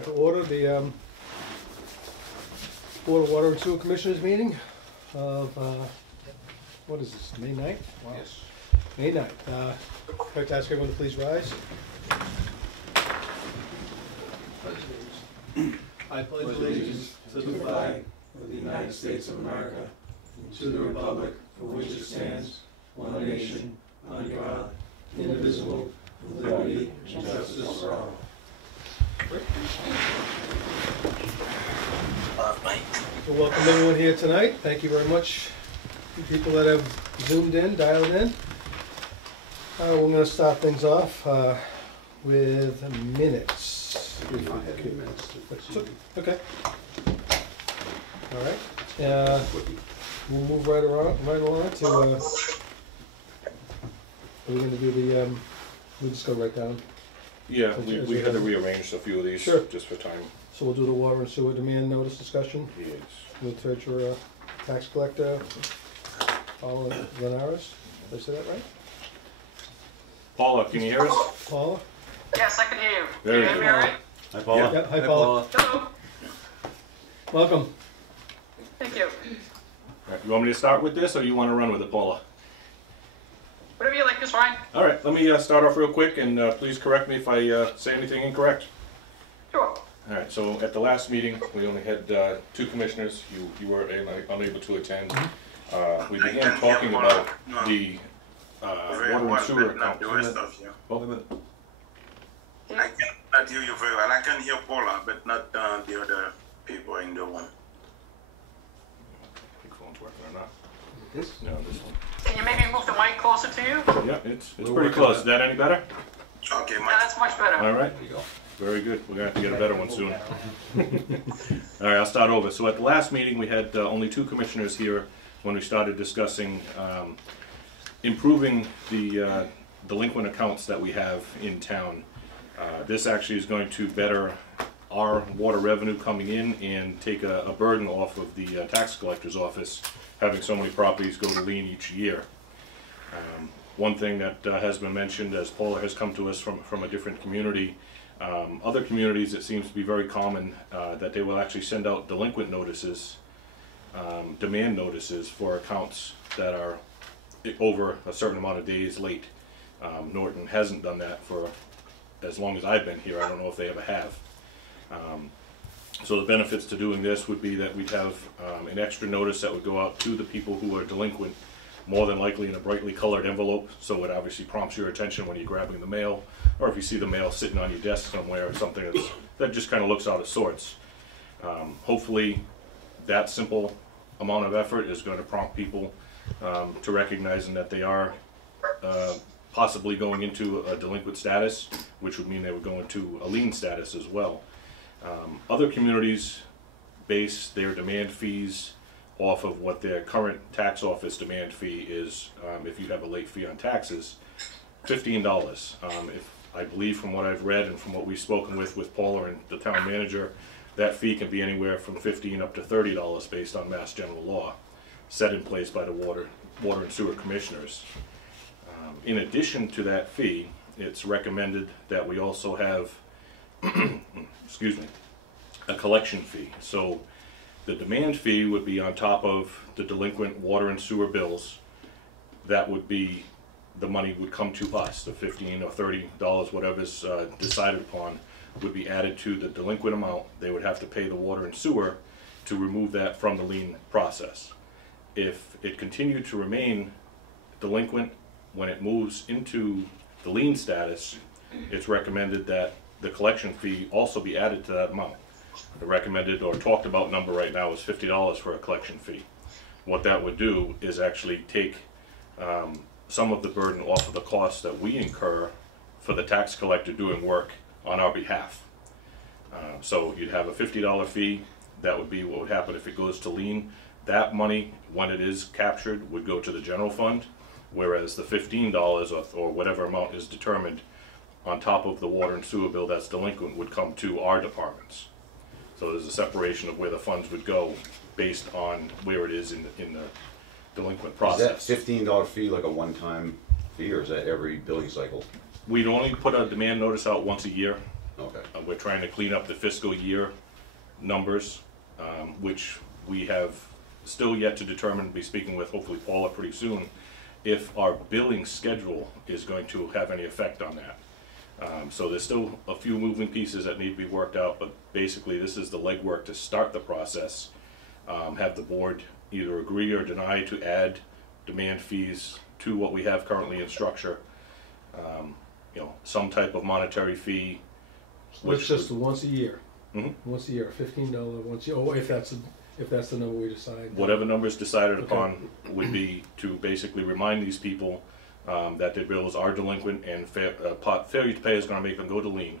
Call to order the Board of Water and Sewer Commissioners meeting of, what is this, May 9th? Wow. Yes. May 9th. I'd like to ask everyone to please rise. I pledge allegiance to the flag of the United States of America, and to the republic for which it stands, one nation, under God, indivisible, with liberty and justice for all. So welcome everyone here tonight. Thank you very much, people that have zoomed in, dialed in. We're going to start things off with minutes. Okay. All right. We'll move right along to. Are we going to do the? We'll just go right down. Yeah, we had to rearrange a few of these just for time. So we'll do the water and sewer demand notice discussion Yes. with treasurer, tax collector, Paula Linares. Did I say that right? Paula, can you hear us? Paula? Yes, I can hear you. Very Can you good. hear me all right? Hi, Paula. Yeah, hi, Paula. Hello. Welcome. Thank you. All right, you want me to start with this, or you want to run with it, Paula? Whatever you like is fine. All right, let me start off real quick, and please correct me if I say anything incorrect. Sure. All right, so at the last meeting, we only had two commissioners. You were unable to attend. We began talking about the water and sewer account. I cannot hear you very well. I can hear Paula, but not the other people in the room. The phone's working or not? This? No, this one. Can you maybe move the mic closer to you? Yeah, it's pretty close. Is that any better? Okay, Yeah, that's much better. All right. There you go. Very good. We're going to have to get a better one soon. All right, I'll start over. So at the last meeting, we had only two commissioners here when we started discussing improving the delinquent accounts that we have in town. This actually is going to better our water revenue coming in and take a burden off of the tax collector's office, having so many properties go to lien each year. One thing that has been mentioned, as Paula has come to us from a different community, other communities, it seems to be very common that they will actually send out delinquent notices, demand notices for accounts that are over a certain amount of days late. Norton hasn't done that for as long as I've been here. I don't know if they ever have. So the benefits to doing this would be that we'd have an extra notice that would go out to the people who are delinquent, more than likely in a brightly colored envelope, so it obviously prompts your attention when you're grabbing the mail, or if you see the mail sitting on your desk somewhere or something that just kind of looks out of sorts. Hopefully that simple amount of effort is going to prompt people to recognizing that they are possibly going into a delinquent status, which would mean they would go into a lien status as well. Other communities base their demand fees off of what their current tax office demand fee is. If you have a late fee on taxes, $15. If I believe from what I've read and from what we've spoken with Paula and the town manager, that fee can be anywhere from $15 up to $30 based on Mass General Law, set in place by the water and sewer commissioners. In addition to that fee, it's recommended that we also have excuse me, a collection fee. So the demand fee would be on top of the delinquent water and sewer bills. That would be, the money would come to us, the $15 or $30, whatever's decided upon, would be added to the delinquent amount. They would have to pay the water and sewer to remove that from the lien process. If it continued to remain delinquent when it moves into the lien status, it's recommended that the collection fee also be added to that amount. The recommended or talked about number right now is $50 for a collection fee. What that would do is actually take some of the burden off of the costs that we incur for the tax collector doing work on our behalf. So you'd have a $50 fee. That would be what would happen if it goes to lien. That money, when it is captured, would go to the general fund, whereas the $15 or whatever amount is determined on top of the water and sewer bill that's delinquent would come to our departments. So there's a separation of where the funds would go based on where it is in the delinquent process. Is that $15 fee like a one-time fee, or is that every billing cycle? We'd only put a demand notice out once a year. Okay. We're trying to clean up the fiscal year numbers, which we have still yet to determine, be speaking with hopefully Paula pretty soon, if our billing schedule is going to have any effect on that. So there's still a few moving pieces that need to be worked out, but basically this is the legwork to start the process. Have the board either agree or deny to add demand fees to what we have currently in structure. You know, some type of monetary fee. It's just once a year. Mhm. Once a year, $15 once a year, oh, if that's the number we decide. Whatever number is decided Okay. upon would be to basically remind these people that their bills are delinquent and failure to pay is going to make them go to lien.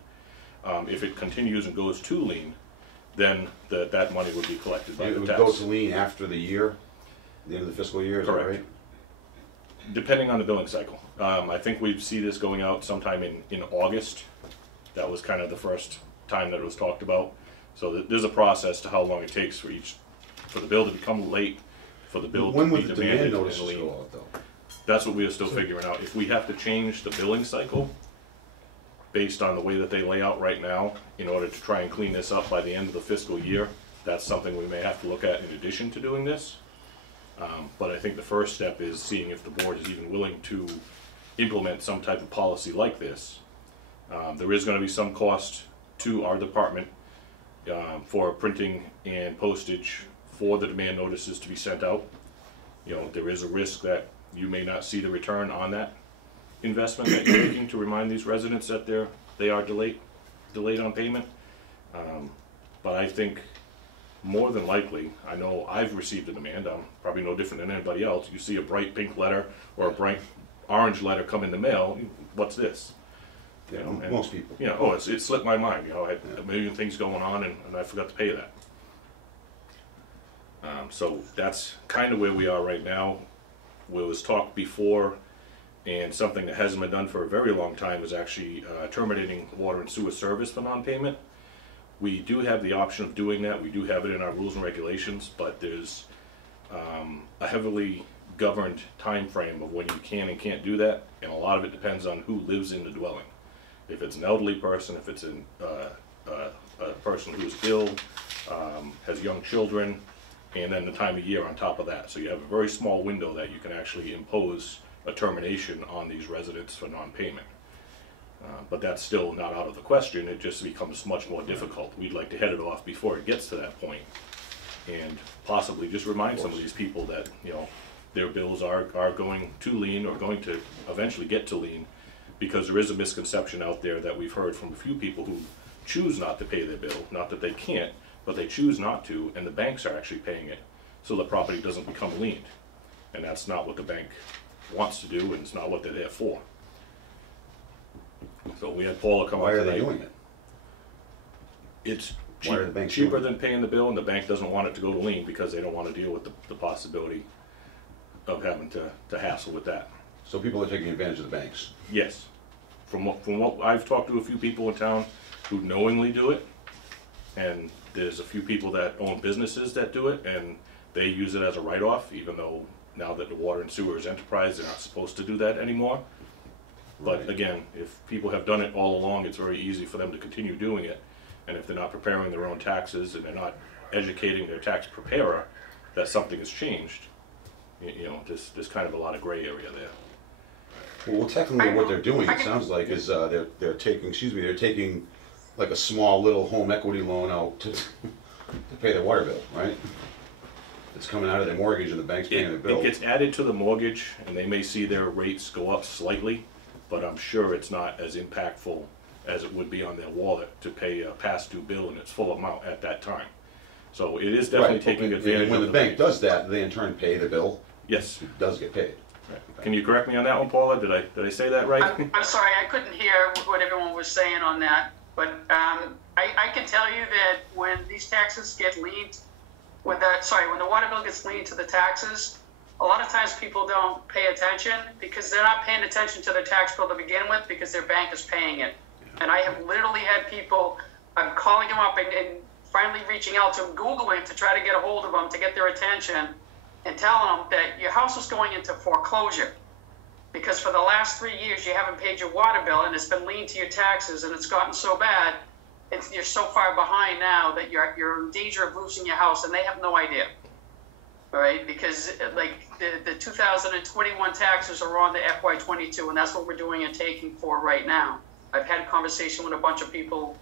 If it continues and goes to lien, then that money would be collected by It the would tax. go to lien after the year, the end of the fiscal year, is that Correct. right? Depending on the billing cycle. I think we'd see this going out sometime in August. That was kind of the first time that it was talked about. So there's a process to how long it takes for the bill to become late, for the bill When to would be the demanded demand and notices lien. go out though? That's what we are still figuring out. If we have to change the billing cycle based on the way that they lay out right now in order to try and clean this up by the end of the fiscal year, that's something we may have to look at in addition to doing this. But I think the first step is seeing if the board is even willing to implement some type of policy like this. There is going to be some cost to our department for printing and postage for the demand notices to be sent out. You know, there is a risk that you may not see the return on that investment that you're making to remind these residents that they are delayed on payment. But I think more than likely, I know I've received a demand, I'm probably no different than anybody else. You see a bright pink letter or a bright orange letter come in the mail, what's this? You know, and, Most people. you know, oh, it slipped my mind, you know, I had a million things going on and I forgot to pay that. So that's kind of where we are right now. There was talk before, and something that hasn't been done for a very long time is actually terminating water and sewer service for non-payment. We do have the option of doing that. We do have it in our rules and regulations, but there's a heavily governed time frame of when you can and can't do that, and a lot of it depends on who lives in the dwelling. If it's an elderly person, if it's a person who's ill, has young children, and then the time of year on top of that. So you have a very small window that you can actually impose a termination on these residents for non-payment. But that's still not out of the question. It just becomes much more difficult. We'd like to head it off before it gets to that point, and possibly just remind some of these people that, you know, their bills are going to lien or going to eventually get to lien, because there is a misconception out there that we've heard from a few people who choose not to pay their bill, not that they can't, but they choose not to, and the banks are actually paying it, so the property doesn't become liened. And that's not what the bank wants to do, and it's not what they're there for. So we had Paula come Why up are they tonight. doing it? It's Why are the banks cheaper doing it? than paying the bill, and the bank doesn't want it to go to lien because they don't want to deal with the possibility of having to hassle with that. So people are taking advantage of the banks. Yes. From what I've talked to a few people in town who knowingly do it, and there's a few people that own businesses that do it, and they use it as a write-off, even though now that the water and sewer is enterprise, they're not supposed to do that anymore. But Right. again, if people have done it all along, it's very easy for them to continue doing it. And if they're not preparing their own taxes and they're not educating their tax preparer that something has changed, you know, there's kind of a lot of gray area there. Well, technically what they're doing, it sounds like, is they're taking like a small little home equity loan out to pay their water bill, right? It's coming out of their mortgage and the bank's paying their It bill. gets added to the mortgage, and they may see their rates go up slightly, but I'm sure it's not as impactful as it would be on their wallet to pay a past due bill in its full amount at that time. So it is definitely Right, taking and advantage when of the bank does that, they in turn pay the bill. Yes. It does get paid. Can you correct me on that one, Paula? Did I say that right? I'm sorry, I couldn't hear what everyone was saying on that, but I can tell you that when these taxes get liened, when the water bill gets liened to the taxes, a lot of times people don't pay attention because they're not paying attention to their tax bill to begin with because their bank is paying it. And I have literally had people, I'm calling them up and finally reaching out to them, Googling to try to get a hold of them to get their attention and telling them that your house is going into foreclosure because for the last 3 years you haven't paid your water bill and it's been liened to your taxes and it's gotten so bad you're so far behind now that you're in danger of losing your house, and they have no idea. All right, because like the 2021 taxes are on the FY22, and that's what we're doing a taking for right now. I've had a conversation with a bunch of people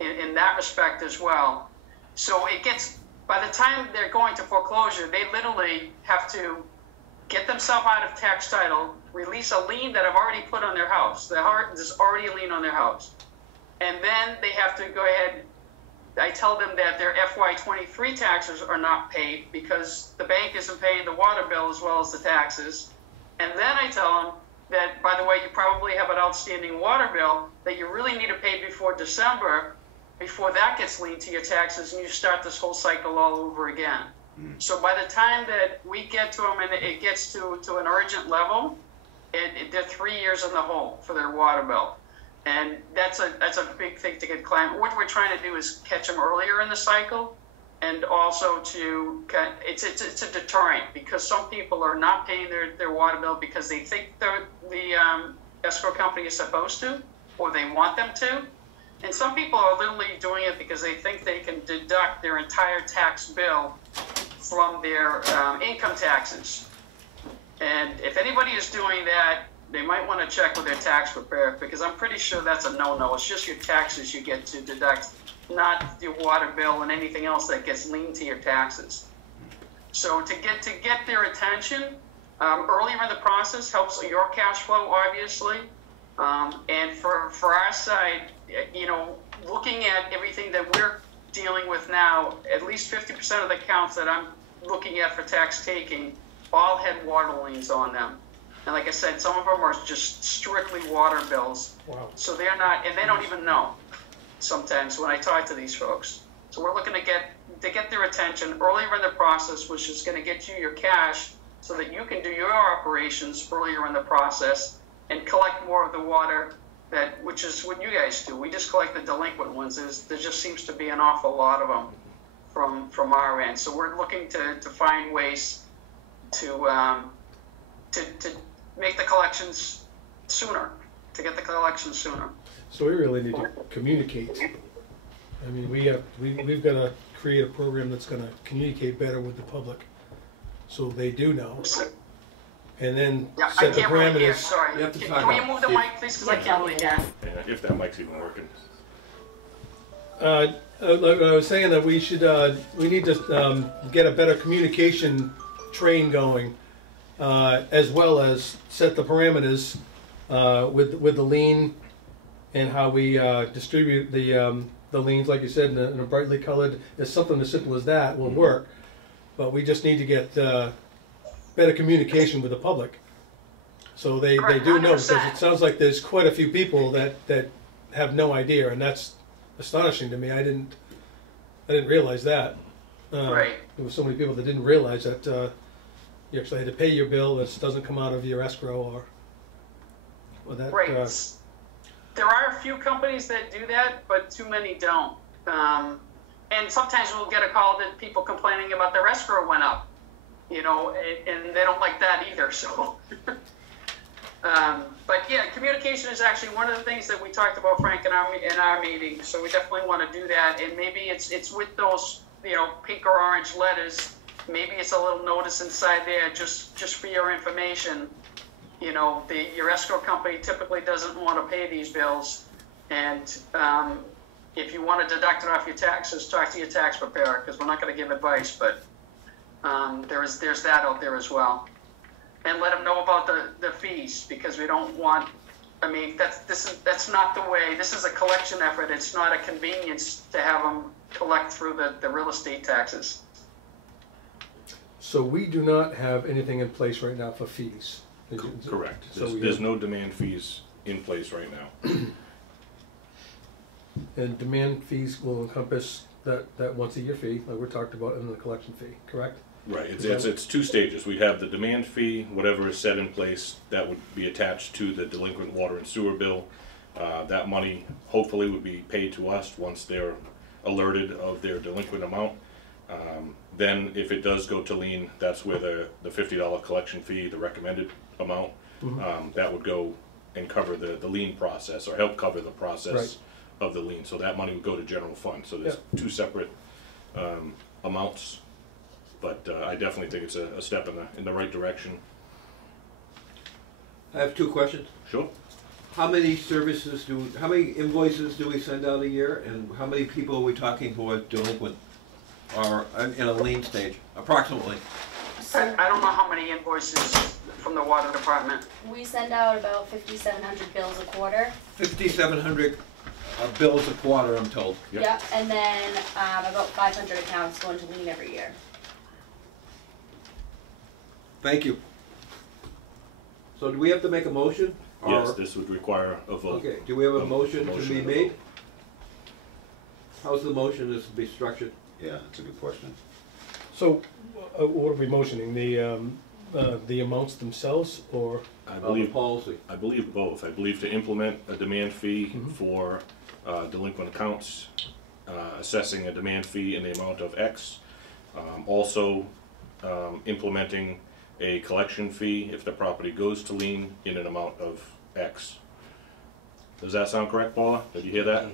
in that respect as well. So it gets, by the time they're going to foreclosure, they literally have to get themselves out of tax title, release a lien that I've already put on their house. There's already a lien on their house. And then they have to go ahead, I tell them that their FY23 taxes are not paid because the bank isn't paying the water bill as well as the taxes. And then I tell them that, by the way, you probably have an outstanding water bill that you really need to pay before December, before that gets linked to your taxes, and you start this whole cycle all over again. So by the time that we get to them and it gets to an urgent level, they're 3 years in the hole for their water bill. And that's a big thing to get climbed. What we're trying to do is catch them earlier in the cycle, and also it's a deterrent, because some people are not paying their water bill because they think the escrow company is supposed to, or they want them to. And some people are literally doing it because they think they can deduct their entire tax bill from their income taxes. And if anybody is doing that, they might want to check with their tax preparer, because I'm pretty sure that's a no-no. It's just your taxes you get to deduct, not your water bill and anything else that gets linked to your taxes. So to get their attention earlier in the process helps your cash flow, obviously. And for our side, you know, looking at everything that we're dealing with now, at least 50% of the accounts that I'm looking at for tax taking all had water liens on them. And like I said, some of them are just strictly water bills. Wow. So they're not, and they don't even know sometimes when I talk to these folks. So we're looking to get their attention earlier in the process, which is going to get you your cash so that you can do your operations earlier in the process and collect more of the water, which is what you guys do. We just collect the delinquent ones. There just seems to be an awful lot of them from our end. So we're looking to find ways to make the collections sooner, to get the collections sooner. So we really need to communicate. I mean, we've got to create a program that's going to communicate better with the public, so they do know. And then Yeah, set I the can't really hear, parameters. sorry. You have to Can talk we up. move the mic, please, because I can't really hear. If that mic's even working. I was saying that we need to get a better communication train going, as well as set the parameters with the lien and how we distribute the liens, like you said, in a brightly colored. It's something as simple as that will work, but we just need to get better communication with the public, so they do know, because 100%. it sounds like there's quite a few people that have no idea, and that's astonishing to me. I didn't realize that. Right. There were so many people that didn't realize that you actually had to pay your bill that doesn't come out of your escrow or that. Right. There are a few companies that do that, but too many don't. And sometimes we'll get a call that people complaining about their escrow went up, you know, and they don't like that either. So, but yeah, communication is actually one of the things that we talked about, Frank, in our meeting. So we definitely want to do that, and maybe it's with those, you know, pink or orange letters. Maybe it's a little notice inside there, just for your information. You know, your escrow company typically doesn't want to pay these bills, and if you want to deduct it off your taxes, talk to your tax preparer, because we're not going to give advice, but there's that out there as well. And let them know about the fees, because we don't want, I mean, that's not the way. This is a collection effort. It's not a convenience to have them collect through the real estate taxes. So we do not have anything in place right now for fees. Correct. So There's no demand fees in place right now. And demand fees will encompass that once a year fee, like we talked about, and the collection fee, correct? Right, it's two stages. We have the demand fee, whatever is set in place, that would be attached to the delinquent water and sewer bill. That money hopefully would be paid to us once they're alerted of their delinquent amount. Then if it does go to lien, that's where the $50 collection fee, the recommended amount, that would go and cover the lien process, or help cover the process of the lien, so that money would go to general fund, so there's two separate, amounts. But, I definitely think it's a step in the right direction. I have 2 questions. Sure. How many invoices do we send out a year, and how many people are we talking who are delinquent or in a lien stage, approximately? I don't know how many invoices from the water department. We send out about 5,700 bills a quarter. 5,700 bills a quarter, I'm told. Yep. Yep, and then about 500 accounts go into lien every year. Thank you. So do we have to make a motion? Yes, this would require a vote. Okay, do we have a motion to motion be and a made? vote. How's the motion is to be structured? Yeah, that's a good question. So, what are we motioning, the amounts themselves, or? I Of the believe, policy. I believe both. I believe to implement a demand fee for delinquent accounts, assessing a demand fee in the amount of X. Also, implementing a collection fee if the property goes to lien in an amount of X. Does that sound correct, Paula? Did you hear that?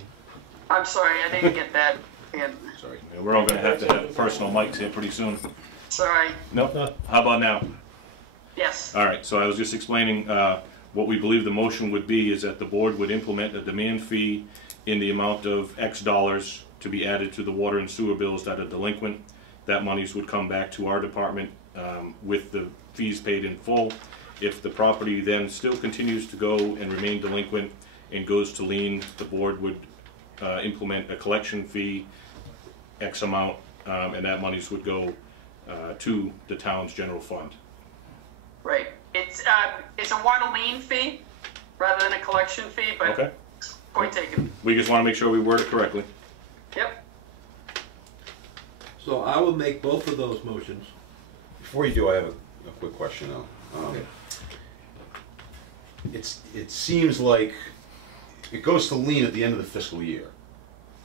I'm sorry, I didn't get that. Again. Sorry. We're all gonna have to have personal mics here pretty soon. Sorry. Nope. No. How about now? Yes. All right, so I was just explaining, what we believe the motion would be is that the board would implement a demand fee in the amount of X dollars to be added to the water and sewer bills that are delinquent. That monies would come back to our department, with the fees paid in full. If the property then still continues to go and remain delinquent and goes to lien, the board would, implement a collection fee, X amount, and that monies would go, to the town's general fund. Right. It's a water lien fee rather than a collection fee, but Okay? point taken. We just wanna make sure we word it correctly. Yep. So I will make both of those motions. Before you do, I have a quick question though. Okay. It seems like it goes to lien at the end of the fiscal year.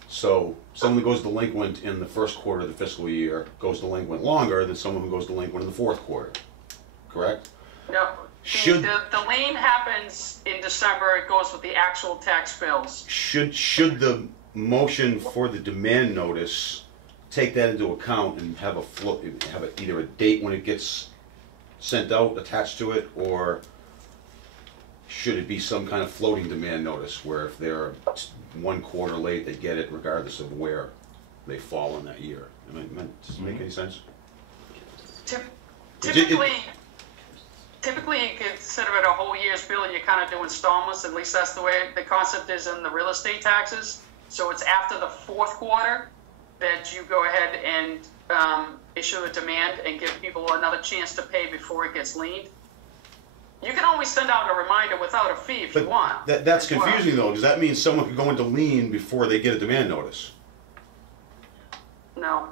So someone who goes delinquent in the first quarter of the fiscal year goes delinquent longer than someone who goes delinquent in the fourth quarter, correct? No. Should- The lien happens in December. It goes with the actual tax bills. Should the motion for the demand notice take that into account and have either a date when it gets sent out attached to it, or should it be some kind of floating demand notice where if they're 1 quarter late, they get it regardless of where they fall in that year? Does it make any sense? Typically, you consider it a whole year's bill, and you kind of do installments. At least that's the way the concept is in the real estate taxes. So it's after the fourth quarter that you go ahead and issue a demand and give people another chance to pay before it gets liened. You can always send out a reminder without a fee if you want. That's as well. confusing though, because that means someone could go into lien before they get a demand notice. No,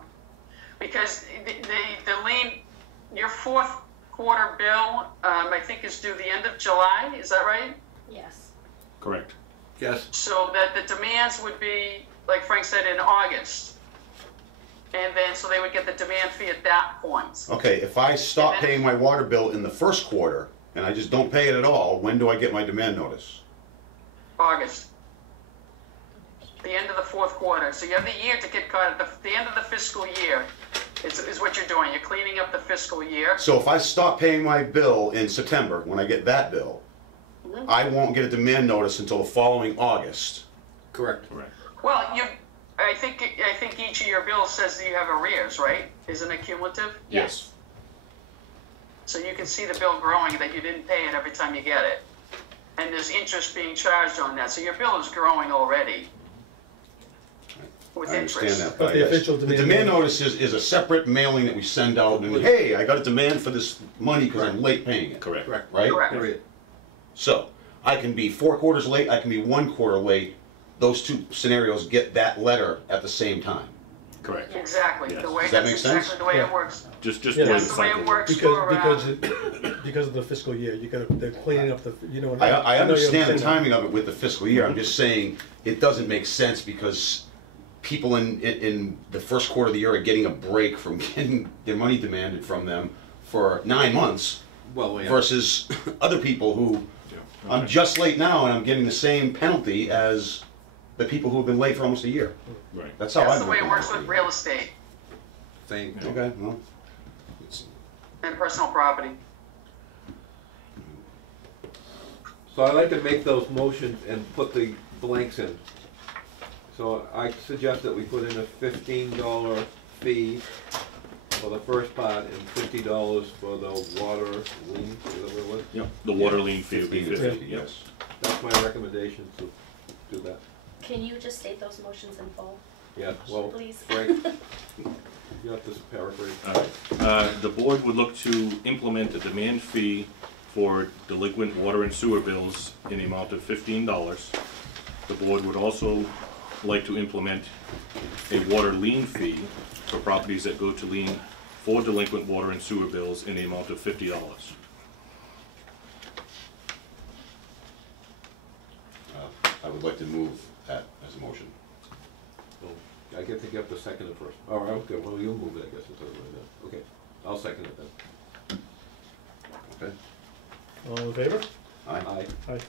because the lien, your fourth quarter bill, I think is due the end of July. Is that right? Yes. Correct. Yes. So that the demands would be, like Frank said, in August. And then, so they would get the demand fee at that point. Okay, if I stop paying my water bill in the first quarter and I just don't pay it at all, when do I get my demand notice? August. The end of the fourth quarter. So you have the year to get caught at the end of the fiscal year is what you're doing. You're cleaning up the fiscal year. So if I stop paying my bill in September, when I get that bill, I won't get a demand notice until the following August. Correct. Correct. Well, I think each of your bills says that you have arrears, right? Isn't it cumulative? Yes. So you can see the bill growing that you didn't pay it every time you get it. And there's interest being charged on that. So your bill is growing already with I understand interest. that, But the I guess official the demand demand notice is a separate mailing that we send out, and hey, I got a demand for this money because I'm late paying it. Correct. Correct. Right? Correct. Period. So I can be 4 quarters late, I can be 1 quarter late. Those two scenarios get that letter at the same time. Correct. Exactly. Yes. The way Does that that's make sense? exactly the way it Yeah. works. Just Yeah. play That's the way it works Because of the fiscal year, they're cleaning up the, I understand the that. timing of it with the fiscal year. I'm just saying it doesn't make sense because people in the first quarter of the year are getting a break from getting their money demanded from them for 9 months Well, yeah. versus other people who Yeah. I'm just late now and I'm getting the same penalty as the people who have been late for almost a year. Right. That's how That's I've the been way it looking works at with real estate Same. Okay, well, it's, and personal property. So I'd like to make those motions and put the blanks in. So I suggest that we put in a $15 fee for the first part and $50 for the water lien, whatever it was. Yep, the water lien fee would be 15 to 50, 50, yep. yes. That's my recommendation, to do that. Can you just state those motions in full, Yeah, well, please? Frank, you have to paraphrase. Alright, the board would look to implement a demand fee for delinquent water and sewer bills in the amount of $15. The board would also like to implement a water lien fee for properties that go to lien for delinquent water and sewer bills in the amount of $50. I would like to move that as a motion. So, I get to get the second and first. All right, okay, well, you'll move it, I guess, it's over there. Okay, I'll second it then. Okay? All in favor? Aye. Aye. Aye.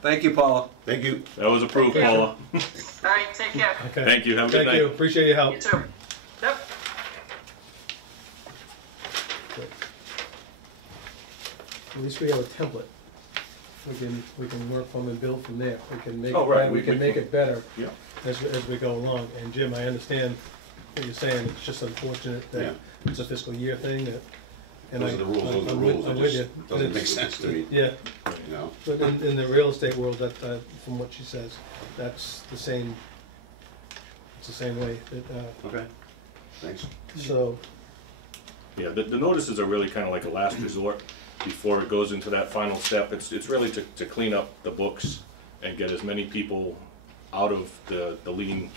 Thank you, Paula. Thank you. That was approved, Thank you. Paula. All right, take care. Okay. Thank you, have a good Thank you, night. appreciate your help. You too. Yep. At least we have a template. We can work from and build from there. We can make Oh, it right, better, we can make it better Yeah. as we go along. And Jim, I understand what you're saying, it's just unfortunate Yeah. that it's a fiscal year thing that. and Those I- are the rules, those are the I'm with- rules. I'm It with just you. doesn't It's- make sense to me, Yeah, you know? but in the real estate world, that, from what she says, that's the same, it's the same way. Okay, thanks. So, Yeah, the notices are really kind of like a last resort before it goes into that final step. It's really to clean up the books and get as many people out of the lien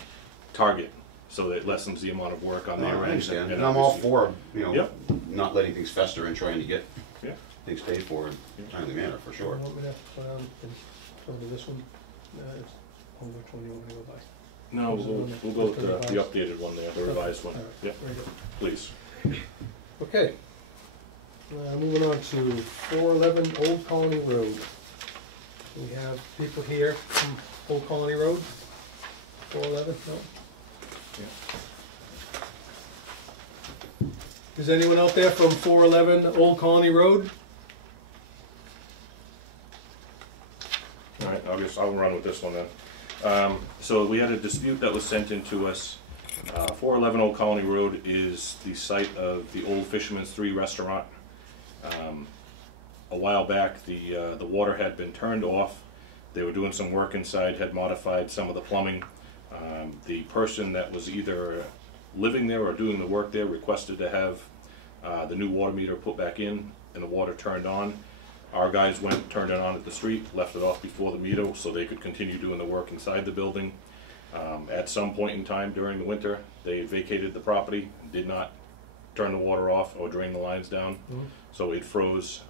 target, so that it lessens the amount of work on No, their end. I understand, and and I'm all obviously- for, you know, Yep. not letting things fester and trying to get Yeah. things paid for in a timely manner, for you sure. want me to put on, go to this one? Which one do you want me to go by? No, we'll go with the updated one there, the revised one. All right, Yep, very good. please. Okay. Moving on to 411 Old Colony Road. We have people here from Old Colony Road. 411, no? Is anyone out there from 411 Old Colony Road? All right, I'll run with this one then. So we had a dispute that was sent in to us. 411 Old Colony Road is the site of the old Fisherman's 3 restaurant. A while back, the water had been turned off. They were doing some work inside, had modified some of the plumbing. The person that was either living there or doing the work there requested to have the new water meter put back in and the water turned on. Our guys went, turned it on at the street, left it off before the meter so they could continue doing the work inside the building. At some point in time during the winter, they vacated the property, did not turn the water off or drain the lines down, so it froze.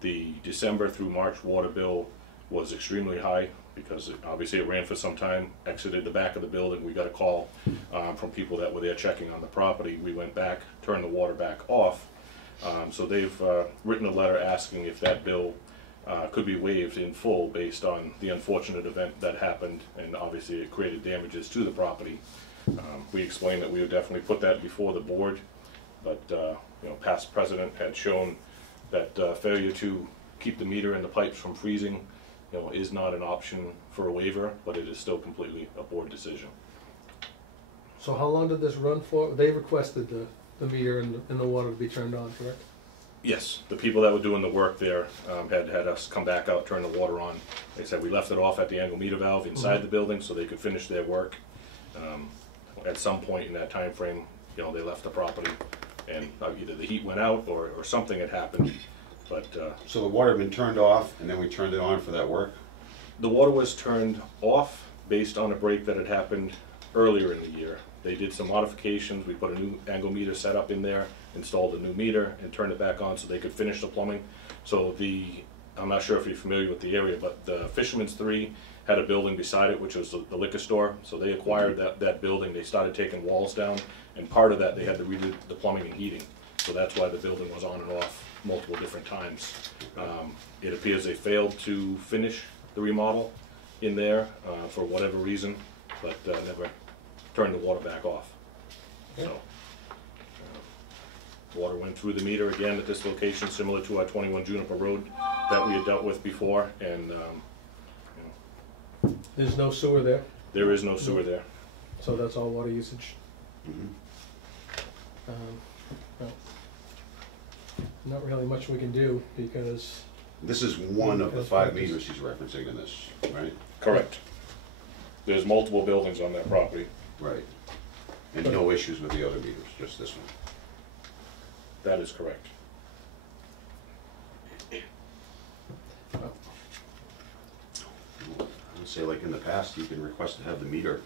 The December through March water bill was extremely high because obviously it ran for some time, exited the back of the building. We got a call from people that were there checking on the property. We went back, turned the water back off. So they've written a letter asking if that bill could be waived in full based on the unfortunate event that happened, and obviously it created damages to the property. We explained that we would definitely put that before the board, but you know, past precedent had shown that failure to keep the meter and the pipes from freezing, you know, is not an option for a waiver, but it is still completely a board decision. So how long did this run for? They requested the meter and the water to be turned on, correct? Yes, the people that were doing the work there had us come back out, turn the water on. They said we left it off at the angle meter valve inside the building so they could finish their work. At some point in that time frame, you know, they left the property and either the heat went out or something had happened. But So the water had been turned off, and then we turned it on for that work? the water was turned off based on a break that had happened earlier in the year. They did some modifications. We put a new angle meter setup in there, installed a new meter, and turned it back on so they could finish the plumbing. So I'm not sure if you're familiar with the area, but the Fisherman's 3 had a building beside it, which was the liquor store. So they acquired that building. They started taking walls down, and part of that they had to redo the plumbing and heating. so that's why the building was on and off multiple different times. It appears they failed to finish the remodel in there, for whatever reason, but, never turned the water back off. So, water went through the meter again at this location, similar to our 21 Juniper Road that we had dealt with before, and, There's no sewer there, there is no sewer there. so that's all water usage. Mhm. Well, not really much we can do, because This is one of the 5 meters he's referencing in this, right? Correct. There's multiple buildings on that property. Right. And no issues with the other meters, just this one. That is correct. I would say like in the past, you can request to have the meter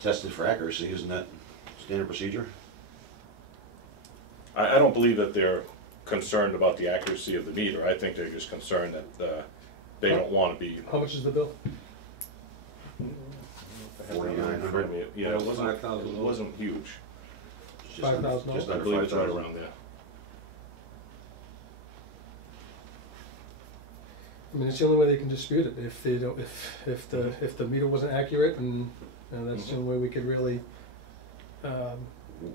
tested for accuracy, isn't that standard procedure? I don't believe that they're concerned about the accuracy of the meter. I think they're just concerned that they don't want to be. how much is the bill? 4,900. Yeah, it wasn't, $5,000. it wasn't huge. It's just under- $5,000? Just I under believe it's right 5,000. around there. I mean, it's the only way they can dispute it, if they don't, if the meter wasn't accurate, and that's the only way we could really,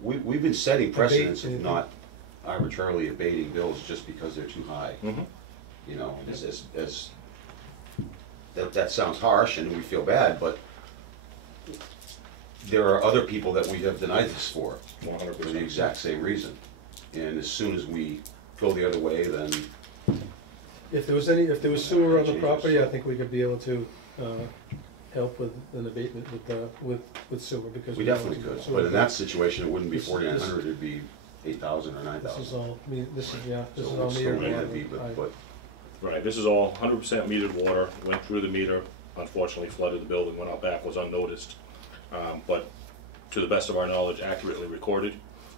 We've been setting precedents of anything. not arbitrarily abating bills just because they're too high. Mhm. You know, as that sounds harsh and we feel bad, but there are other people that we have denied this for the 100%. exact same reason. And as soon as we go the other way, then if there was sewer on the Changes. property, I think we could be able to, help with an abatement with sewer, because. we definitely could. sewer- But in that situation, it wouldn't be This- 4,900, it'd be 8,000 or This 9,000. is all, this is, yeah, this So is all it's metered still water. gonna be, but Right, this is all 100% metered water, went through the meter, unfortunately flooded the building, went out back, was unnoticed. But to the best of our knowledge, accurately recorded.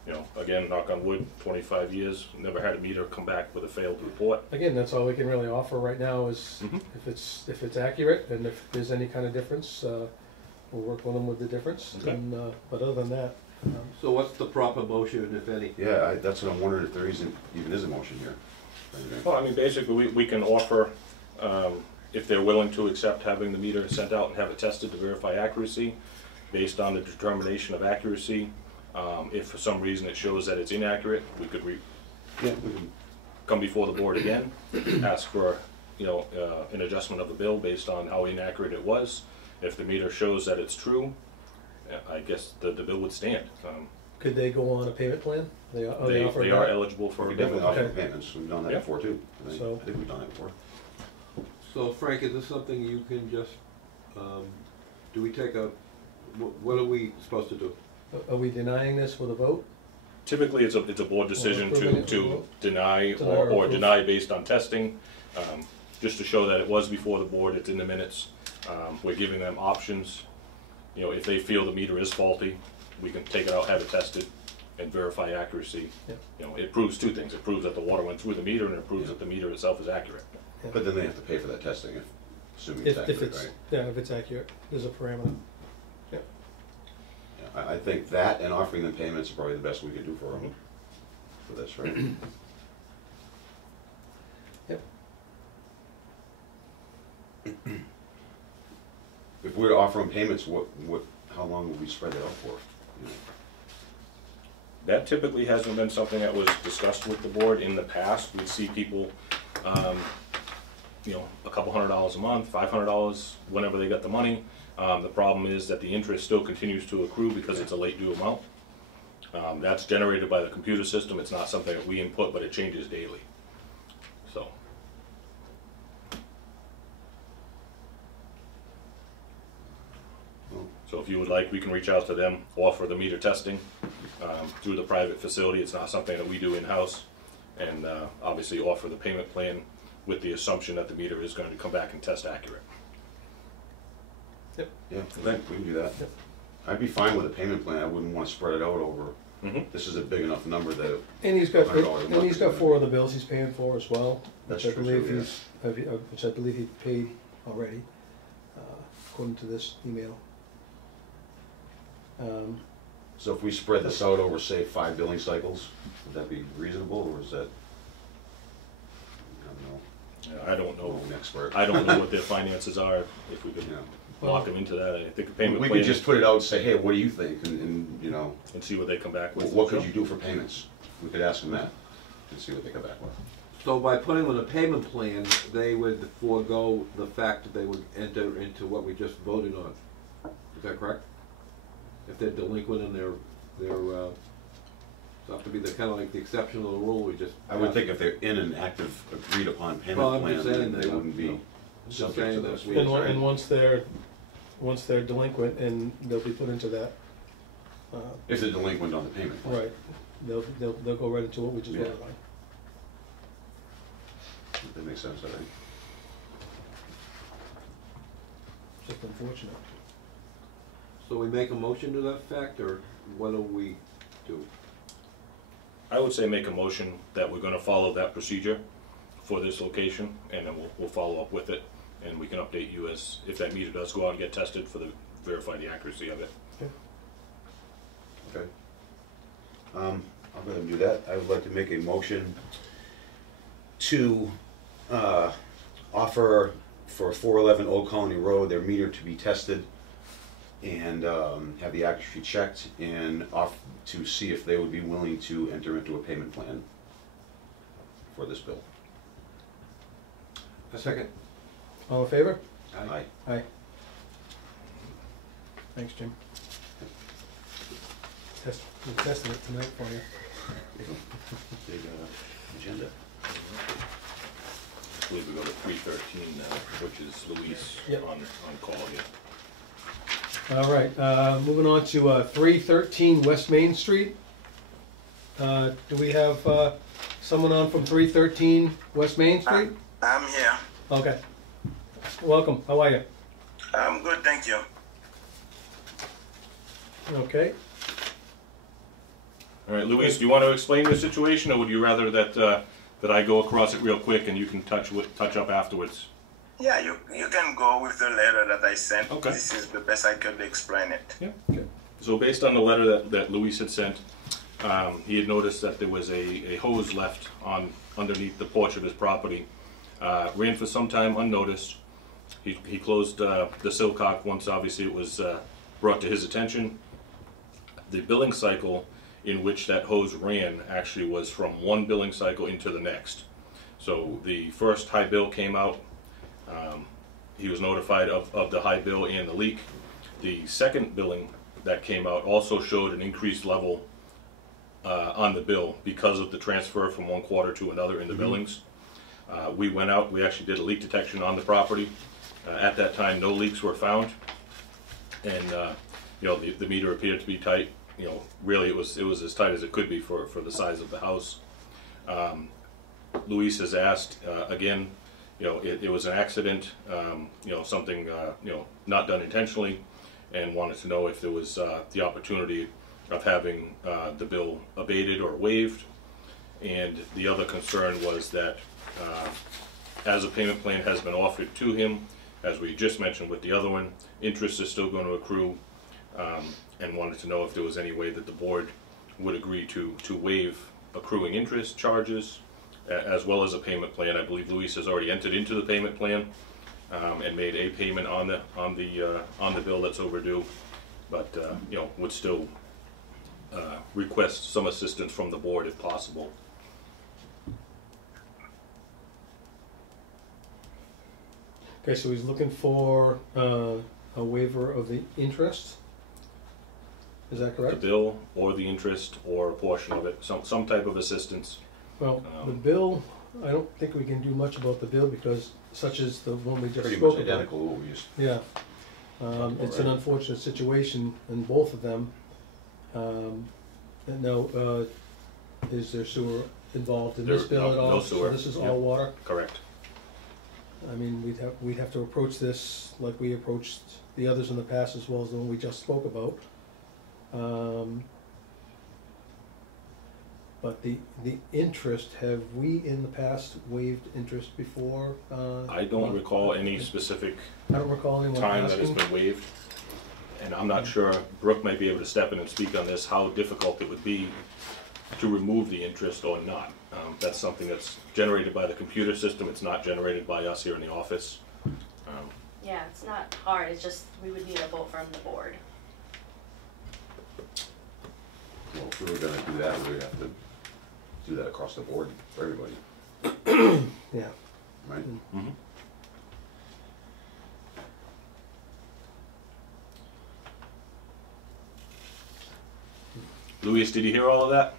You know, again, knock on wood, 25 years, never had a meter come back with a failed report. Again, that's all we can really offer right now is Mhm. if it's accurate, and if there's any kind of difference, we'll work with them with the difference. Okay. And, but other than that, So what's the proper motion, if any? yeah, that's what I'm wondering if there even is a motion here. Well, I mean, basically, we can offer, if they're willing to accept having the meter sent out and have it tested to verify accuracy, based on the determination of accuracy. If for some reason it shows that it's inaccurate, we could Yeah, we can, come before the board again, ask for, an adjustment of the bill based on how inaccurate it was. If the meter shows that it's true, I guess the bill would stand. could they go on a payment plan? They They offering are that? eligible for we a definitely payment. offer Okay. payments, we've done that Yeah. before too. I So- think we've done that before. So Frank, is this something you can just, do we take a, what are we supposed to do? Are we denying this with a vote? Typically, it's a board decision approving it, to deny Deny or or approve. deny based on testing, just to show that it was before the board, it's in the minutes. We're giving them options. If they feel the meter is faulty, we can take it out, have it tested, and verify accuracy. Yeah. It proves two things. It proves that the water went through the meter, and it proves that the meter itself is accurate. But then they have to pay for that testing, assuming it's If accurate, it's, right? yeah, if it's accurate, there's a parameter. Yeah, I think that and offering them payments are probably the best we could do for them, for this, right? Yep. If we were to offer them payments, how long would we spread that out for? You know? That typically hasn't been something that was discussed with the board in the past. We see people, a couple $100 a month, $500 whenever they got the money. The problem is that the interest still continues to accrue because it's a late due amount. That's generated by the computer system. It's not something that we input, but it changes daily. So if you would like, we can reach out to them, offer the meter testing through the private facility. It's not something that we do in-house. And obviously offer the payment plan with the assumption that the meter is going to come back and test accurate. Yeah, we can do that. Yep. I'd be fine with a payment plan, I wouldn't wanna spread it out over, Mhm. this is a big enough number that, And he's got, $100 a month and he's got is 4 other bills he's paying for as well. That's which I true, believe too, he's, which I believe he paid already, according to this email. So if we spread this out over, say, 5 billing cycles, would that be reasonable, or is that, I don't know. I'm an expert. I don't know what their finances are, if we could Yeah. lock them into that. I think a payment We plan could just put it out and say, hey, what do you think, and and see what they come back with. what could you do for payments? We could ask them that, and see what they come back with. So by putting on a payment plan, they would forego the fact that they would enter into what we just voted on. Is that correct? If they're delinquent and they're so have to be the kind of like the exception of the rule we just. I would think if they're in an active, agreed upon Well, payment I'm plan, just saying then that, they wouldn't be I'm just subject saying to that this. we- And once they're delinquent, and they'll be put into that, If they're delinquent on the payment plan. right, they'll go right into what we just Yeah. voted on. That makes sense, I think. Just unfortunate. So we make a motion to that fact, or what do we do? I would say make a motion that we're gonna follow that procedure for this location, and then we'll follow up with it, and we can update you as, if that meter does go out and get tested verify the accuracy of it. Okay. I'll go ahead and do that. I would like to make a motion to offer for 411 Old Colony Road, their meter to be tested and have the accuracy checked, and to see if they would be willing to enter into a payment plan for this bill. A second. All in favor? Aye. Aye. Thanks, Jim. We're testing it tonight for you. Big agenda. I believe we go to 313 now, which is Luis Yep. on call here. All right, moving on to 313 West Main Street. Do we have someone on from 313 West Main Street? I'm here. Okay. Welcome, how are you? I'm good, thank you. Okay. All right, Luis, do you want to explain the situation, or would you rather that I go across it real quick and you can touch up afterwards? Yeah, you can go with the letter that I sent. Okay. This is the best I could explain it. Yeah. Okay. So based on the letter that Luis had sent, he had noticed that there was a hose left underneath the porch of his property. Ran for some time unnoticed. He closed the sillcock once obviously it was brought to his attention. The billing cycle in which that hose ran actually was from one billing cycle into the next. So the first high bill came out. He was notified of the high bill and the leak. The second billing that came out also showed an increased level on the bill because of the transfer from one quarter to another in the billings. We went out, we actually did a leak detection on the property. At that time, no leaks were found. And the meter appeared to be tight. Really it was as tight as it could be for the size of the house. Luis has asked, again, it was an accident, something, not done intentionally, and wanted to know if there was the opportunity of having the bill abated or waived. And the other concern was that as a payment plan has been offered to him, as we just mentioned with the other one, interest is still going to accrue, and wanted to know if there was any way that the board would agree to waive accruing interest charges, as well as a payment plan. I believe Luis has already entered into the payment plan and made a payment on the bill that's overdue, but would still request some assistance from the board if possible. Okay, so he's looking for a waiver of the interest? Is that The correct? bill or the interest or a portion of it, some type of assistance. Well, the bill, I don't think we can do much about the bill because such as the one we just Pretty spoke much about. identical to what we just. Yeah. It's an unfortunate situation in both of them. And now, is there sewer involved in this There- bill no- at all? no sewer. So this is Yep. all water? Correct. I mean, we'd have to approach this like we approached the others in the past as well as the one we just spoke about. But the interest, have we in the past waived interest before? I don't recall any specific I don't recall anyone time that it's asking. been waived. and I'm not sure, Brooke might be able to step in and speak on this, how difficult it would be to remove the interest or not. That's something that's generated by the computer system, it's not generated by us here in the office. Yeah, it's not hard, it's just, we would need a vote from the board. Well, if we were gonna do that, we would have to do that across the board for everybody, Yeah. right? Mhm. Luis, did you hear all of that?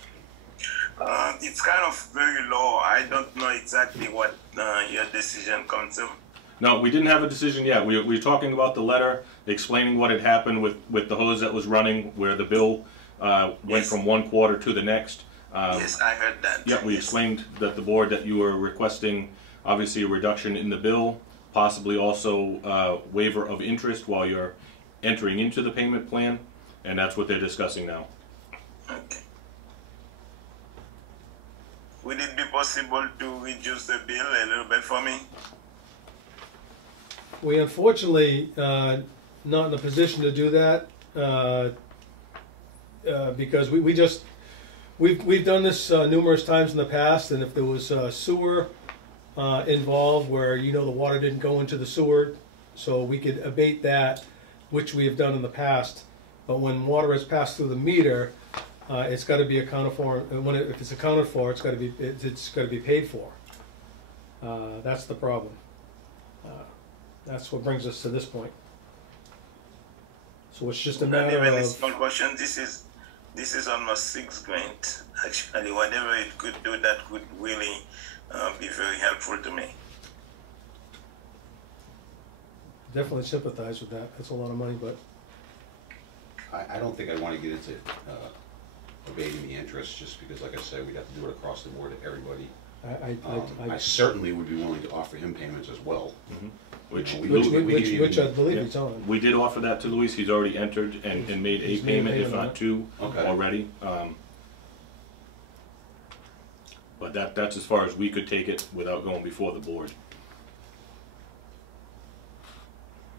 It's kind of very low. I don't know exactly what your decision comes to. No, we didn't have a decision yet. We were talking about the letter, explaining what had happened with the hose that was running, where the bill went Yes. from one quarter to the next. Yes, I heard that. Yeah, we Yes. explained that the board, that you were requesting, obviously, a reduction in the bill, possibly also waiver of interest while you're entering into the payment plan, and that's what they're discussing now. Okay. Would it be possible to reduce the bill a little bit for me? We unfortunately not in a position to do that because we've done this numerous times in the past, and if there was sewer involved where the water didn't go into the sewer, so we could abate that, which we have done in the past. But when water is passed through the meter, it's got to be accounted for. And if it's accounted for, it's got to be paid for. That's the problem. That's what brings us to this point. So it's just a Not matter even a of. small question. This is almost $6,000. Actually, whatever it could do, that could really be very helpful to me. Definitely sympathize with that. That's a lot of money, but I don't think I wanna get into abating the interest, just because, like I said, we'd have to do it across the board to everybody. I certainly would be willing to offer him payments as well. Which You know, which I believe Yeah. he's on. we did offer that to Luis. He's already entered and made a He's made a payment, if payment on not it. two, Okay. already. But that's as far as we could take it without going before the board.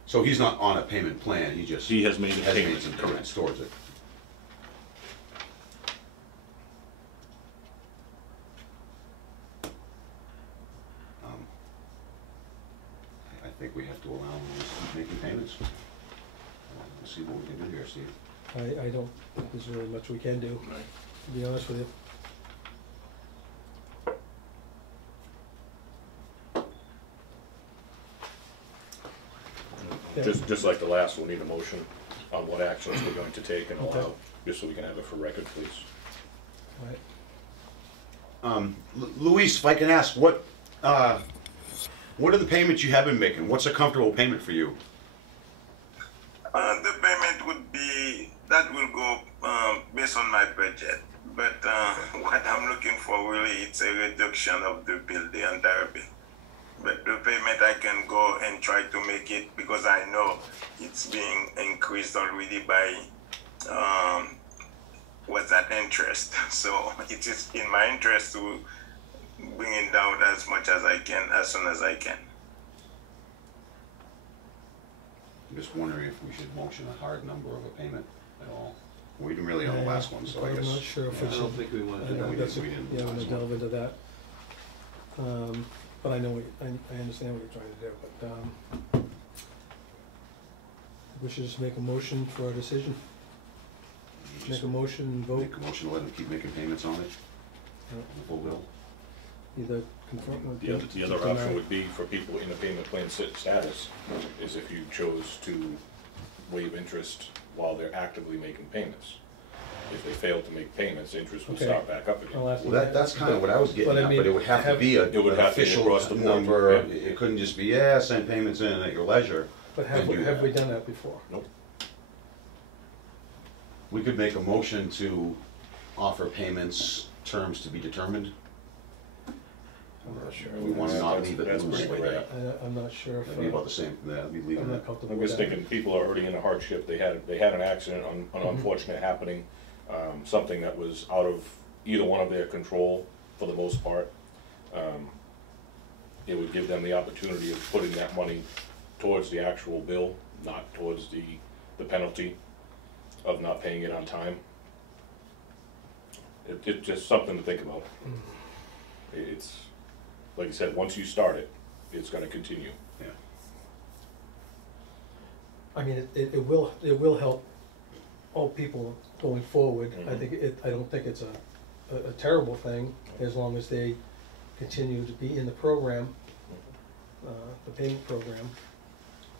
So he's not on a payment plan, he just He has made a has made payment, some correct. payments towards it. I think we have to allow him to keep making payments. We'll see what we can do here, Steve. I don't think there's really much we can do, Right. to be honest with you. Yeah. Just like the last, we'll need a motion on what actions we're going to take and Okay. allow, just so we can have it for record, please. Right. Luis, if I can ask, what are the payments you have been making? What's a comfortable payment for you? The payment would be, that will go based on my budget. But what I'm looking for really, it's a reduction of the bill, the entire bill. But the payment I can go and try to make it, because I know it's being increased already by what's that interest. So it is in my interest to bring it down as much as I can, as soon as I can. I'm just wondering if we should motion a hard number of a payment at all. We didn't really on the last one, so I guess. I'm not sure if yeah. we I should. don't think we want I to do don't we that. think that's, didn't- we didn't yeah, I'm last gonna one. delve into that. But I know I understand what you're trying to do, but we should just make a motion for our decision. You Make just a motion and vote, Make a motion to let him keep making payments on it, Yeah. the full bill. either confirm. The other option would be for people in a payment plan status, is if you chose to waive interest while they're actively making payments. If they fail to make payments, interest will Okay. start back up I'll again. ask Well, them that's kind of what I was getting But I at, mean, but it would have to be It would an have to be official across the board, number. yeah. It couldn't just be, send payments in at your leisure. But have and do have that. we done that before? Nope. We could make a motion to offer payments, terms to be determined. I'm not sure. We want to not leave it That's loose pretty like correct. that. I'm not sure if, That'd be about the same, that'd be I'm leaving not it. comfortable I'm with just that. thinking, people are already in a hardship, they had an accident, an unfortunate happening, something that was out of either one of their control for the most part. It would give them the opportunity of putting that money towards the actual bill, not towards the the penalty of not paying it on time. It's just something to think about. It's, like I said, once you start it, it's gonna continue. Yeah. I mean, it will help all people going forward. I Mhm. think I don't think it's a terrible thing, as long as they continue to be in the program, the payment program,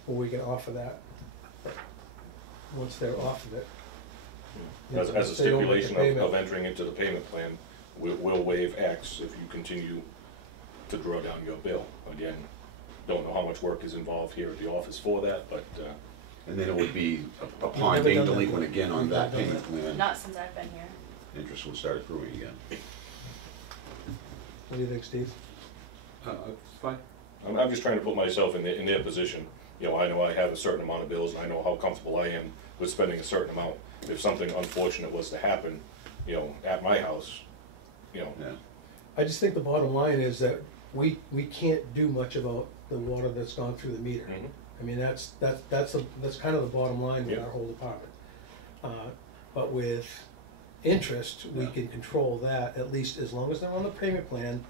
or we can offer that once they're off of it. As a They don't make the stipulation of payment. entering into the payment plan, we'll waive X if you continue to draw down your bill. Again, don't know how much work is involved here at the office for that, but, And then it would be We've upon never being done that delinquent before. again on We've that never done payment that. plan, Not since I've been here. interest would start accruing again. What do you think, Steve? It's fine. I'm just trying to put myself in their position. You know, I know I have a certain amount of bills, and I know how comfortable I am with spending a certain amount. If something unfortunate was to happen, you know, at my house, you know, Yeah. I just think the bottom line is that we can't do much about the water that's gone through the meter. Mhm. I mean, that's kind of the bottom line with Yeah. our whole department. But with interest, we Yeah. can control that, at least as long as they're on the payment plan.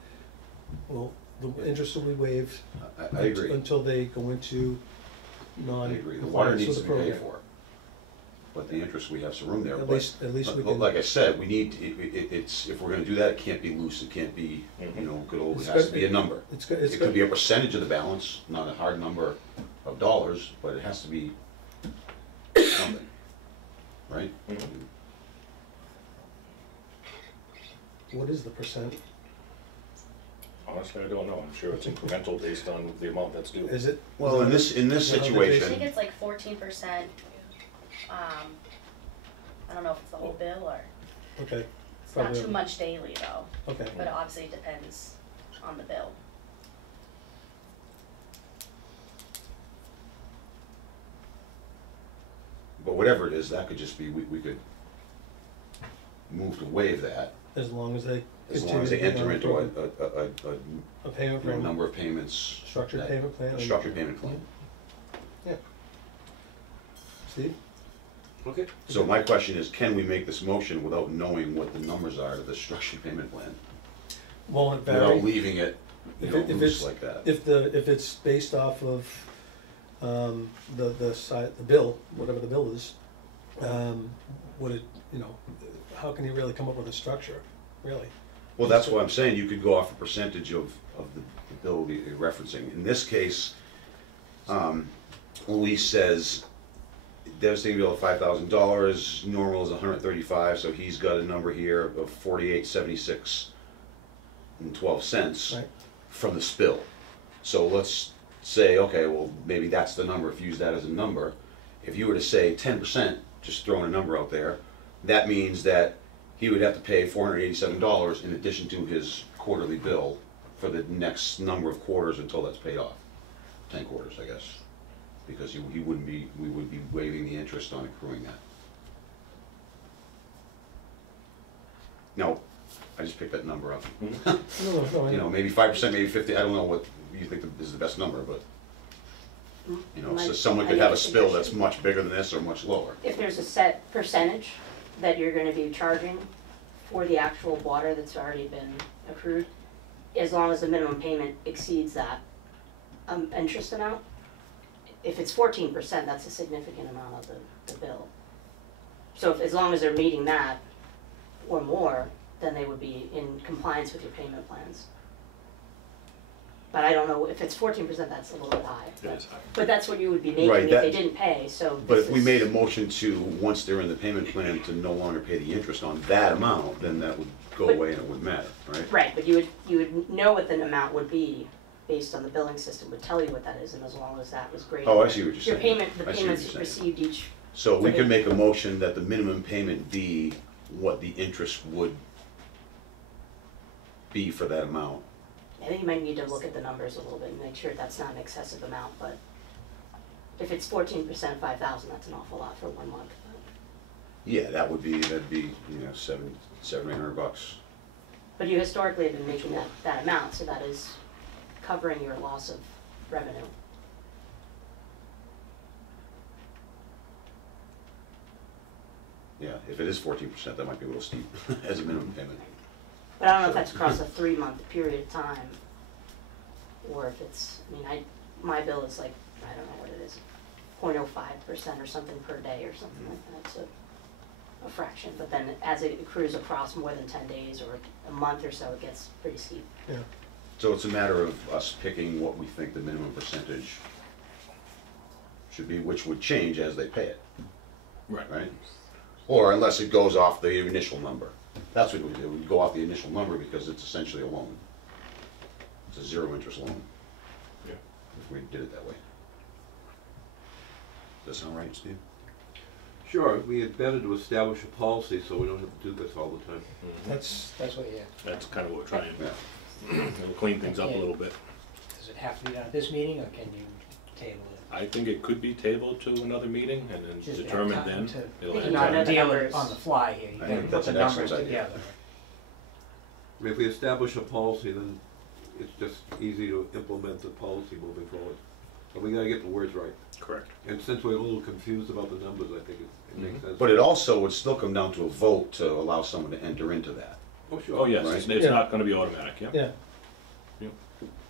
Well, the interest will be waived I agree. until they go into I agree. The water non-compliance needs with to the be paid program. for. But the interest, we have some room there. At but- least we but can. like I said, we need, it's, if we're gonna do that, it can't be loose, it can't be, you know, good old, it It's has got- to be a number. It's good, it's It could good. be a percentage of the balance, not a hard number of dollars, but it has to be something, right? Mhm. What is the percent? honestly, I don't know. I'm sure it's incremental based on the amount that's due. Is it? Well, in this Is it I situation, think it's like 14%. I don't know if it's the whole bill or, Okay, it's not Probably. too much daily though, okay. but it obviously depends on the bill. but whatever it is, that could just be, we could move to waive that, As long as they as long continue as to they be enter on into a payment a plan, number of payments. structured that- payment plan. A and- structured payment plan. Steve? Okay. So my question is, can we make this motion without knowing what the numbers are of the structured payment plan? Won't it Without vary? leaving it, you If know, it- if loose it's- like that? If it's based off of, the bill, whatever the bill is, would it, you know, how can you really come up with a structure, really? Well, that's what I'm saying, you could go off a percentage of the bill that you're referencing. In this case, Louise says, devastating bill of $5,000, normal is $135, so he's got a number here of $48.76 Right. from the spill. So let's say, okay, well, maybe that's the number, if you use that as a number. If you were to say 10%, just throwing a number out there, that means that he would have to pay $487 in addition to his quarterly bill for the next number of quarters until that's paid off. 10 quarters, I guess. Because he wouldn't be, we would be waiving the interest on accruing that. Now, I just picked that number up. No, I You know, maybe 5%, maybe 50, I don't know what you think is the best number, but, you know, so someone could have a spill that's much bigger than this or much lower. If there's a set percentage that you're gonna be charging for the actual water that's already been accrued, as long as the minimum payment exceeds that, interest amount, if it's 14%, that's a significant amount of the bill. So if, as long as they're meeting that or more, then they would be in compliance with your payment plans. But I don't know, if it's 14%, that's a little bit high. It is high. But that's what you would be making Right, if that- they didn't pay, so But this if we is- made a motion to, once they're in the payment plan, to no longer pay the interest on that amount, then that would go But- away and it wouldn't matter, right? Right, but you would know what the amount would be based on the billing system, would tell you what that is, and as long as that was great. Oh, I see what you're Your saying. payment, the I see what payments you're saying. received each, So we could make a motion that the minimum payment be what the interest would be for that amount. I think you might need to look at the numbers a little bit and make sure that's not an excessive amount, but if it's 14% of 5,000, that's an awful lot for 1 month. Yeah, that'd be, you know, $700-800. But you historically have been making that amount, so that is covering your loss of revenue. Yeah, if it is 14%, that might be a little steep as a minimum payment. But I don't know if that's across a 3-month period of time, or if it's, I mean, my bill is like, I don't know what it is, 0.05% or something per day or something like that, so a fraction, but then as it accrues across more than 10 days or a month or so, it gets pretty steep. Yeah. So it's a matter of us picking what we think the minimum percentage should be, which would change as they pay it, right? Or unless it goes off the initial number. That's what we do, we go off the initial number because it's essentially a loan. It's a zero interest loan. Yeah. If we did it that way. Does that sound right, Steve? Sure, we had better to establish a policy so we don't have to do this all the time. That's What, yeah. That's kind of what we're trying. Yeah. It'll clean things up a little bit. Does it have to be done at this meeting, or can you table it? I think it could be tabled to another meeting and then Just have determined time then. to- It'll You have know, time. the Deal numbers. it on the fly here, you I gotta think put that's the an excellent numbers idea. together. I mean, if we establish a policy, then it's just easy to implement the policy moving forward. But we gotta get the words right. Correct. And since we're a little confused about the numbers, I think it makes sense. But it also would still come down to a vote to allow someone to enter into that. Oh, sure. Oh, yes, Right. it's Yeah. not gonna be automatic, yeah. yeah.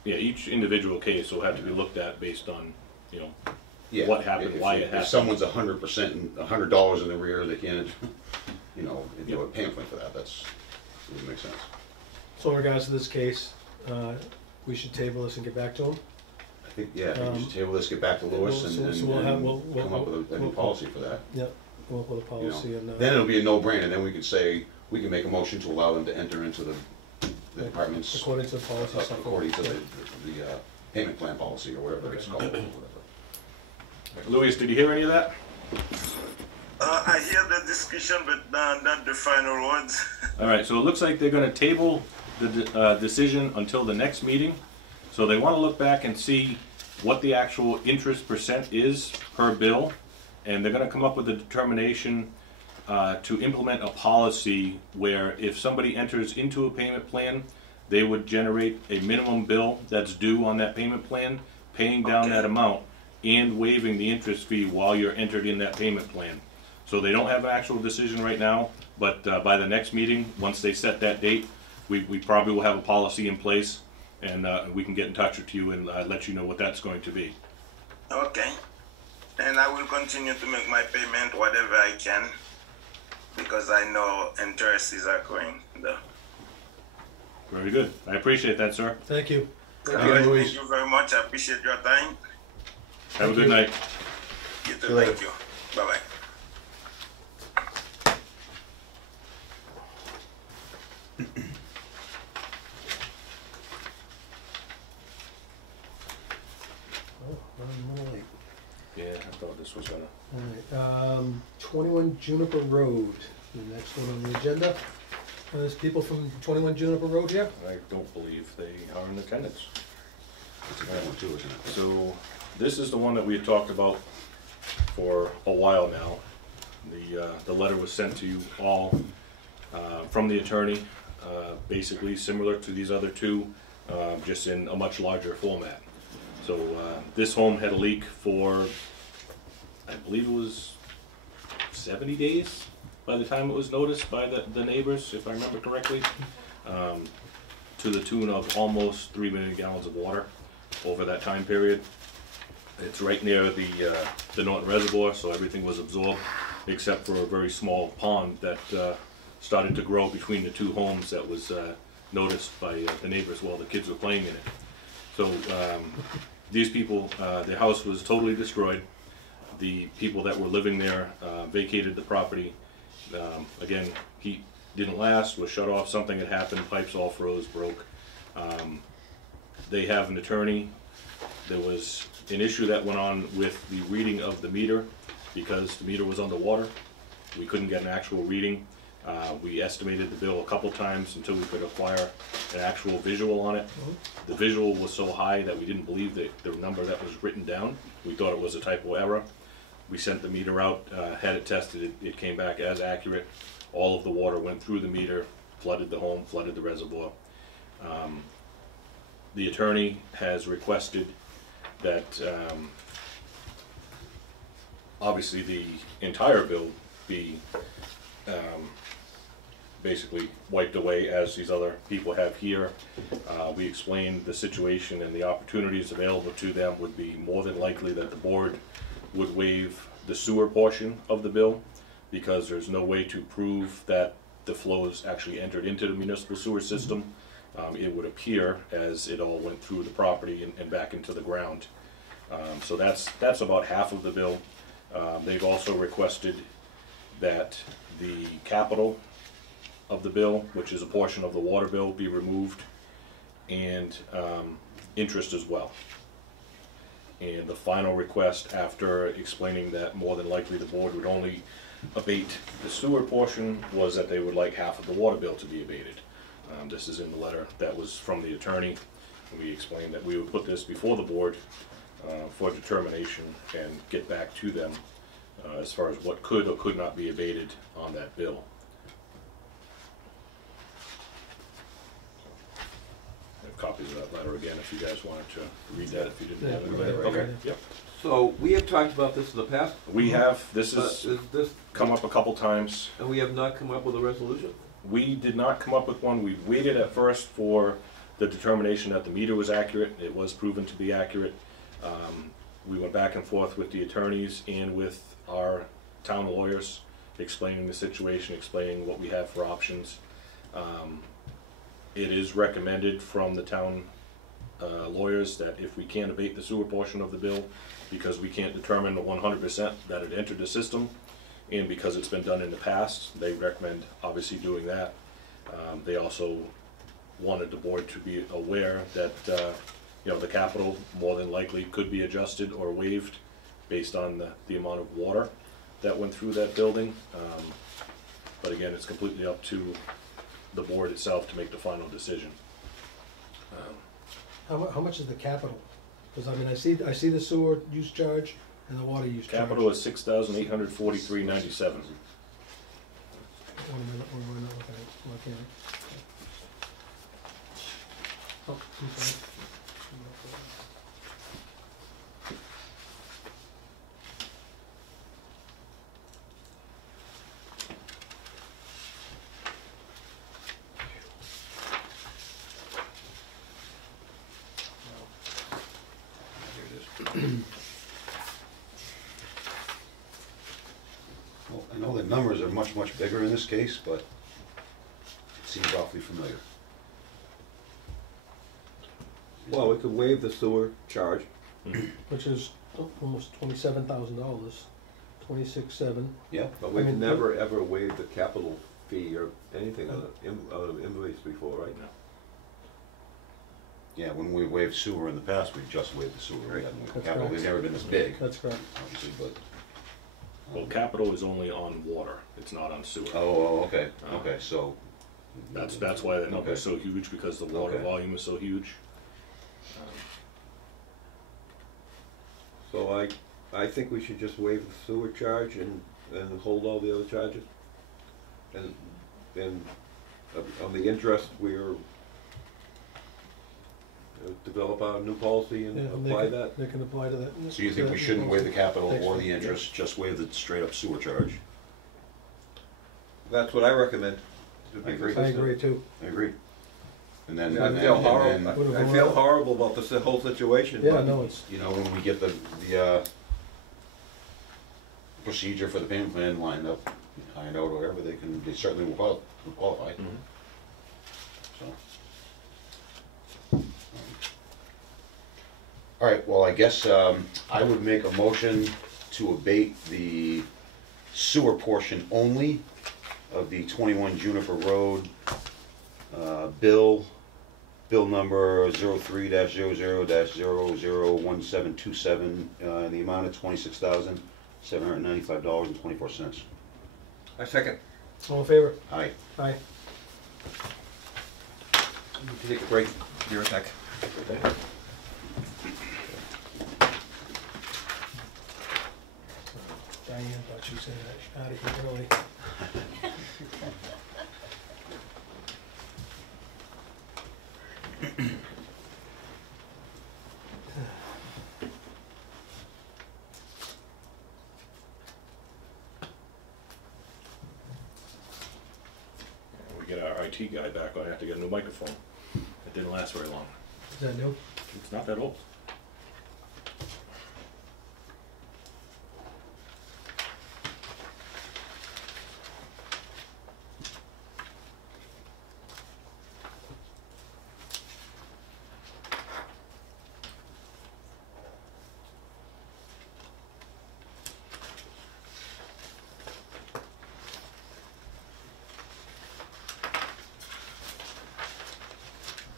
Yeah, each individual case will have to be looked at based on, you know, Yeah. What happened, If- why if- it happened. If someone's 100% and $100 in the rear, they can't, you know, do a payment for that, that's, it would make sense. So in regards to this case, we should table this and get back to them. I think, yeah, if you just table this, get back to Lewis so- and so we'll have- and we'll- come up with a new we'll- policy for that. Yep, we'll put a You policy know, and, then it'll be a no-brainer, then we could say, we can make a motion to allow them to enter into the department's, according to the policy. stuff. according to the payment plan policy or whatever it's called, or whatever. Louis, did you hear any of that? I hear the discussion, but not the final words. All right, so it looks like they're gonna table the decision until the next meeting. So they wanna look back and see what the actual interest percent is per bill. And they're gonna come up with a determination to implement a policy where if somebody enters into a payment plan, they would generate a minimum bill that's due on that payment plan, paying down that amount, and waiving the interest fee while you're entered in that payment plan. So they don't have an actual decision right now, but by the next meeting, once they set that date, we probably will have a policy in place, and we can get in touch with you and let you know what that's going to be. Okay. And I will continue to make my payment whatever I can, because I know interest is occurring. Very good. I appreciate that, sir. Thank you. Thank you very much. I appreciate your time. Have a good night. You See you too. later. Thank you. Bye-bye. Oh, running a little late. Yeah, I thought this was gonna. All right, 21 Juniper Road, the next one on the agenda. There's people from 21 Juniper Road here? I don't believe they are in attendance. That's a bad one too, isn't it? So, this is the one that we had talked about for a while now. The letter was sent to you all from the attorney, basically similar to these other two, just in a much larger format. So, this home had a leak for, I believe it was 70 days by the time it was noticed by the neighbors, if I remember correctly, to the tune of almost 3 million gallons of water over that time period. It's right near the Norton Reservoir, so everything was absorbed except for a very small pond that started to grow between the two homes that was noticed by the neighbors while the kids were playing in it. So these people, their house was totally destroyed. The people that were living there vacated the property. Again, heat didn't last, was shut off, something had happened, pipes all froze, broke. They have an attorney. There was an issue that went on with the reading of the meter because the meter was underwater. We couldn't get an actual reading. We estimated the bill a couple times until we could acquire an actual visual on it. The visual was so high that we didn't believe that the number that was written down. We thought it was a typo error. We sent the meter out, had it tested, it came back as accurate. All of the water went through the meter, flooded the home, flooded the reservoir. The attorney has requested that obviously the entire bill be basically wiped away as these other people have here. We explained the situation and the opportunities available to them would be more than likely that the board would waive the sewer portion of the bill because there's no way to prove that the flows actually entered into the municipal sewer system. It would appear as it all went through the property and back into the ground. So that's about half of the bill. They've also requested that the capital of the bill, which is a portion of the water bill, be removed, and interest as well. And the final request, after explaining that more than likely the board would only abate the sewer portion, was that they would like half of the water bill to be abated. This is in the letter that was from the attorney. We explained that we would put this before the board for determination and get back to them as far as what could or could not be abated on that bill. I have copies of that letter again if you guys wanted to read that if you didn't have it. Okay, yep. So we have talked about this in the past. We have, this Is has this, come up a couple times. and we have not come up with a resolution? We did not come up with one. We waited at first for the determination that the meter was accurate. It was proven to be accurate. We went back and forth with the attorneys and with our town lawyers, explaining the situation, explaining what we have for options. It is recommended from the town lawyers that if we can't abate the sewer portion of the bill, because we can't determine 100% that it entered the system, and because it's been done in the past, they recommend obviously doing that. They also wanted the board to be aware that you know, the capital more than likely could be adjusted or waived based on the amount of water that went through that building. But again, it's completely up to the board itself to make the final decision. How much is the capital? Because I mean, I see the sewer use charge and the water use charge. Capital is $6,843.97. One minute, looking at it. Oh, I'm sorry. Well, I know the numbers are much, much bigger in this case, but it seems awfully familiar. Well, we could waive the sewer charge. Which is almost $27,000, 26.7. Yeah, But we've I mean, never ever waived the capital fee or anything on an invoice before, right? yeah, when we waived sewer in the past, we just waived the sewer, right? That's Capital, correct. we've never been this big, That's correct. obviously, but. Well, capital is only on water, it's not on sewer. Oh, okay, okay, so. That's why that number is Okay. so huge, because the water Okay. volume is so huge. So I think we should just waive the sewer charge and hold all the other charges. And on the interest, we're develop our new policy and Yeah, apply that. They can apply to that. So you think we shouldn't waive the capital or the Yeah. interest, just waive the straight up sewer charge? That's what I recommend. to be I agree. I consistent. agree too. I agree. And then, I and feel then, horrible, and then, I feel horrible about this whole situation. Yeah, but- no, it's, you know, when we get the procedure for the payment plan lined up, ironed out or whatever, they certainly will qualify. So. All right, well, I guess I would make a motion to abate the sewer portion only of the 21 Juniper Road bill number 03-00-001727 in the amount of $26,795.24. I second. all in favor? Aye. Aye. You can take a break, you're attack. Diane thought she was out of here early. IT guy back, I have to get a new microphone. It didn't last very long. Is that new? It's not that old.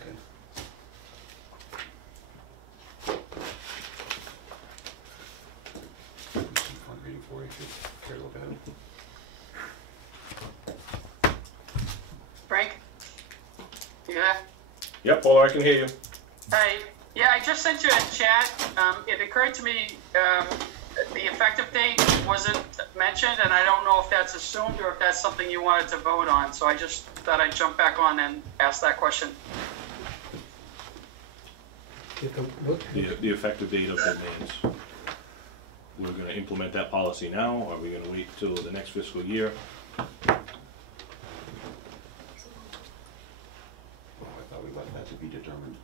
Okay. Some fun reading for you if you care to look at it. Frank? You there? Yep, Paula, I can hear you. Hey, yeah, I just sent you a chat. It occurred to me, the effective date wasn't mentioned, and I don't know if that's assumed or if that's something you wanted to vote on, so I just thought I'd jump back on and ask that question. Get the, what? The effective date of demands. We're gonna implement that policy now, or are we gonna wait till the next fiscal year? Oh, I thought we left that to be determined.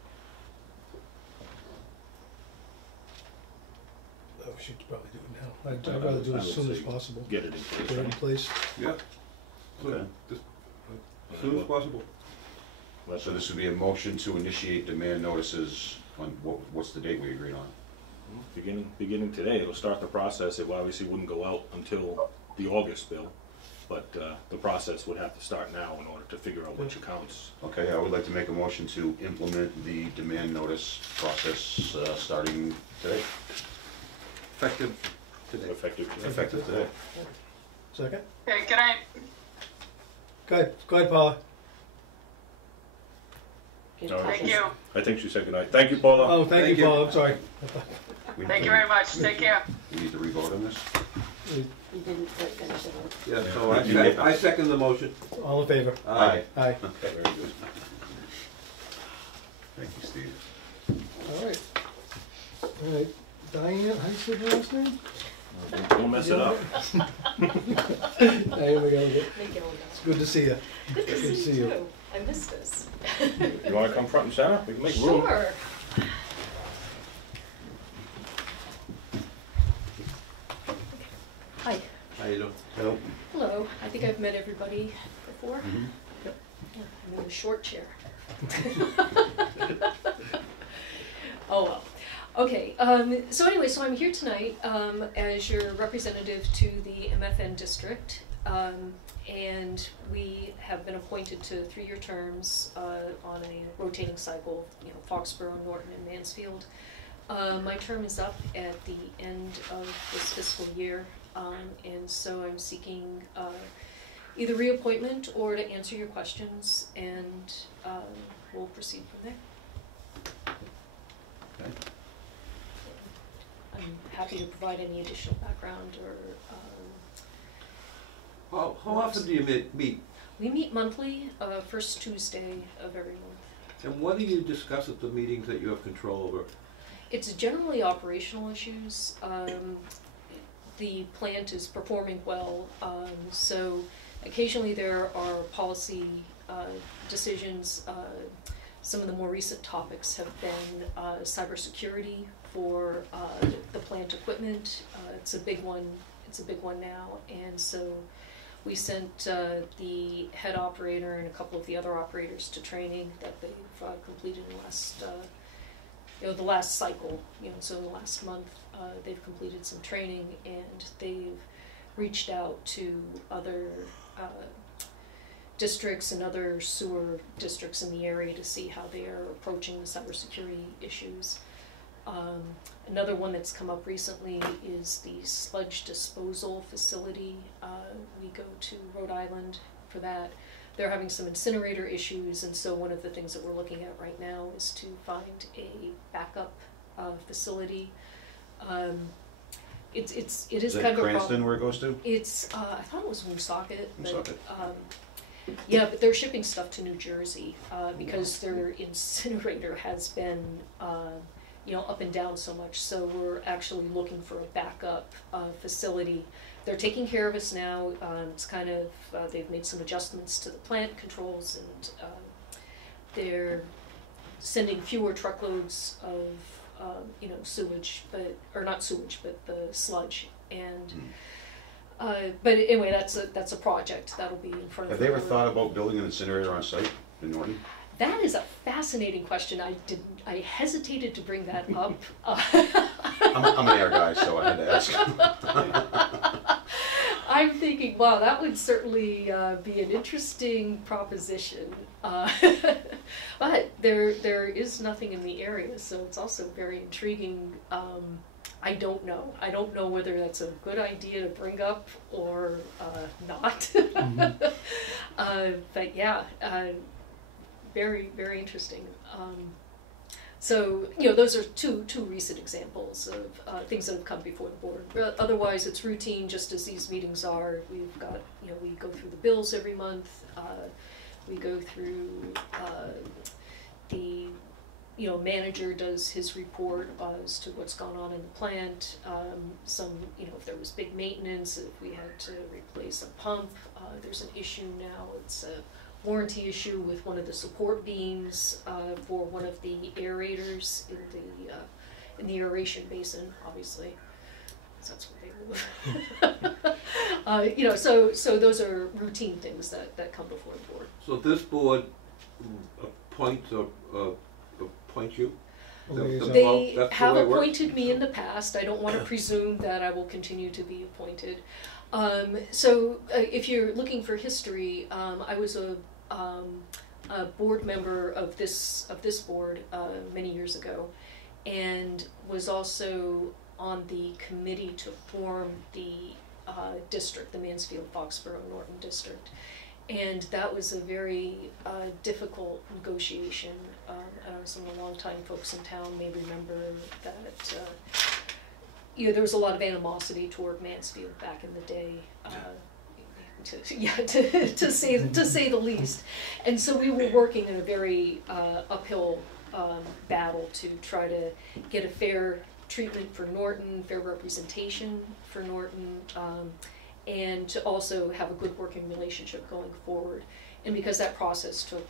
Oh, we should probably do it now. I'd rather do it as soon as possible. Get it in place, Get it in right? place. Yeah. Okay. Just as soon as possible. So this would be a motion to initiate demand notices on, what's the date we agreed on? Beginning today, it'll start the process. It obviously wouldn't go out until the August bill, but the process would have to start now in order to figure out which accounts. Okay, I would like to make a motion to implement the demand notice process, starting today, Effective today. effective today. Second? Okay, can I, Go ahead, Paula. Get All right. thank you. I think she said goodnight. Thank you, Paula. Oh, thank Thank you, you. Paula, I'm sorry. Thank you very much. Take care. We need to re-vote on this? You didn't finish it. Yeah, so I second the motion. All in favor? Aye. Aye. Okay, very good. Thank you, Steve. All right. All right. Diane, how you say her last name? Don't mess it up. Diane McGilligan. Make it all It's good to see you. Good to Good to see see you you. too. I missed this. You wanna come front and center? We can make room. Sure. Hi. How you doing? Hello. Hello. I think I've met everybody before. Mhm. Yeah, I'm in the short chair. Oh well. Okay, so anyway, so I'm here tonight as your representative to the MFN district. And we have been appointed to 3-year terms on a rotating cycle, you know, Foxborough, Norton, and Mansfield. My term is up at the end of this fiscal year, and so I'm seeking either reappointment or to answer your questions, and we'll proceed from there. Okay. I'm happy to provide any additional background or How often do you meet? we meet monthly, first Tuesday of every month. And what do you discuss at the meetings that you have control over? It's generally operational issues. The plant is performing well, so occasionally there are policy decisions. Some of the more recent topics have been cybersecurity for the plant equipment. It's a big one. It's a big one now, and so we sent the head operator and a couple of the other operators to training that they've completed in the last, the last cycle. So in the last month, they've completed some training, and they've reached out to other districts and other sewer districts in the area to see how they are approaching the cybersecurity issues. Another one that's come up recently is the sludge disposal facility. We go to Rhode Island for that. They're having some incinerator issues, and so one of the things that we're looking at right now is to find a backup facility. It is Is that kind of a Cranston problem. where it goes to? It's I thought it was Woonsocket, but Woonsocket. yeah, but they're shipping stuff to New Jersey because their incinerator has been up and down so much. So we're actually looking for a backup facility. They're taking care of us now. It's kind of, they've made some adjustments to the plant controls, and they're sending fewer truckloads of sewage, or not sewage, but the sludge. And but anyway, that's a project that'll be in front of. Have they ever thought about building an incinerator on site in Norton? That is a fascinating question. I hesitated to bring that up. I'm an air guy, so I had to ask. I'm thinking, wow, that would certainly be an interesting proposition. But there is nothing in the area, so it's also very intriguing. I don't know. I don't know whether that's a good idea to bring up or not. Mm-hmm. But yeah, very, very interesting. So, those are two recent examples of things that have come before the board. Otherwise, it's routine, just as these meetings are. We've got, we go through the bills every month. We go through the, manager does his report as to what's gone on in the plant. If there was big maintenance, if we had to replace a pump, there's an issue now. It's a warranty issue with one of the support beams for one of the aerators in the aeration basin, obviously, 'cause that's where they live. So those are routine things that come before the board. So this board appoints you? They have appointed me in the past. I don't want to presume that I will continue to be appointed. If you're looking for history, I was a board member of this board many years ago, and was also on the committee to form the district, the Mansfield Foxborough Norton district, and that was a very difficult negotiation. Some of the longtime folks in town may remember that there was a lot of animosity toward Mansfield back in the day. To say the least, and so we were working in a very uphill battle to try to get a fair treatment for Norton, fair representation for Norton, and to also have a good working relationship going forward. And because that process took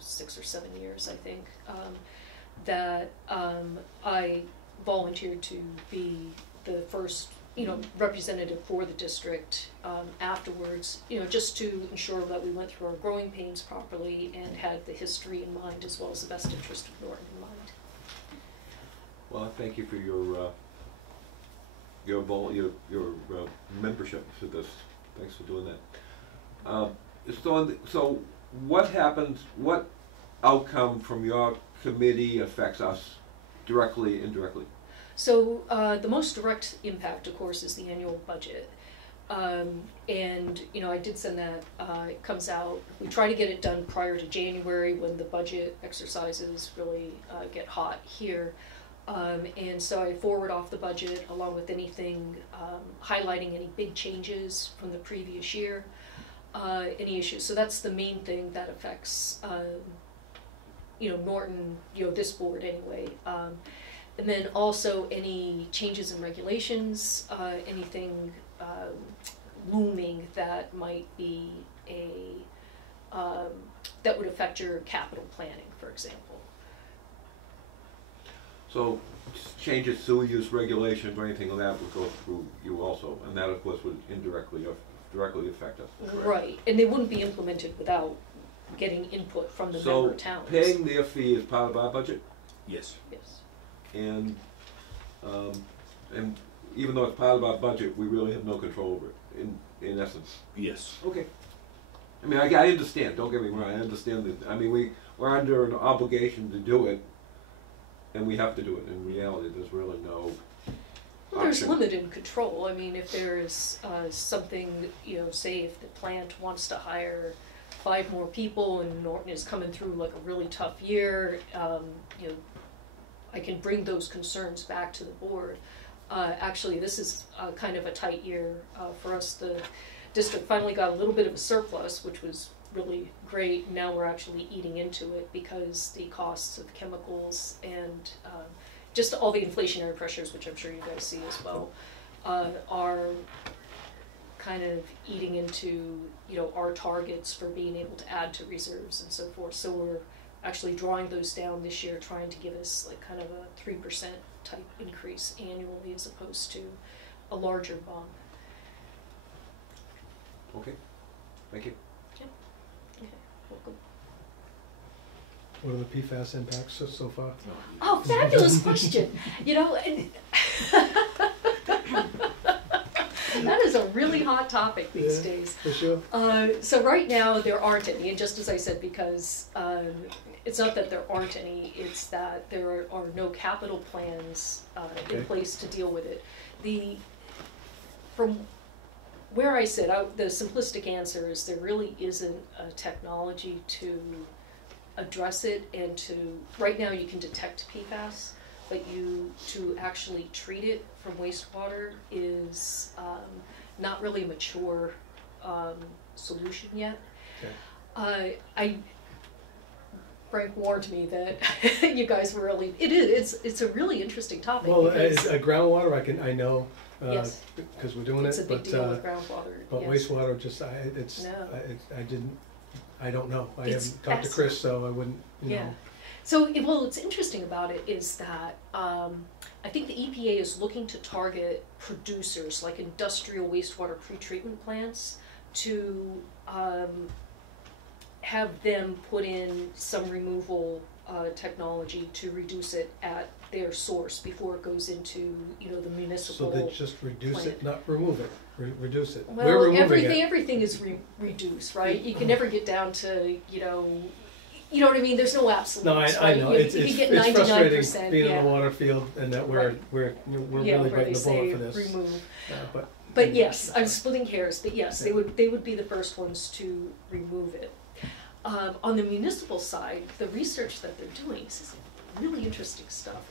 6 or 7 years, I think, I volunteered to be the first representative for the district afterwards, just to ensure that we went through our growing pains properly and had the history in mind as well as the best interest of Norton in mind. Well, thank you for your membership to this. Thanks for doing that. So what happens? What outcome from your committee affects us directly, indirectly? So the most direct impact, of course, is the annual budget. And I did send that. It comes out. We try to get it done prior to January, when the budget exercises really get hot here. And so I forward off the budget along with anything highlighting any big changes from the previous year, any issues. So that's the main thing that affects Norton, this board anyway. And then also any changes in regulations, anything looming that might be that would affect your capital planning, for example. So changes sewer use regulations or anything like that would go through you also, and that of course would directly affect us. Right, and they wouldn't be implemented without getting input from the member towns. So paying their fee is part of our budget? Yes. Yes. And even though it's part of our budget, we really have no control over it, in essence. Yes. Okay. I mean, I understand, don't get me wrong, I understand that, I mean, we're under an obligation to do it, and we have to do it. In reality, there's really no Well, there's option. limited control. I mean, if there's something, say if the plant wants to hire 5 more people and Norton is coming through like a really tough year, I can bring those concerns back to the board. Actually, this is kind of a tight year for us. The district finally got a little bit of a surplus, which was really great. Now we're actually eating into it because the costs of chemicals and just all the inflationary pressures, which I'm sure you guys see as well, are kind of eating into, you know, our targets for being able to add to reserves and so forth. So we're actually drawing those down this year, trying to give us like kind of a 3% type increase annually as opposed to a larger bump. Okay, thank you. Okay, welcome. What are the PFAS impacts so far? Oh, fabulous question. You know, and that is a really hot topic these days. For sure. So right now there aren't any, and just as I said, because it's not that there aren't any, it's that there are no capital plans in place to deal with it. From where I sit, the simplistic answer is there really isn't a technology to address it, and right now you can detect PFAS, but to actually treat it from wastewater is not really a mature solution yet. Okay. Frank warned me that you guys were really, it's a really interesting topic. Well, groundwater, I know, yes, because we're doing it's it. a big deal with groundwater. But yes. wastewater, I don't know. I haven't talked to Chris, so I wouldn't, you know. So, what's interesting about it is that I think the EPA is looking to target producers like industrial wastewater pretreatment plants to have them put in some removal technology to reduce it at their source before it goes into, you know, the municipal. So they just reduce it, not remove it. Reduce it. Well, we're removing everything is reduced, right? You can never get down to, you know what I mean? There's no absolutes. No, I know. Right? It's frustrating being in the water field and that we're really biting the bullet for this. Remove. But yes, I'm splitting hairs. But yes, they would be the first ones to remove it. On the municipal side, the research that they're doing is really interesting stuff.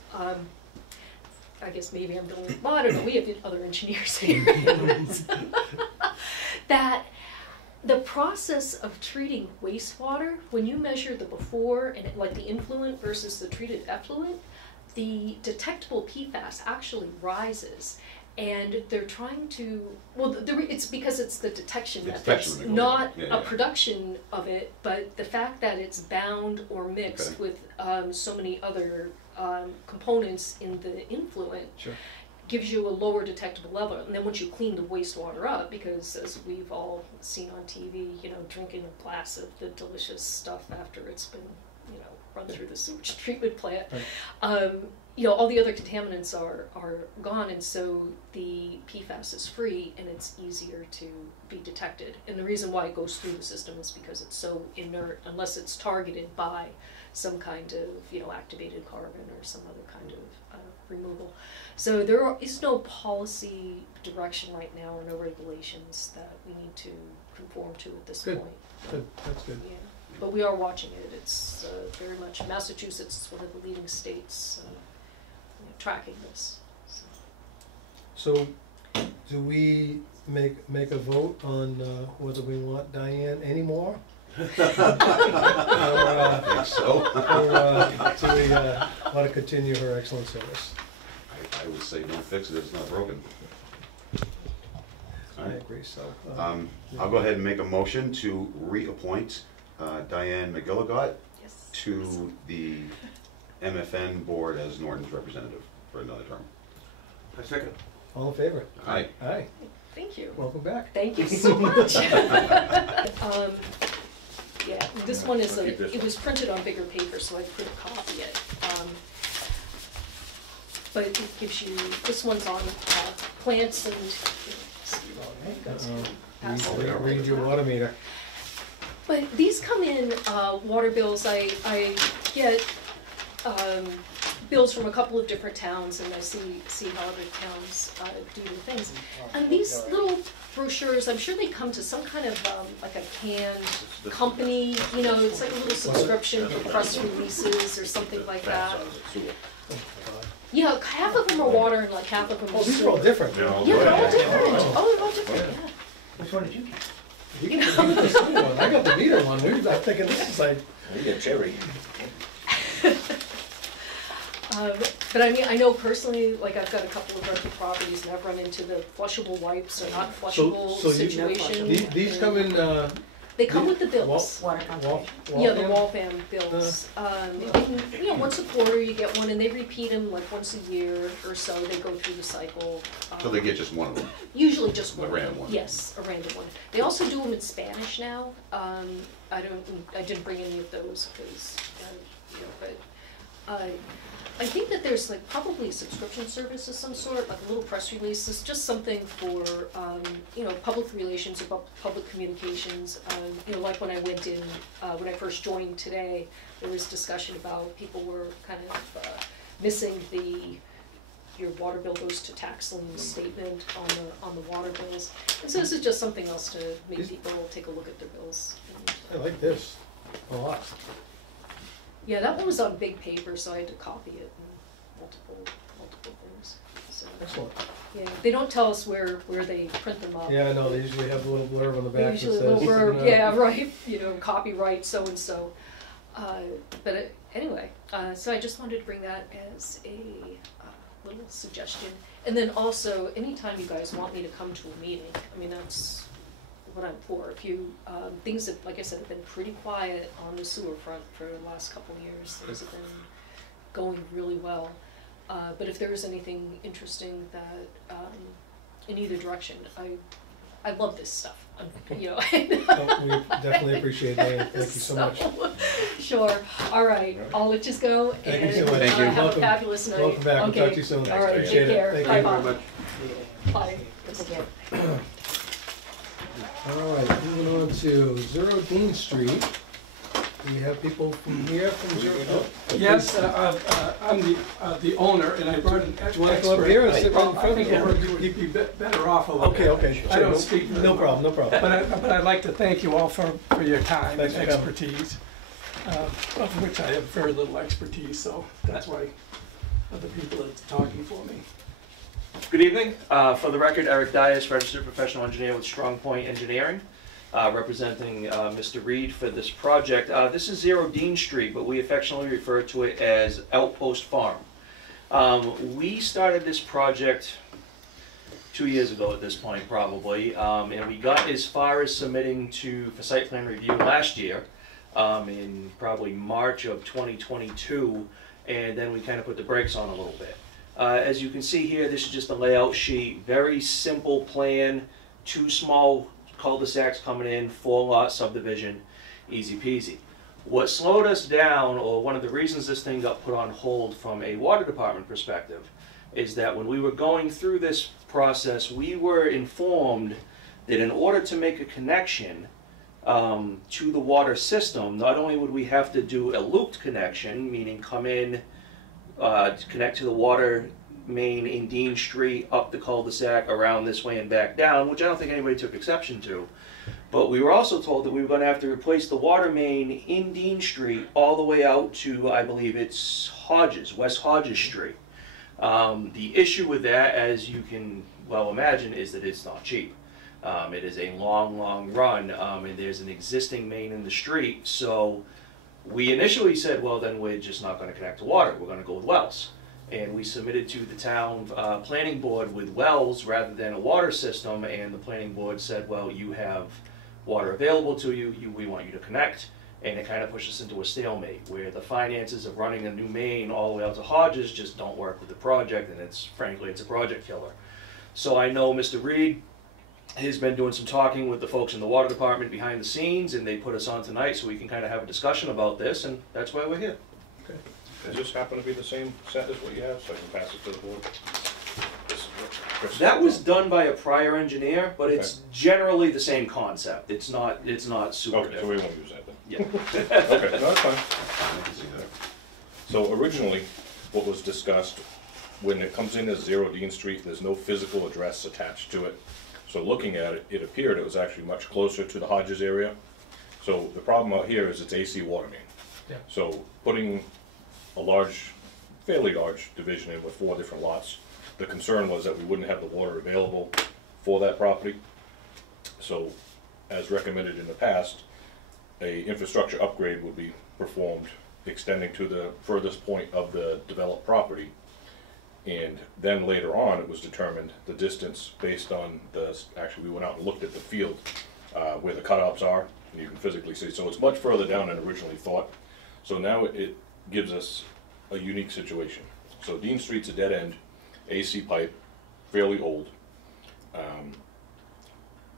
I guess maybe I'm the only, well, I don't know, we have other engineers here. That the process of treating wastewater, when you measure the before and like the influent versus the treated effluent, the detectable PFAS actually rises. And they're trying to, well, it's because it's the detection method, not a production of it, but the fact that it's bound or mixed with so many other components in the influent gives you a lower detectable level. And then once you clean the wastewater up, because as we've all seen on TV, you know, drinking a glass of the delicious stuff after it's been, you know, run through the sewage treatment plant, you know, all the other contaminants are gone, and so the PFAS is free and it's easier to be detected. And the reason why it goes through the system is because it's so inert, unless it's targeted by some kind of, you know, activated carbon or some other kind of removal. So there is no policy direction right now, or no regulations that we need to conform to at this point. Good, that's good. Yeah, but we are watching it. It's very much, Massachusetts is one of the leading states tracking this. So do we make a vote on whether we want Diane anymore? Or do we want to continue her excellent service? I would say don't fix it if it's not broken. I agree, so. I'll go ahead and make a motion to reappoint Diane McGilligot to the MFN board as Norton's representative for another term. I second. All in favor? Aye. Aye. Thank you. Welcome back. Thank you so much. Yeah, this one is it was printed on bigger paper, so I couldn't copy it. But it gives you, this one's on plants and, Read your water meter. But these come in water bills. I get bills from a couple of different towns, and I see how other towns do their things. And these little brochures, I'm sure they come to some kind of like a canned company. You know, it's like a little subscription for press releases or something like that. Yeah, half of them are water and like half of them are These are all different. Yeah, they're all different. Oh, they're all different, yeah. Which one did you get? You got the small one. I got the meter one. I'm thinking this is like. You get cherry. But I mean, I know personally, like I've got a couple of rental properties and I've run into the flushable wipes or not flushable so you- situation. These come in, They come with the bills. Water conservation. Yeah, the Waltham bills. And, you know, once a quarter you get one, and they repeat them like once a year or so. They go through the cycle. So they get just one of them. Usually just A one. random one. Yes, a random one. They also do them in Spanish now. I didn't bring any of those because, you know, but I think that there's like probably a subscription service of some sort, like a little press release. It's just something for, you know, public relations, about public communications. You know, like when I went in, when I first joined today, there was discussion about people were kind of missing your water bill goes to tax lien statement on the water bills. And so this is just something else to make people take a look at their bills. I like this a lot. Yeah, that one was on big paper, so I had to copy it in multiple things. So, Excellent. yeah, they don't tell us where they print them up. Yeah, I know, they usually have a little blurb on the back that says. Usually a little blurb, yeah, right, you know, copyright so-and-so. But anyway, so I just wanted to bring that as a little suggestion. And then also, anytime you guys want me to come to a meeting, I mean, that's what I'm for. If you, things that, like I said, have been pretty quiet on the sewer front for the last couple of years. Things have been going really well. But if there is anything interesting that, in either direction, I love this stuff. You know. Oh, we definitely appreciate that. Thank you so much. Sure. All right. I'll let you go. Thank and you so much. Thank you. Have Welcome. a fabulous night. Welcome back. We'll Okay. talk to you soon. All right. Appreciate Take it. care. Thank Bye you bye. very much. Bye. All right, moving on to 0 Dean Street. We have people from here from 0. Oh, Yes, I'm the owner, and I brought an expert. you want to come up here and sit right in front I of think the it camera? would be better off a little bit. Okay. I Sure, don't speak very No well. problem, no problem. But I'd like to thank you all for your time and Thanks for coming. expertise, of which I have very little expertise, so that's why other people are talking for me. Good evening. For the record, Eric Dias, registered professional engineer with Strong Point Engineering, representing Mr. Reed for this project. This is 0 Dean Street, but we affectionately refer to it as Outpost Farm. We started this project 2 years ago at this point, probably, and we got as far as submitting for site plan review last year, in probably March of 2022, and then we kind of put the brakes on a little bit. As you can see here, this is just a layout sheet, very simple plan, 2 small cul-de-sacs coming in, 4-lot subdivision, easy peasy. What slowed us down, or one of the reasons this thing got put on hold from a water department perspective, is that when we were going through this process, we were informed that in order to make a connection to the water system, not only would we have to do a looped connection, meaning come in, connect to the water main in Dean Street, up the cul-de-sac, around this way and back down, which I don't think anybody took exception to. But we were also told that we were going to have to replace the water main in Dean Street all the way out to, I believe it's Hodges, West Hodges Street. The issue with that, as you can well imagine, is that it's not cheap. It is a long run, and there's an existing main in the street, so we initially said, well, then we're just not going to connect to water. We're going to go with wells. And we submitted to the town planning board with wells rather than a water system, and the planning board said, well, you have water available to you, we want you to connect. And it kind of pushed us into a stalemate, where the finances of running a new main all the way out to Hodges just don't work with the project, and frankly, it's a project killer. So I know Mr. Reed has been doing some talking with the folks in the water department behind the scenes, and they put us on tonight so we can kind of have a discussion about this, and that's why we're here. Okay. Does this happen to be the same set as what you have, so I can pass it to the board? This is what Chris- That was done by a prior engineer, but it's generally the same concept. It's not super Okay, so we different. won't use that then. Yeah. Okay, no, that's fine. I can see that. So originally, what was discussed, when it comes in as 0 Dean Street, there's no physical address attached to it. So looking at it, it appeared it was actually much closer to the Hodges area. So the problem out here is it's AC water main. Yeah. So putting a fairly large division in with 4 different lots, the concern was that we wouldn't have the water available for that property. So, as recommended in the past, a infrastructure upgrade would be performed extending to the furthest point of the developed property And then later on, it was determined the distance based on actually we went out and looked at the field where the cutouts are, and you can physically see. So it's much further down than originally thought. So now it gives us a unique situation. So Dean Street's a dead end, AC pipe, fairly old.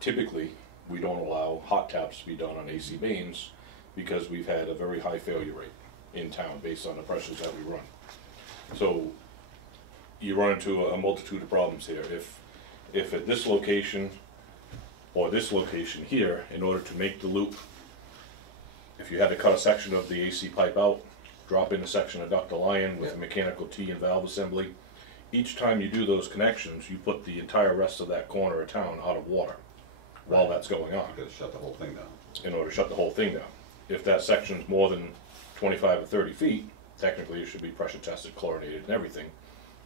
Typically, we don't allow hot taps to be done on AC mains because we've had a very high failure rate in town based on the pressures that we run. So you run into a multitude of problems here. If at this location or this location here, in order to make the loop, if you had to cut a section of the AC pipe out, drop in a section of ductile iron with a mechanical T and valve assembly, each time you do those connections, you put the entire rest of that corner of town out of water while that's going on. You gotta shut the whole thing down. In order to shut the whole thing down. If that section's more than 25 or 30 feet, technically it should be pressure tested, chlorinated and everything.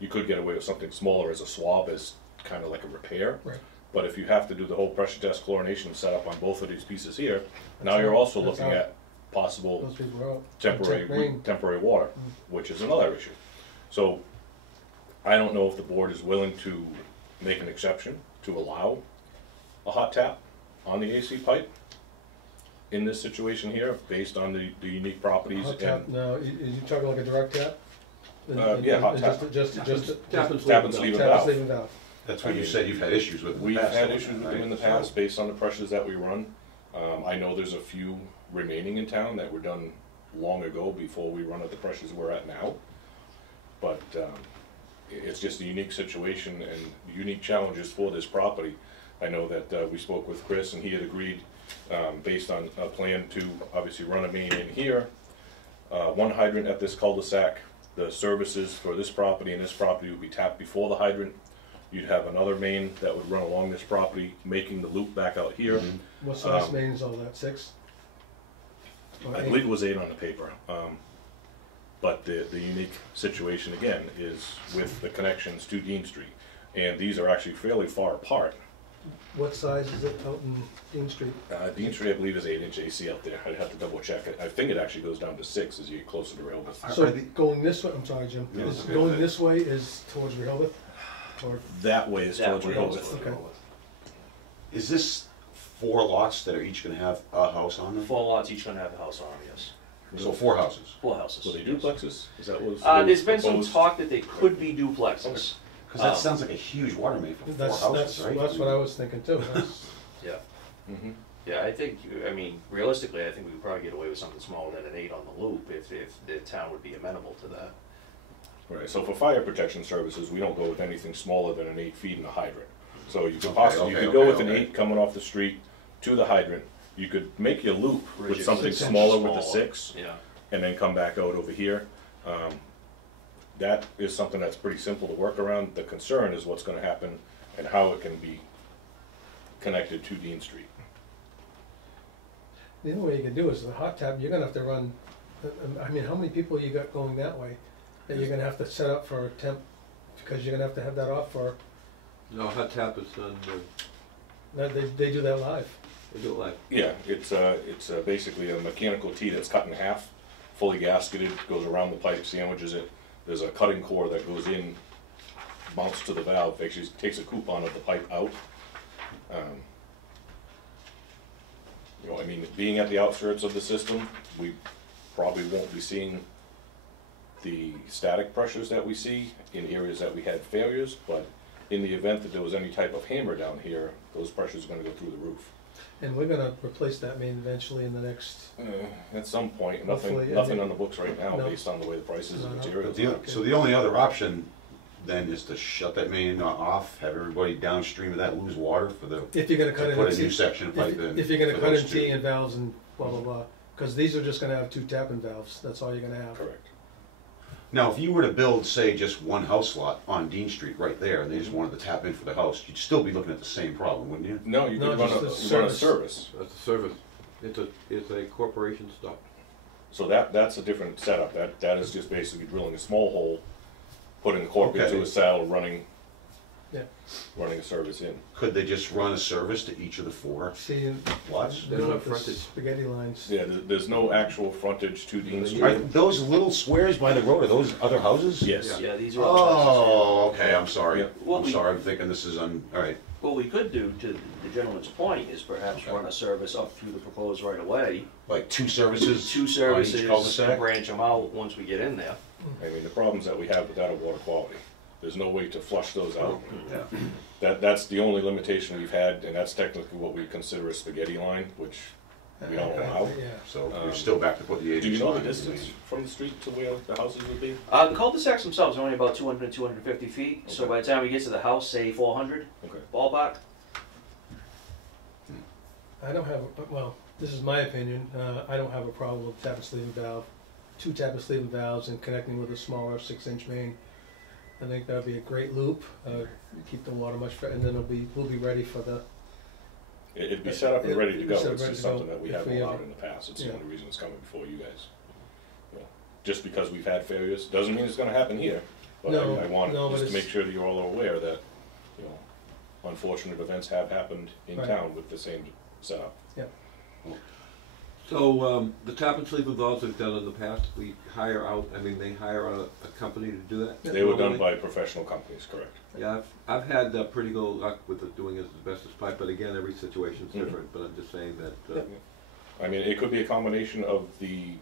You could get away with something smaller as a swab, as kind of like a repair. Right. But if you have to do the whole pressure test chlorination setup on both of these pieces here, now you're also That's looking out. at possible Those people are out. temporary Main. temporary water, which is another issue. So I don't know if the board is willing to make an exception to allow a hot tap on the AC pipe in this situation here, based on the unique properties. Hot tap, no, you talking like a direct tap? Yeah, hot tap. Just Tap and sleeve and tap and valve. sleeve and valve. That's what you said you've had issues with in the We've past. had though, issues with right? them in the past based on the pressures that we run. I know there's a few remaining in town that were done long ago before we run at the pressures we're at now. But it's just a unique situation and unique challenges for this property. I know that we spoke with Chris and he had agreed, based on a plan to obviously run a main in here, one hydrant at this cul-de-sac. The services for this property and this property would be tapped before the hydrant. You'd have another main that would run along this property, making the loop back out here. What size main is all that, 6? Or I 8? believe it was 8 on the paper. But the unique situation again is with the connections to Dean Street. And these are actually fairly far apart. What size is it out in Dean Street? Dean Street, I believe, is 8-inch AC up there. I'd have to double check it. I think it actually goes down to 6 as you get closer to Rehoboth. So going this way, I'm sorry, Jim, Yeah, is okay. going this way is towards Rehoboth? Or, That way is That towards way is Rehoboth. towards Okay. Is this 4 lots that are each gonna have a house on them? 4 lots, each gonna have a house on them, yes. So 4 houses? 4 houses. Were they yes. duplexes? Is that what was There's been some proposed? talk that they could be duplexes. Cause that Um, sounds like a huge water main for 4 that's houses, right? what I was thinking too. Yeah. Mhm. Yeah, I think, I mean, realistically, I think we could probably get away with something smaller than an 8 on the loop if the town would be amenable to that. Right, so for fire protection services, we don't go with anything smaller than an 8 feet in a hydrant. So you could Okay, possibly, you okay, could go okay, with an okay. 8 coming off the street to the hydrant. You could make your loop with Rigid something 6 inches smaller with a smaller. 6, Yeah. and then come back out over here. That is something that's pretty simple to work around. The concern is what's gonna happen and how it can be connected to Dean Street. The only way you can do is the hot tap, you're gonna have to run, I mean, how many people you got going that way? That you're gonna have to set up for a temp, because you're gonna have that off for, No, hot tap is done, they do that live. they do it live. Yeah, it's basically a mechanical T that's cut in half, fully gasketed, goes around the pipe, sandwiches it. There's a cutting core that goes in, mounts to the valve, actually takes a coupon of the pipe out. You know, I mean, being at the outskirts of the system, we probably won't be seeing the static pressures that we see in areas that we had failures, but in the event that there was any type of hammer down here, those pressures are gonna go through the roof. And we're gonna replace that main eventually in the next, At some point, Hopefully, nothing yeah. on the books right now, No. based on the way the prices of No, no. materials. So the only other option then is to shut that main off, have everybody downstream of that lose water for the, if you're gonna cut to in. put a if new you- section of pipe in. If you're gonna for cut those in two. T and valves and blah, blah, blah, cause these are just gonna have 2 tapping valves, that's all you're gonna have. Correct. Now, if you were to build, say, just one house lot on Dean Street right there, and they just wanted to tap in for the house, you'd still be looking at the same problem, wouldn't you? No, you No, could run just a, a run a service. service. That's a service. It's a corporation stop. So that's a different setup. That is just basically drilling a small hole, putting the cork into Okay. a saddle, running. Yeah. running a service in. Could they just run a service to each of the 4 See, lots? They don't have the frontage. spaghetti lines. Yeah, there's no actual frontage to Dean Are Street. those little squares by the road, are those other houses? Yes. Yeah, these are all houses Oh, okay, I'm sorry. Yeah. What I'm we- sorry, I'm thinking this is all right. here. What we could do, to the gentleman's point, is perhaps run a service up through the proposed right of way. Like 2 services? Two on services, each and cul-de-sac? branch them out once we get in there. I mean, the problems that we have with that are water quality. There's no way to flush those out. Yeah. That's the only limitation we've had, and that's technically what we consider a spaghetti line, which we don't allow. Yeah. So we're still back to put the 80 Do you know the sign. distance from the street to where the houses would be? The cul-de-sacs themselves are only about 200 to 250 feet, so Okay. by the time we get to the house, say 400 Okay. ballpark. I don't have, well, this is my opinion, I don't have a problem with tap and sleeve valve, 2 tap and sleeve valves and connecting with a smaller 6-inch main. I think that'd be a great loop, keep the water much, and then we'll be ready for the, It'd be set up and ready to go. Set up It's ready just to go something that we if haven't we allowed ever- in the past. It's the yeah. only reason it's coming before you guys. You know, just because we've had failures, doesn't mean it's gonna happen here. But No, I want no, but just to it's- make sure that you're all aware that, you know, unfortunate events have happened in Right. town with the same setup. So, the tap and sleeve valves we've done in the past, we hire out, they hire out a company to do that? They were done normally? by professional companies, correct? Yeah, I've had pretty good luck with doing it as best as pipe, but again, every situation's Mhm. different, but I'm just saying that, Yep. I mean, it could be a combination of the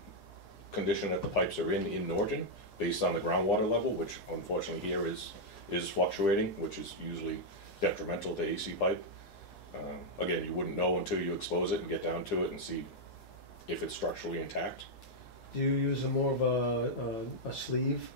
condition that the pipes are in Norton, based on the groundwater level, which unfortunately here is fluctuating, which is usually detrimental to AC pipe. Again, you wouldn't know until you expose it and get down to it and see if it's structurally intact. do you use more of a sleeve,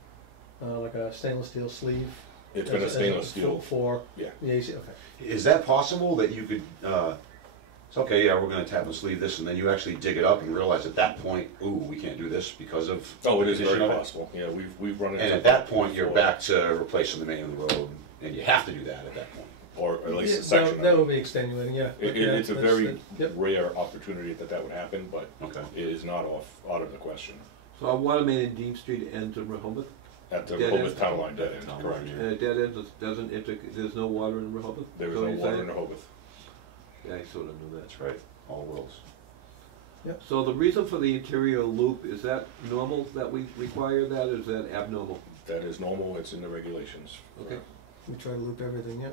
like a stainless steel sleeve? It's been a stainless steel, For yeah. the AC, okay. Is that possible that you could, it's okay, yeah, we're gonna tap and sleeve this, and then you actually dig it up and realize at that point, ooh, we can't do this because of. Oh, it is the very condition of it? possible, yeah, we've run into. And at that point, you're before. back to replacing the main of the road, and you have to do that at that point. Or at least Yeah, a section that of would it. be extenuating, yeah. It's a That's- very Yep, rare opportunity that would happen, but Okay. it is not out of the question. so our water main in Dean Street ends in Rehoboth, At the Dead Rehoboth end? Town Line dead end, Town correct. line, and a dead end doesn't there's no water in Rehoboth? There is So no you're water saying- in Rehoboth. Yeah, I sort of knew that. That's right, all wills. So the reason for the interior loop, is that normal that we require that, or is that abnormal? That is normal, it's in the regulations. Okay. we try to loop everything, yeah.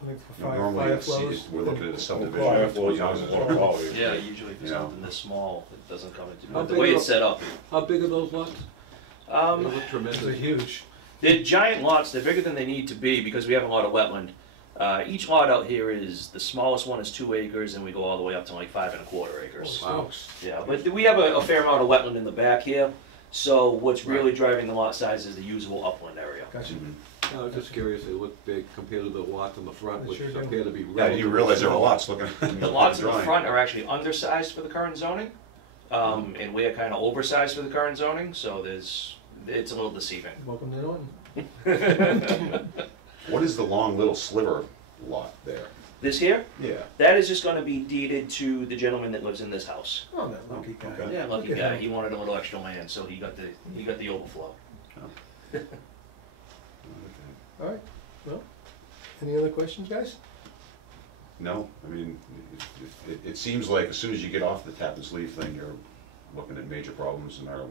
I think for Normally, fire it's- flows. we're looking at a subdivision Fire of 20 flows houses. and water quality. Yeah, usually for Yeah. something this small, it doesn't come into, How the big way are- it's set up. How big are those lots? They look Those are tremendous. huge. They're giant lots, they're bigger than they need to be because we have a lot of wetland. Each lot out here is, the smallest one is 2 acres and we go all the way up to like 5 1/4 acres. Holy smokes. Yeah, but we have a fair amount of wetland in the back here, so what's really driving the lot size is the usable upland area. Gotcha. Mhm. I was just curious, they look big compared to the lots in the front, They which sure do. appear to be Yeah, relatively you realize there are small. lots looking. The lots in the drawing. front are actually undersized for the current zoning, and we're kind of oversized for the current zoning, so it's a little deceiving. Welcome to Norton. What is the long little sliver lot there? This here, Yeah. that is just gonna be deeded to the gentleman that lives in this house. Oh, that lucky guy. Okay. Yeah, lucky Look at guy, him. he wanted a little extra land, so he got the overflow. All right, well, any other questions, guys? No, I mean, it seems like as soon as you get off the tap and sleeve thing, you're looking at major problems no matter.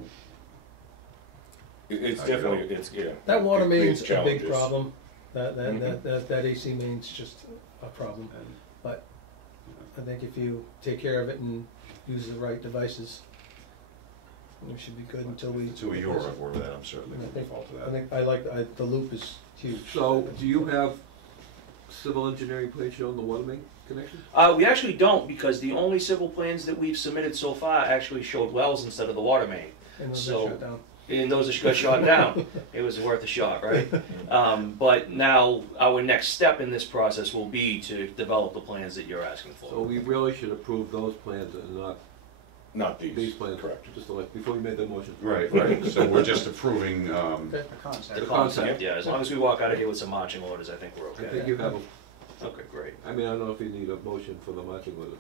It's I know. definitely, it's, yeah. That water it creates main's a big challenges. problem. That Mhm. AC main's just a problem. And, But I think if you take care of it and use the right devices, we should be good until we. Until you are aware of that, I'm certainly I going to think, default to I that. think the loop is huge. So, do you have civil engineering plans showing the water main connection? We actually don't, because the only civil plans that we've submitted so far actually showed wells instead of the water main. And those So- are shut down. And those got shot down. It was worth a shot, right? But now our next step in this process will be to develop the plans that you're asking So for. we really should approve those plans and not Not these these, plans? correct. Just like, before we made the motion. Right, right, so we're just approving, Okay. The concept, yeah. As long as we walk out of here with some marching orders, I think we're I think okay. you have Okay, great. I don't know if you need a motion for the marching order.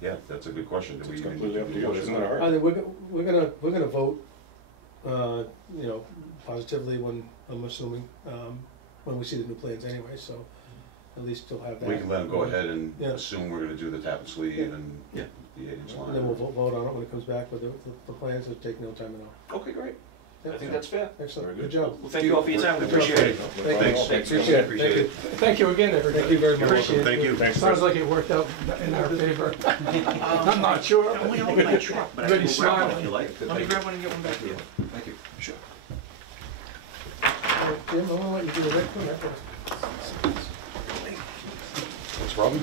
yeah, that's a good question. Do we It's even completely up do to a you, motion isn't on it? I think we're gonna vote, positively when, I'm assuming, when we see the new plans anyway, so at least you'll have that. We can let them go ahead and Yeah. assume we're gonna do the tap and sleeve and Yeah. the 8-inch line. And then we'll vote on it when it comes back with the plans, it'll take no time at all. Okay, great. Yeah. I think that's fair. Excellent, Very good good. job. Well, thank you all for your time, we Good job. appreciate it. Thanks. Thanks. Appreciate it. Thank you again, everybody. Thank you very much. welcome. Thank you. Thanks, Sounds Chris. like it worked out in our favor. I'm not sure. I went out with my truck, but I Really can go grab smart. one if you like. Let me grab one and get one back to you. Thank you. Sure. Jim, I'm gonna let you do the right thing after. What's the problem?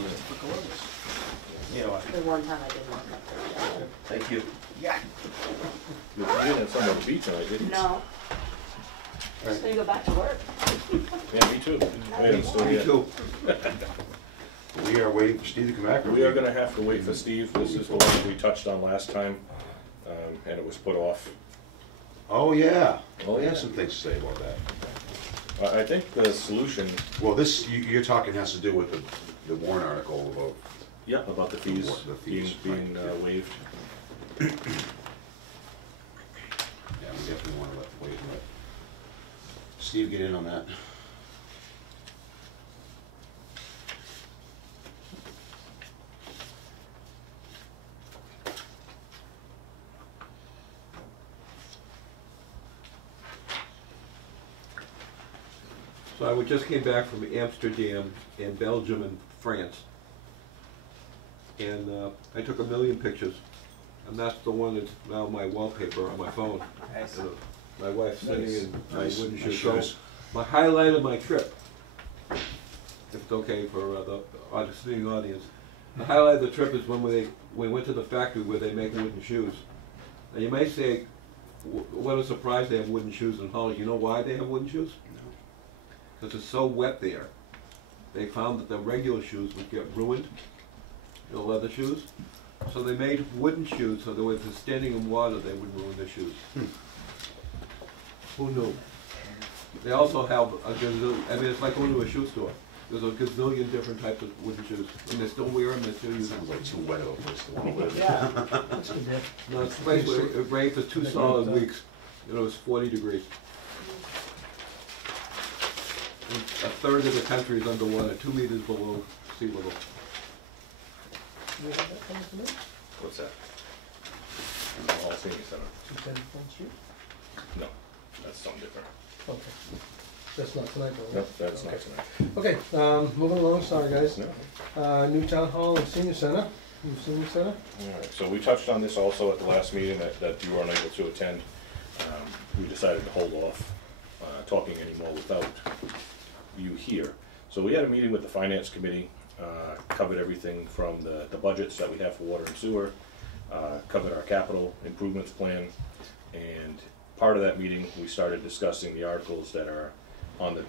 Yeah, well, The one time I did walk up there. thank you. You didn't have some on the beach tonight, did you? No. Just gonna go back to work. Yeah, me too. I didn't still Me yet. too. We are waiting for Steve to come back. or We are gonna have to wait for Steve. This is the one we touched on last time, and it was put off. Oh, yeah. Oh, We yeah. have some things to say about that. I think the solution, Well, this, you're talking has to do with the warrant article about, yeah, about the fees The fees, being waived. yeah, we definitely wanna wait and let Steve get in on that. So I just came back from Amsterdam and Belgium and France. And I took 1 million pictures. And that's the one that's now my wallpaper on my phone. My wife's sitting in my Nice. wooden Nice shoes. shoes. So my highlight of my trip, if it's okay for the listening audience, the highlight of the trip is when we went to the factory where they make wooden shoes. Now you may say, what a surprise they have wooden shoes in Holland. You know why they have wooden shoes? Because it's so wet there. They found that the regular shoes would get ruined, the leather shoes. So they made wooden shoes so that if they're standing in water, they wouldn't ruin their shoes. Who knew? They also have a gazillion, I mean, it's like going to a shoe store. There's a gazillion different types of wooden shoes. And they still wear them, they still use them. Sounds like too wet of a place to wanna live. Yeah. That's good, Dave. No, it's a place where it rained for 2 solid weeks. And it was 40 degrees. And a third of the country is underwater, 2 meters below sea level. You have that coming to me? What's that? All senior center. 210 Front Street? No, that's something different. Okay. That's not tonight, though, No, right? that's not tonight. Okay, moving along, sorry, guys. No. New Town Hall and Senior Center. New Senior Center? Alright, so we touched on this also at the last meeting that you were unable to attend. We decided to hold off talking anymore without you here. So we had a meeting with the Finance Committee, covered everything from the budgets that we have for water and sewer, covered our capital improvements plan, and part of that meeting, we started discussing the articles that are on the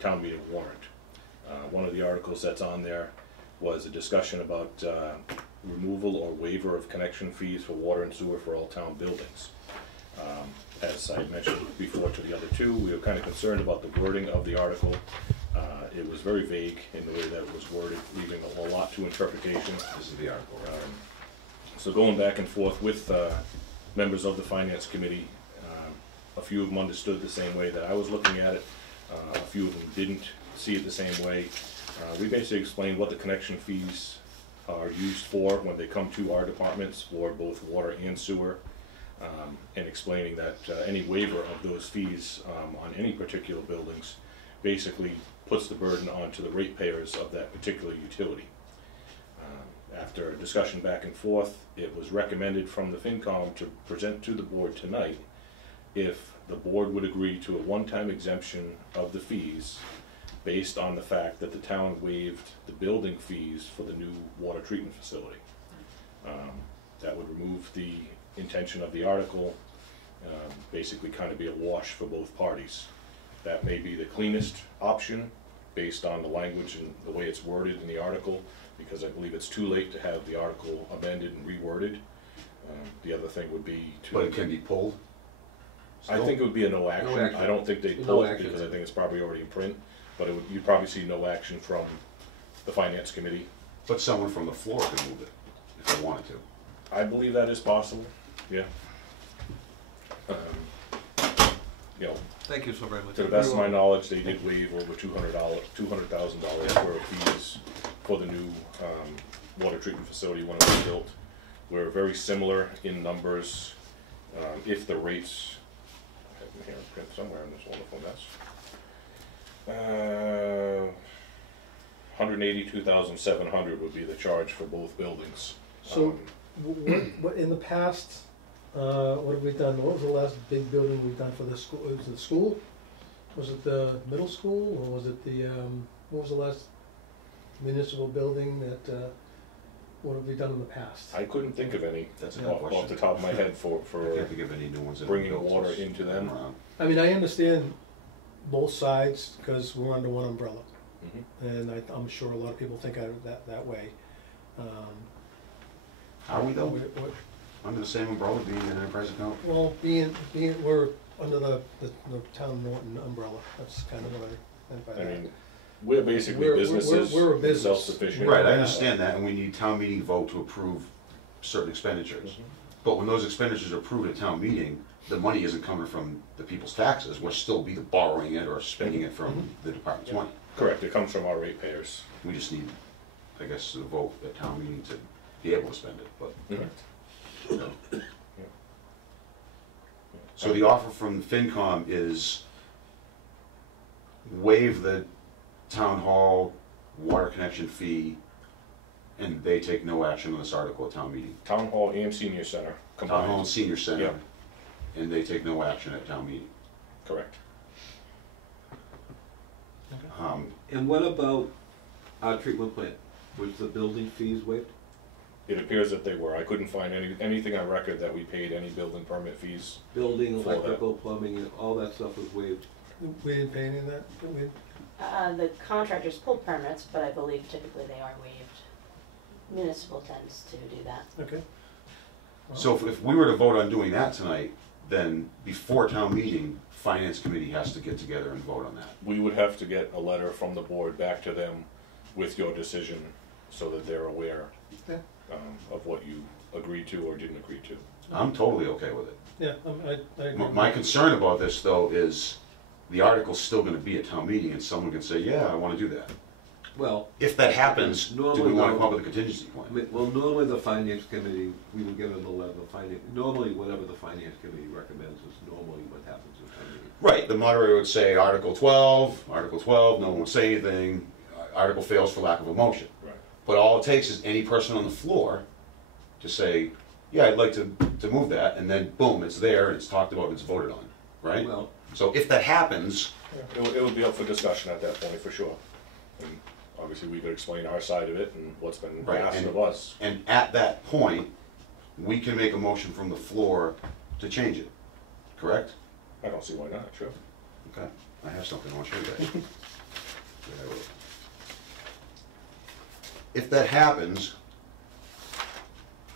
town meeting warrant. One of the articles that's on there was a discussion about removal or waiver of connection fees for water and sewer for all town buildings. As I mentioned before to the other two, we were kind of concerned about the wording of the article. It was very vague in the way that it was worded, leaving a lot to interpretation. This is the article, right? So going back and forth with members of the Finance Committee, a few of them understood the same way that I was looking at it. A few of them didn't see it the same way. We basically explained what the connection fees are used for when they come to our departments for both water and sewer, and explaining that any waiver of those fees on any particular buildings basically puts the burden onto the ratepayers of that particular utility. After a discussion back and forth, it was recommended from the FinCom to present to the board tonight if the board would agree to a one-time exemption of the fees based on the fact that the town waived the building fees for the new water treatment facility. That would remove the intention of the article, basically kind of be a wash for both parties. That may be the cleanest option based on the language and the way it's worded in the article, because I believe it's too late to have the article amended and reworded. The other thing would be to... But it can be pulled? I think it would be a no action. No action. I don't think they'd No pull it action. because I think it's probably already in print, but you'd probably see no action from the Finance Committee. But someone from the floor could move it if they wanted to. I believe that is possible, yeah. You know, Thank you so very much. To the best of my knowledge, they did waive over $200,000 worth of fees for the new water treatment facility when it was built. We're very similar in numbers. If the rates, I have them here in print somewhere in this wonderful mess. 182,700 would be the charge for both buildings. So, what in the past, what have we done? What was the last big building we've done for the school? Was it the school? Was it the middle school, or was it the, what was the last municipal building that, what have we done in the past? I couldn't think of any That's a good off question. the top of my head for I can't think of any new ones. that bringing have built water since into I've them. been around. I mean, I understand both sides, because we're under one umbrella, Mhm. and I'm sure a lot of people think of it that way. Are we though? We're- Under the same umbrella, being an enterprise account? Well, being, we're under the town of Norton umbrella, that's kind of what I meant by I that. mean, we're basically We're- businesses, we're a business. self-sufficient. Right, I understand that, and we need town meeting vote to approve certain expenditures. Mhm. But when those expenditures are approved at town meeting, the money isn't coming from the people's taxes, we're still either borrowing it or spending it from the department's money. Correct, it comes from our ratepayers. We just need, I guess, a vote at town meeting to be able to spend it, but. Correct. So the offer from FinCom is waive the town hall water connection fee, and they take no action on this article at town meeting. Town hall and senior center Town hall and combined, senior center, Yeah. and they take no action at town meeting. correct. And what about our treatment plant? Was the building fees waived? It appears that they were. I couldn't find anything on record that we paid any building permit fees. Building, For that. electrical, plumbing, and all that stuff was waived. We didn't pay any of that, did we? The contractors pull permits, but I believe typically they are waived. Municipal tends to do that. Okay. So if we were to vote on doing that tonight, then before town meeting, finance committee has to get together and vote on that. We would have to get a letter from the board back to them with your decision so that they're aware Yeah. of what you agreed to or didn't agree to. I'm totally okay with it. Yeah, I agree. My concern about this, though, is the article's still gonna be at town meeting, and someone can say, yeah, I wanna do that. Well, If that happens, do we Normally, wanna though- come up with a contingency I plan? mean, well, normally the finance committee, we would give them a letter of finance. Normally, whatever the finance committee recommends is normally what happens at town meeting. Right, the moderator would say Article 12, no one would say anything, article fails for lack of a motion. Right. But all it takes is any person on the floor to say, yeah, I'd like to move that, and then boom, it's there, it's talked about, it's voted on, right? Well, So if that happens, It would be up for discussion at that point, for sure. And obviously, we could explain our side of it and what's been Right, asked and- of us. and at that point, we can make a motion from the floor to change it, correct? I don't see why not, sure. Okay, I have something I want to show you guys. Yeah, I will. If that happens,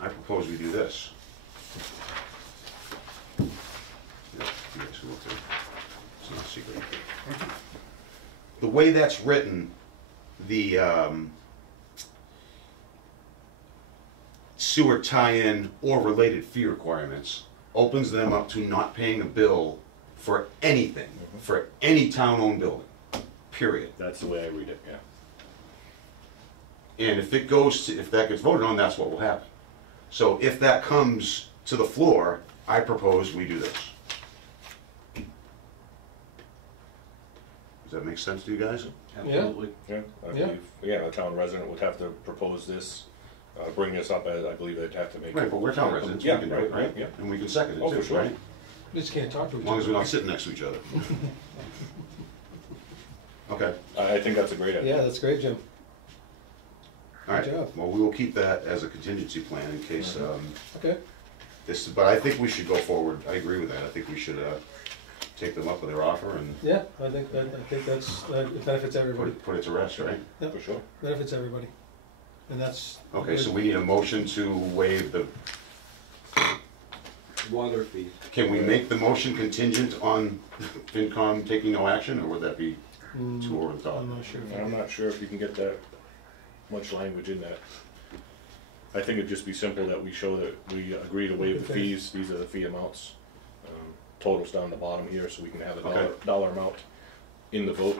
I propose we do this. Yeah, you guys can look too. It's not a secret. The way that's written, the sewer tie-in or related fee requirements opens them up to not paying a bill for anything, for any town-owned building, period. That's the way I read it, yeah. And if it goes to, if that gets voted on, that's what will happen. So if that comes to the floor, I propose we do this. Does that make sense to you guys? absolutely. Yeah, I Yeah. believe, yeah, a town resident would have to propose this, bring this up, as I believe they'd have to make. Right, but we're town residents, we Yeah, can do it, right, right? yeah. And we can second it Oh, for too, sure. right? We just can't talk to each As other. long as we're not sitting next to each other. Okay, I think that's a great idea. Yeah, that's great, Jim. all right. Good job. Well, we will keep that as a contingency plan in case, Okay. this, but I think we should go forward. I agree with that. I think we should, take them up with their offer and Yeah, I think that's, it benefits everybody. put it to rest, right? Yep. For sure. Benefits everybody. And that's. Okay, so we need a motion to waive the, Water fees. can we make the motion contingent on FinCom taking no action, or would that be too over the top? I'm not sure. I'm not sure if you can get that much language in that. I think it'd just be simple that we show that we agree to waive the fees, these are the fee amounts. totals down the bottom here, so we can have a Okay. dollar amount in the vote.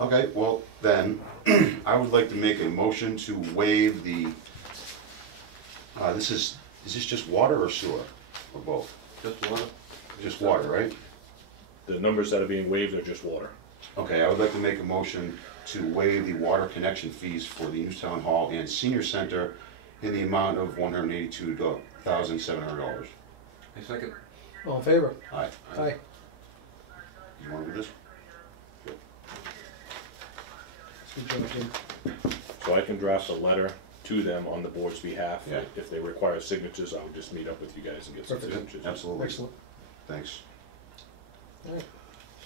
Okay, well, then, I would like to make a motion to waive the, is this just water or sewer, or both? Just water? Just water, right? The numbers that are being waived are just water. Okay, I would like to make a motion to waive the water connection fees for the Newtown Hall and Senior Center in the amount of $182,700. A second. All in favor? Aye. Aye. You wanna do this? Good job, Jim. So I can draft a letter to them on the board's behalf. Yeah. If they require signatures, I'll just meet up with you guys and get some Perfect. signatures. Absolutely. Excellent. Thanks. All right.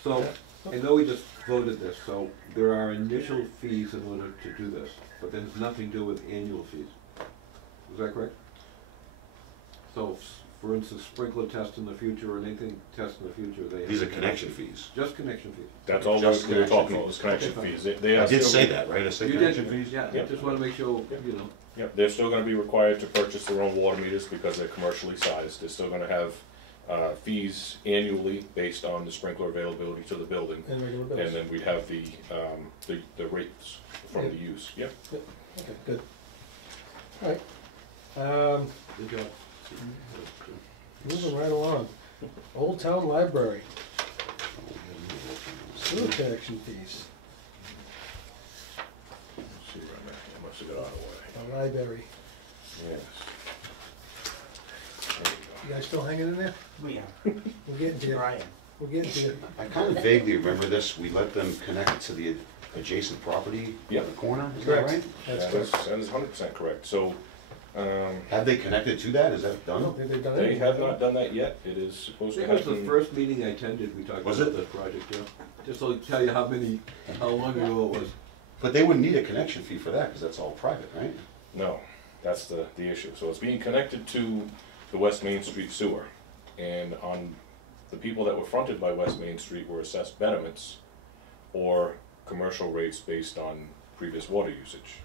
So, I know we just voted this, so there are initial fees in order to do this, but there's nothing to do with annual fees. Is that correct? So, for instance, sprinkler test in the future or anything test in the future, they have. These are connection fees. Just connection fees. That's all Just we were connection talking about, was fees. connection Okay, fees. They I are did still- say that, right? I said You did, connection fees? yeah, I Yep. just wanna make sure, you know. Yep, they're still gonna be required to purchase their own water meters because they're commercially sized. They're still gonna have fees annually based on the sprinkler availability to the building. And regular bills. And then we'd have the rates from the use, yep. Okay, good. All right. Good job. Moving right along. Old Town Library, sewer connection fees, Let's see where I'm at. I must have got out of the way. the library. Yes. You guys still hanging in there? We are. We're getting to you. Brian. We're getting to you. I kind of vaguely remember this. We let them connect it to the adjacent property in Yep. the corner, is that Correct. right? That's That correct. is 100% correct. So, Have they connected to that? Is that I don't done? think they've done they anything. have not done that yet. It is I supposed to think it was the happen. first meeting I attended, we talked Was about it? this project, yeah. Just to tell you how long ago it was. But they wouldn't need a connection fee for that, because that's all private, right? No, that's the issue. So it's being connected to the West Main Street sewer. And on the people that were fronted by West Main Street were assessed betterments or commercial rates based on previous water usage.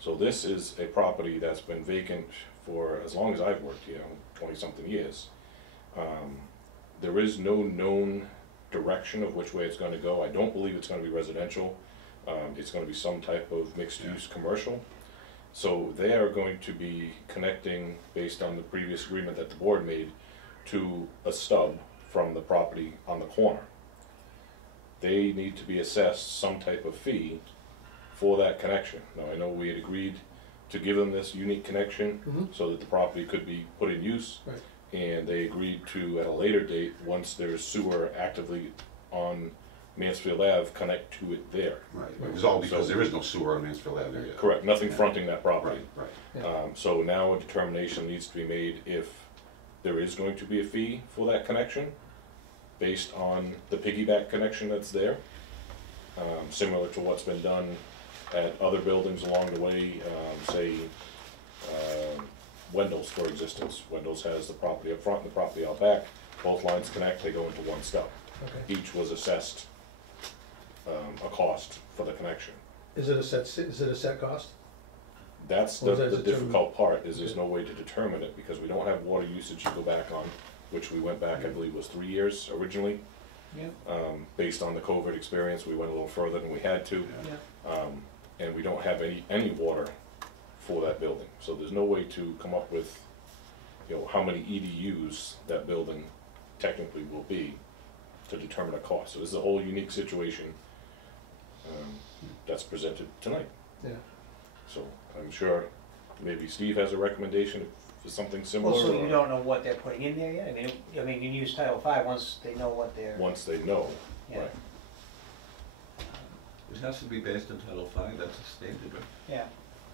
So this is a property that's been vacant for as long as I've worked here, 20-something years. There is no known direction of which way it's gonna go. I don't believe it's gonna be residential. It's gonna be some type of mixed-use commercial. So they are going to be connecting, based on the previous agreement that the board made, to a stub from the property on the corner. They need to be assessed some type of fee for that connection. Now, I know we had agreed to give them this unique connection Mhm. so that the property could be put in use. Right. And they agreed to, at a later date, once there's sewer actively on Mansfield Ave, connect to it there. Right. It was all because there is no sewer on Mansfield Avenue yet. Correct, nothing fronting that property. Right, right. Yeah. So now a determination needs to be made if there is going to be a fee for that connection based on the piggyback connection that's there. Similar to what's been done at other buildings along the way, say, Wendell's, for existence. Wendell's has the property up front and the property out back. Both lines connect, they go into one stub. Okay. Each was assessed a cost for the connection. Is it a set cost? That's Or is the that determined? difficult part, is there's no way to determine it, because we don't have water usage to go back on, which we went back, I believe, was 3 years originally. Yeah. Based on the COVID experience, we went a little further than we had to. And we don't have any water for that building, so there's no way to come up with, how many EDUs that building technically will be to determine a cost. So this is a whole unique situation that's presented tonight. Yeah. So I'm sure maybe Steve has a recommendation for something similar. Well, so or you don't know what they're putting in there yet? I mean, you can use Title V once they know what they're. Once they know, Yeah. right. It has to be based on Title V, that's a standard, right? Yeah,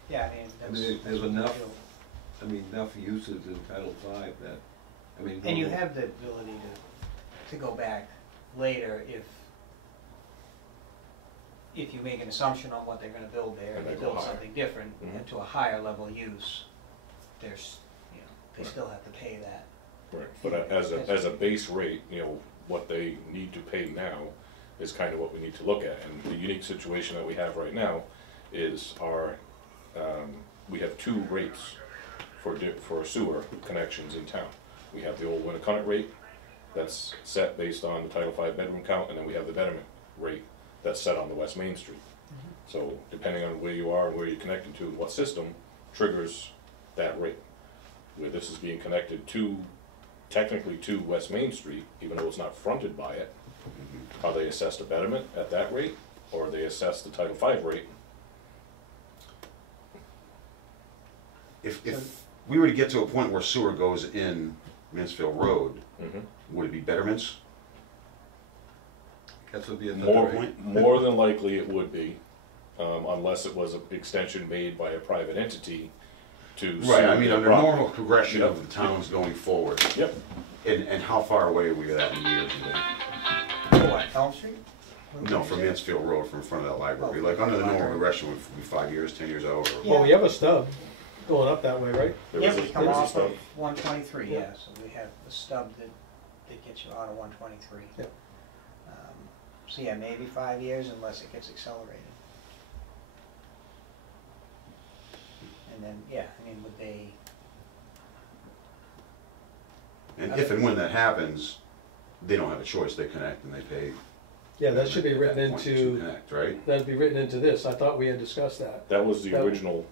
yeah, I mean, I that's. mean, there's enough uses in Title V that, I mean. And you normal- have the ability to go back later if you make an assumption on what they're gonna build there, And and they they go build higher. something different, Mhm. and to a higher level use, there's, they Right. still have to pay that. Right, but as a base rate, what they need to pay now is kind of what we need to look at. And the unique situation that we have right now is we have two rates for sewer connections in town. We have the old Winnicott rate that's set based on the Title V bedroom count, and then we have the betterment rate that's set on the West Main Street. So depending on where you are and where you're connected to, what system triggers that rate. Where this is being connected to, technically to West Main Street, even though it's not fronted by it, are they assessed a betterment at that rate, or are they assessed the Title V rate? If we were to get to a point where sewer goes in Mansfield Road, Mhm. would it be betterments? That would be another rate. More than likely it would be, unless it was an extension made by a private entity to Right, I serve mean, their under property. normal progression Yep. of the towns going forward, Yep, and how far away are we that in years? What, Elm Street? No, from Mansfield Road, from in front of that library, like under the normal progression, would be 5 years, 10 years out, or? Well, we have a stub going up that way, right? there Yeah, is a, we come there is a off stub. of 123, Yeah. yeah, so we have the stub that gets you out of 123. Yeah. So yeah, maybe 5 years unless it gets accelerated. And then, yeah, I mean, would they, And if and when that happens, they don't have a choice, they connect and they pay. Yeah, that should be written at that point to into, Connect, right? that'd be written into this. I thought we had discussed that. That was the That- original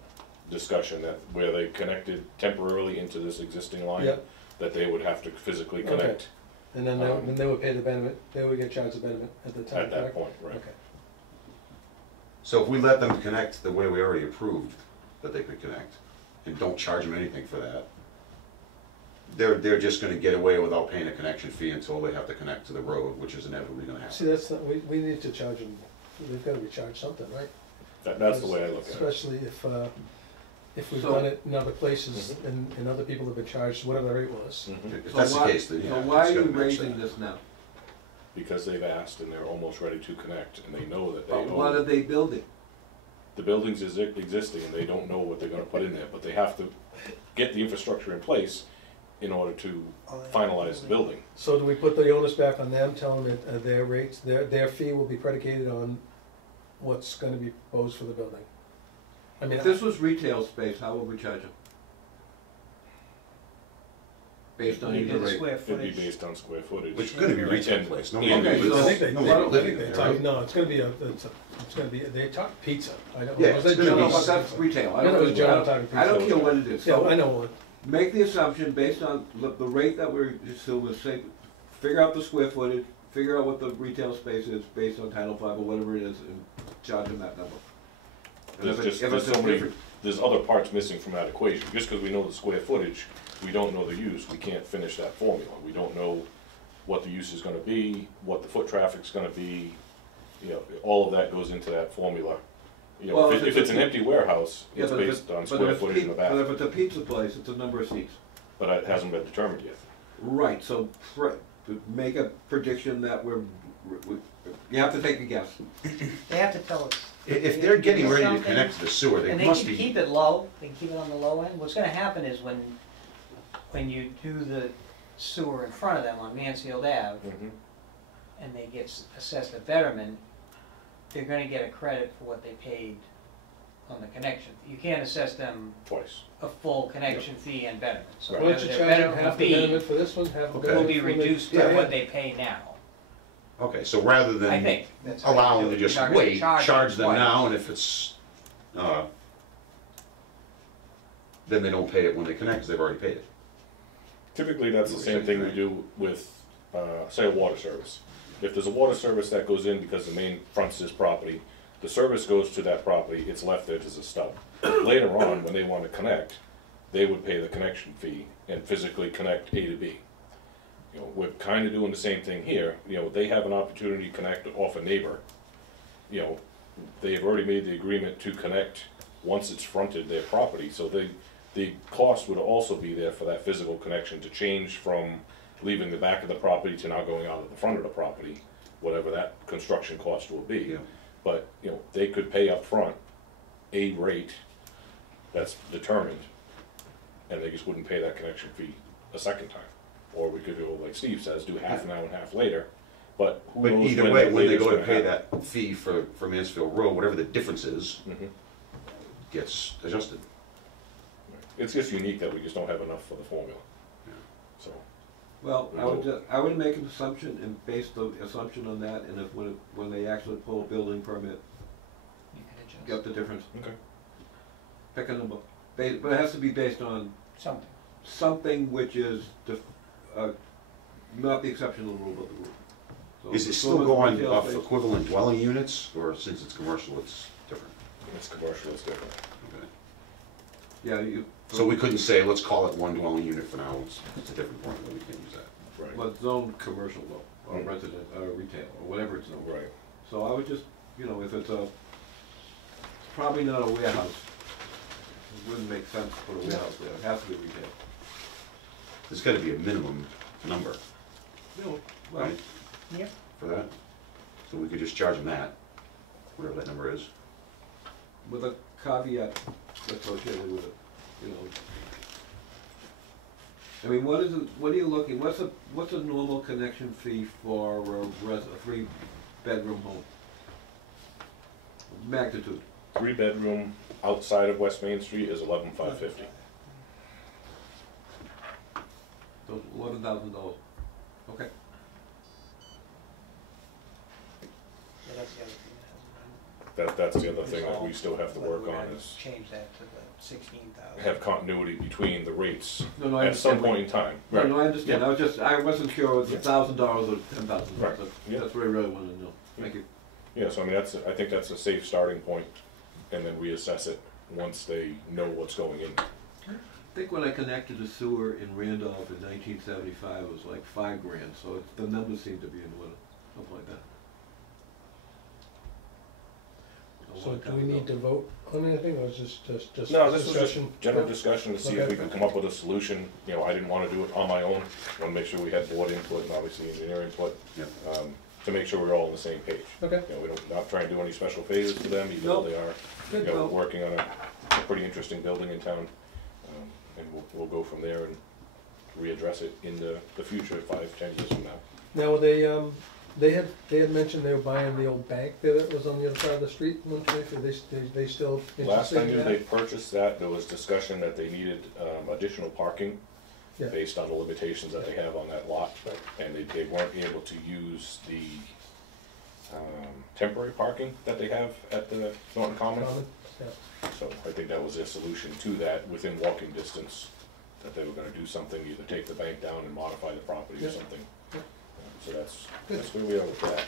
discussion, that where they connected temporarily into this existing line, Yep. that they would have to physically Okay. connect And then they would pay the benefit, they would get charged the benefit at the time, at that correct? point, right? Okay. So if we let them connect the way we already approved that they could connect, and don't charge them anything for that, they're just gonna get away without paying a connection fee until they have to connect to the road, which is inevitably gonna See, happen. that's not, we need to charge them, they've gotta be charged something, right? That's the way I look at it. Especially if we've So- done it in other places and other people have been charged whatever the rate was. Mhm. If that's the case, then yeah. So why it's are you gotta match raising that. this now? Because they've asked and they're almost ready to connect, and they know that they But what are own. they building? The buildings is existing, and they don't know what they're gonna put in there, but they have to get the infrastructure in place in order to finalize the building. So do we put the onus back on them, tell them that their rates, their fee will be predicated on what's gonna be proposed for the building? I mean, If this was retail space, how would we charge them? Based on you either do the rate? square It'd be footage. based on square footage. Which is gonna be retail And- place, no and- one Okay, lives, so- I think they, no I one don't living think they there, talk, right? no, it's gonna be it's gonna be, they talk pizza. I don't, Yeah, was it's that gonna John? be- No, but that's retail. I know it was John talking I don't pizza. care what it is. Yeah, So I know one. make the assumption based on the rate that we're, so we'll say, figure out the square footage, figure out what the retail space is based on Title V or whatever it is, and charge them that number. And There's if just, if there's it's a so many, different- there's other parts missing from that equation. Just because we know the square footage, we don't know the use, we can't finish that formula. We don't know what the use is gonna be, what the foot traffic's gonna be, you know, all of that goes into that formula. You Well, know, if if it's it's a an empty warehouse, Yeah, it's but if based it- on but square if it's footage in the pi- But if back, it's a pizza place, it's a number of seats. but it hasn't been determined yet. Right, so to make a prediction that you have to take a guess. They have to tell us. If they're getting ready to Something- connect to the sewer, they And they must can be. keep it low, they can keep it on the low end. What's gonna happen is when you do the sewer in front of them on Mansfield Ave, and they get assessed a betterment, they're gonna get a credit for what they paid on the connection. You can't assess them Twice. a full connection fee and betterment. So Right. Why don't whatever you their charge them betterment half will the be, benefit for this one, half the Okay. will benefit be for the- reduced to Yeah, what yeah. they pay now. Okay, so rather I than think. That's how you allow do them it. to just You're not gonna wait, charge them twice. now, and if it's, then they don't pay it when they connect, because they've already paid it. Typically, that's the same thing we Right. do with, say, a water service. If there's a water service that goes in because the main fronts his property, the service goes to that property, it's left there as a stub. Later on, when they want to connect, they would pay the connection fee and physically connect A to B. You know, we're kind of doing the same thing here. You know, they have an opportunity to connect off a neighbor. You know, they've already made the agreement to connect once it's fronted their property, so the cost would also be there for that physical connection to change from leaving the back of the property to now going out of the front of the property, whatever that construction cost will be. Yeah. But, you know, they could pay up front a rate that's determined, and they just wouldn't pay that connection fee a second time. Or we could do, like Steve says, do half now and half later, but who But knows either when way, the when they later's go to gonna pay happen. that fee for Mansfield Road, whatever the difference is, Mhm. gets adjusted. It's just unique that we just don't have enough for the formula. So, Well, I would make an assumption and base the assumption on that, and if when they actually pull a building permit, You can adjust get the difference. okay. Pick a number, but it has to be based on something. something which is not the exception of the rule, but the rule. So Is it if still someone's going retail off space- equivalent dwelling units, or since it's commercial, it's different? It's commercial, it's different. Okay. Yeah, you. So we couldn't say, let's call it one dwelling unit for now, it's a different point, but we can't use that. Right. But zone commercial though, or resident, or retail, or whatever it's zoned. Right. So I would just, if it's probably not a warehouse. It wouldn't make sense to put a warehouse there, it has to be retail. There's gotta be a minimum number, Well, right, Yep. for that? So we could just charge them that, whatever that number is. with a caveat associated with it, I mean, what are you looking, what's a normal connection fee for a 3-bedroom home? Magnitude. 3-bedroom outside of West Main Street is $11,550. So $11,000. Okay. Yeah, that's the other thing that hasn't been That's the other thing that we still have to whether work we're on gonna is change that to the 16,000. have continuity between the rates No, I at some understand. point in time. No, I understand, I wasn't sure it was Yeah. $1,000 or $10,000, Right. Yeah. that's what I really wanted to know, thank you. Yeah, so I mean, I think that's a safe starting point, and then reassess it once they know what's going in. I think when I connected the sewer in Randolph in 1975, it was like $5,000, so the numbers seem to be in order, something like that. A So long do time we need ago. to vote on anything, or is this just No, this was just discussion? general Yeah. discussion to see if we Okay. could come up with a solution. I didn't want to do it on my own. I want to make sure we had board input and obviously engineer input, Yep. to make sure we're all on the same page. Okay, We don't, not trying to do any special favors to them, even though Nope. they are, Good, well, working on a pretty interesting building in town. And we'll go from there and readdress it in the future, 5-10 years from now. now, they had mentioned they were buying the old bank there that was on the other side of the street, 123, they still Last interested I in knew that? they purchased that, there was discussion that they needed additional parking Yeah. based on the limitations that they have on that lot. And they weren't able to use the temporary parking that they have at the Norton Common. Common? Yeah. So I think that was their solution to that, within walking distance, that they were gonna do something, either take the bank down and modify the property or Yeah. something. Yeah. So that's Good. where we are with that.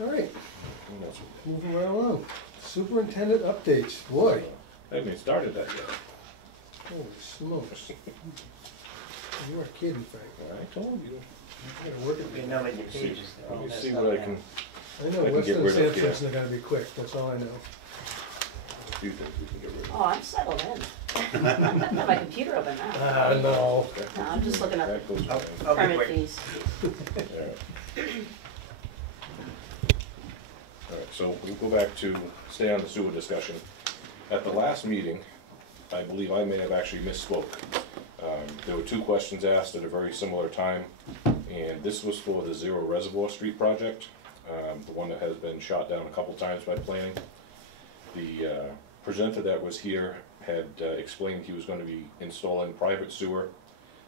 All right, What else we got? moving right along. Superintendent updates, boy, I haven't even started that yet. holy smokes. You are kidding, Frank. I told you. I gotta work You'll be at numbing your Let me see- pages. They're all Let me messed see up what I now. can, I know I can get Weston and rid of, Sampson's are gonna be quick, that's all I know. a few things we can get rid of. Oh, I'm settled in. I have my computer open now. No. Okay. No, I'm just looking up That goes fine. I'll be permit quick. fees. Yeah. All right, so we'll go back to, stay on the sewer discussion. At the last meeting, I believe I may have actually misspoke. There were 2 questions asked at a very similar time, and this was for the Zero Reservoir Street project, the one that has been shot down a couple times by planning. The presenter that was here had explained he was going to be installing private sewer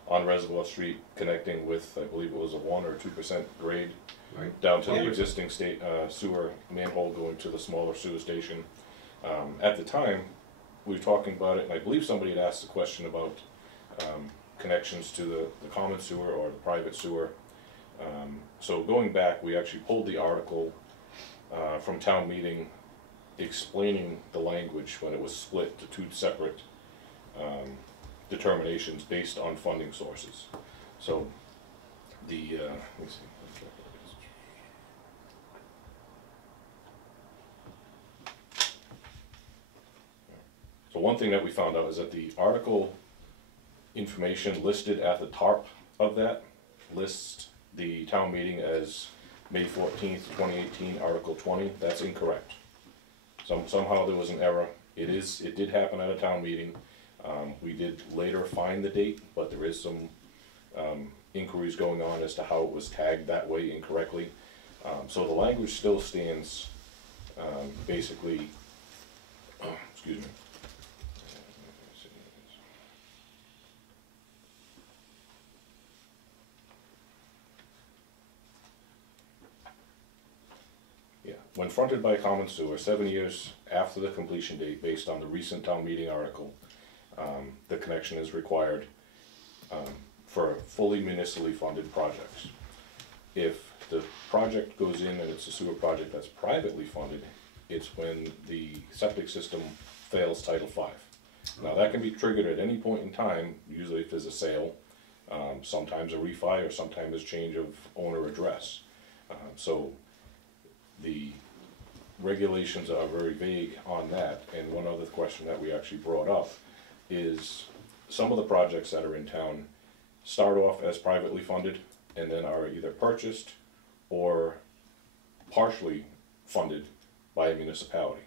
on Reservoir Street, connecting with, I believe it was a 1 or 2% grade Right. down to the Yeah. existing state sewer manhole going to the smaller sewer station. At the time, we were talking about it, and I believe somebody had asked a question about connections to the common sewer or the private sewer. So going back, we actually pulled the article from town meeting explaining the language when it was split to 2 separate determinations based on funding sources. So the, let me see. So one thing that we found out is that the article information listed at the top of that lists the town meeting as May 14th, 2018, Article 20. That's incorrect. Somehow there was an error. It did happen at a town meeting. We did later find the date, but there is some inquiries going on as to how it was tagged that way incorrectly. So the language still stands, basically, excuse me. when fronted by a common sewer, 7 years after the completion date, based on the recent town meeting article, the connection is required for fully municipally funded projects. If the project goes in and it's a sewer project that's privately funded, it's when the septic system fails Title V. Now that can be triggered at any point in time, usually if there's a sale, sometimes a refi, or sometimes a change of owner address. So the regulations are very vague on that, and one other question that we actually brought up is some of the projects that are in town start off as privately funded and then are either purchased or partially funded by a municipality.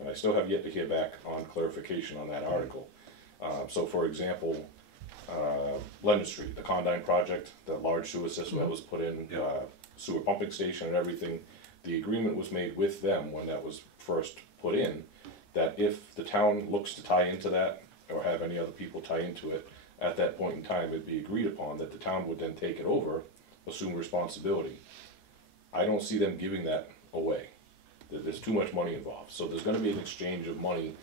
And I still have yet to hear back on clarification on that article. So for example, Leonard Street, the Condyne project, the large sewer system that was put in, sewer pumping station and everything, the agreement was made with them when that was first put in, that if the town looks to tie into that, or have any other people tie into it, at that point in time, it'd be agreed upon that the town would then take it over, assume responsibility. I don't see them giving that away. There's too much money involved. So there's gonna be an exchange of money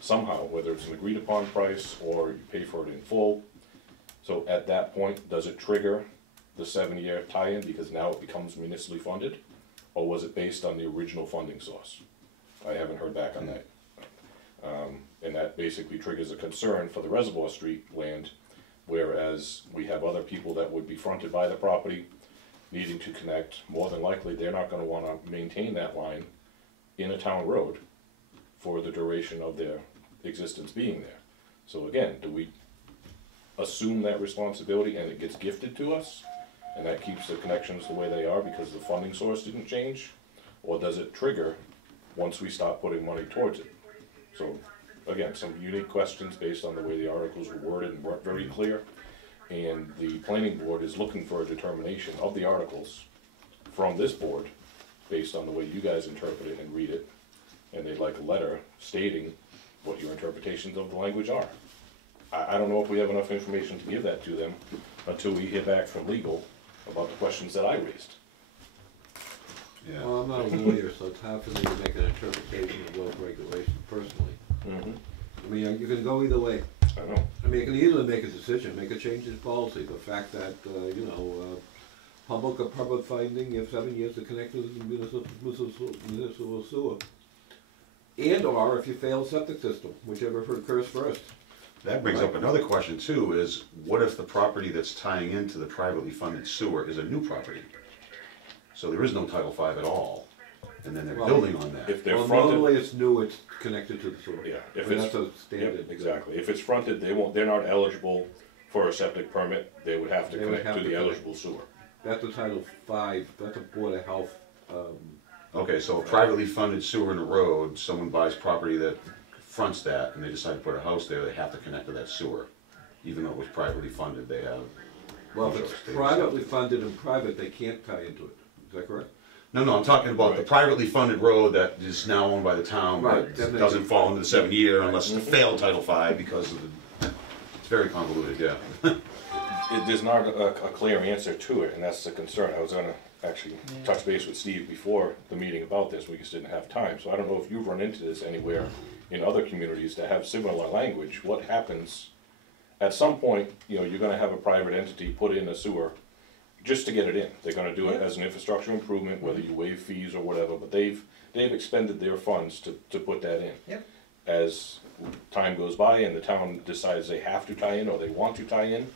somehow, whether it's an agreed upon price or you pay for it in full. So at that point, does it trigger the 7-year tie-in because now it becomes municipally funded? Or was it based on the original funding source? I haven't heard back on that. And that basically triggers a concern for the Reservoir Street land, whereas we have other people that would be fronted by the property needing to connect. More than likely, they're not gonna wanna maintain that line in a town road for the duration of their existence being there. So again, do we assume that responsibility and it gets gifted to us, and that keeps the connections the way they are because the funding source didn't change? Or does it trigger once we stop putting money towards it? So again, some unique questions based on the way the articles were worded and weren't very clear. And the planning board is looking for a determination of the articles from this board based on the way you guys interpret it and read it. And they'd like a letter stating what your interpretations of the language are. I don't know if we have enough information to give that to them until we hear back from legal about the questions that I raised. Yeah. Well, I'm not a lawyer, so it's hard for me to make an interpretation of those regulations personally. I mean, you can go either way. I know. I mean, you can easily make a decision, make a change in policy. The fact that, public or public funding, you have 7 years to connect to the municipal sewer. And or if you fail septic system, whichever occurs first. That brings up another question too, is what if the property that's tying into the privately funded sewer is a new property? So there is no Title V at all, and then they're Well, building on that. If they're Well, fronted, normally it's new, it's connected to the sewer. yeah, if I mean, it's, that's a standard. yep, exactly. If it's fronted, they're not eligible for a septic permit. They would have to They would connect have to to the connect. eligible sewer. That's a Title V, that's a Board of Health, Okay, so a privately funded sewer in a road, someone buys property that fronts that, and they decide to put a house there, they have to connect to that sewer. Even though it was privately funded, they have. well, if it's privately funded and private, they can't tie into it. Is that correct? No, I'm talking about the privately funded road that is now owned by the town, Right, but then they- doesn't fall into the 7-year unless it's failed Title V because of the, it's very convoluted, yeah. There's not a clear answer to it, and that's the concern. I was gonna actually touch base with Steve before the meeting about this, we just didn't have time. So I don't know if you've run into this anywhere in other communities that have similar language. What happens, at some point, you're gonna have a private entity put in a sewer just to get it in. They're gonna do it as an infrastructure improvement, whether you waive fees or whatever, but they've expended their funds to put that in. Yep. As time goes by and the town decides they have to tie in or they want to tie in,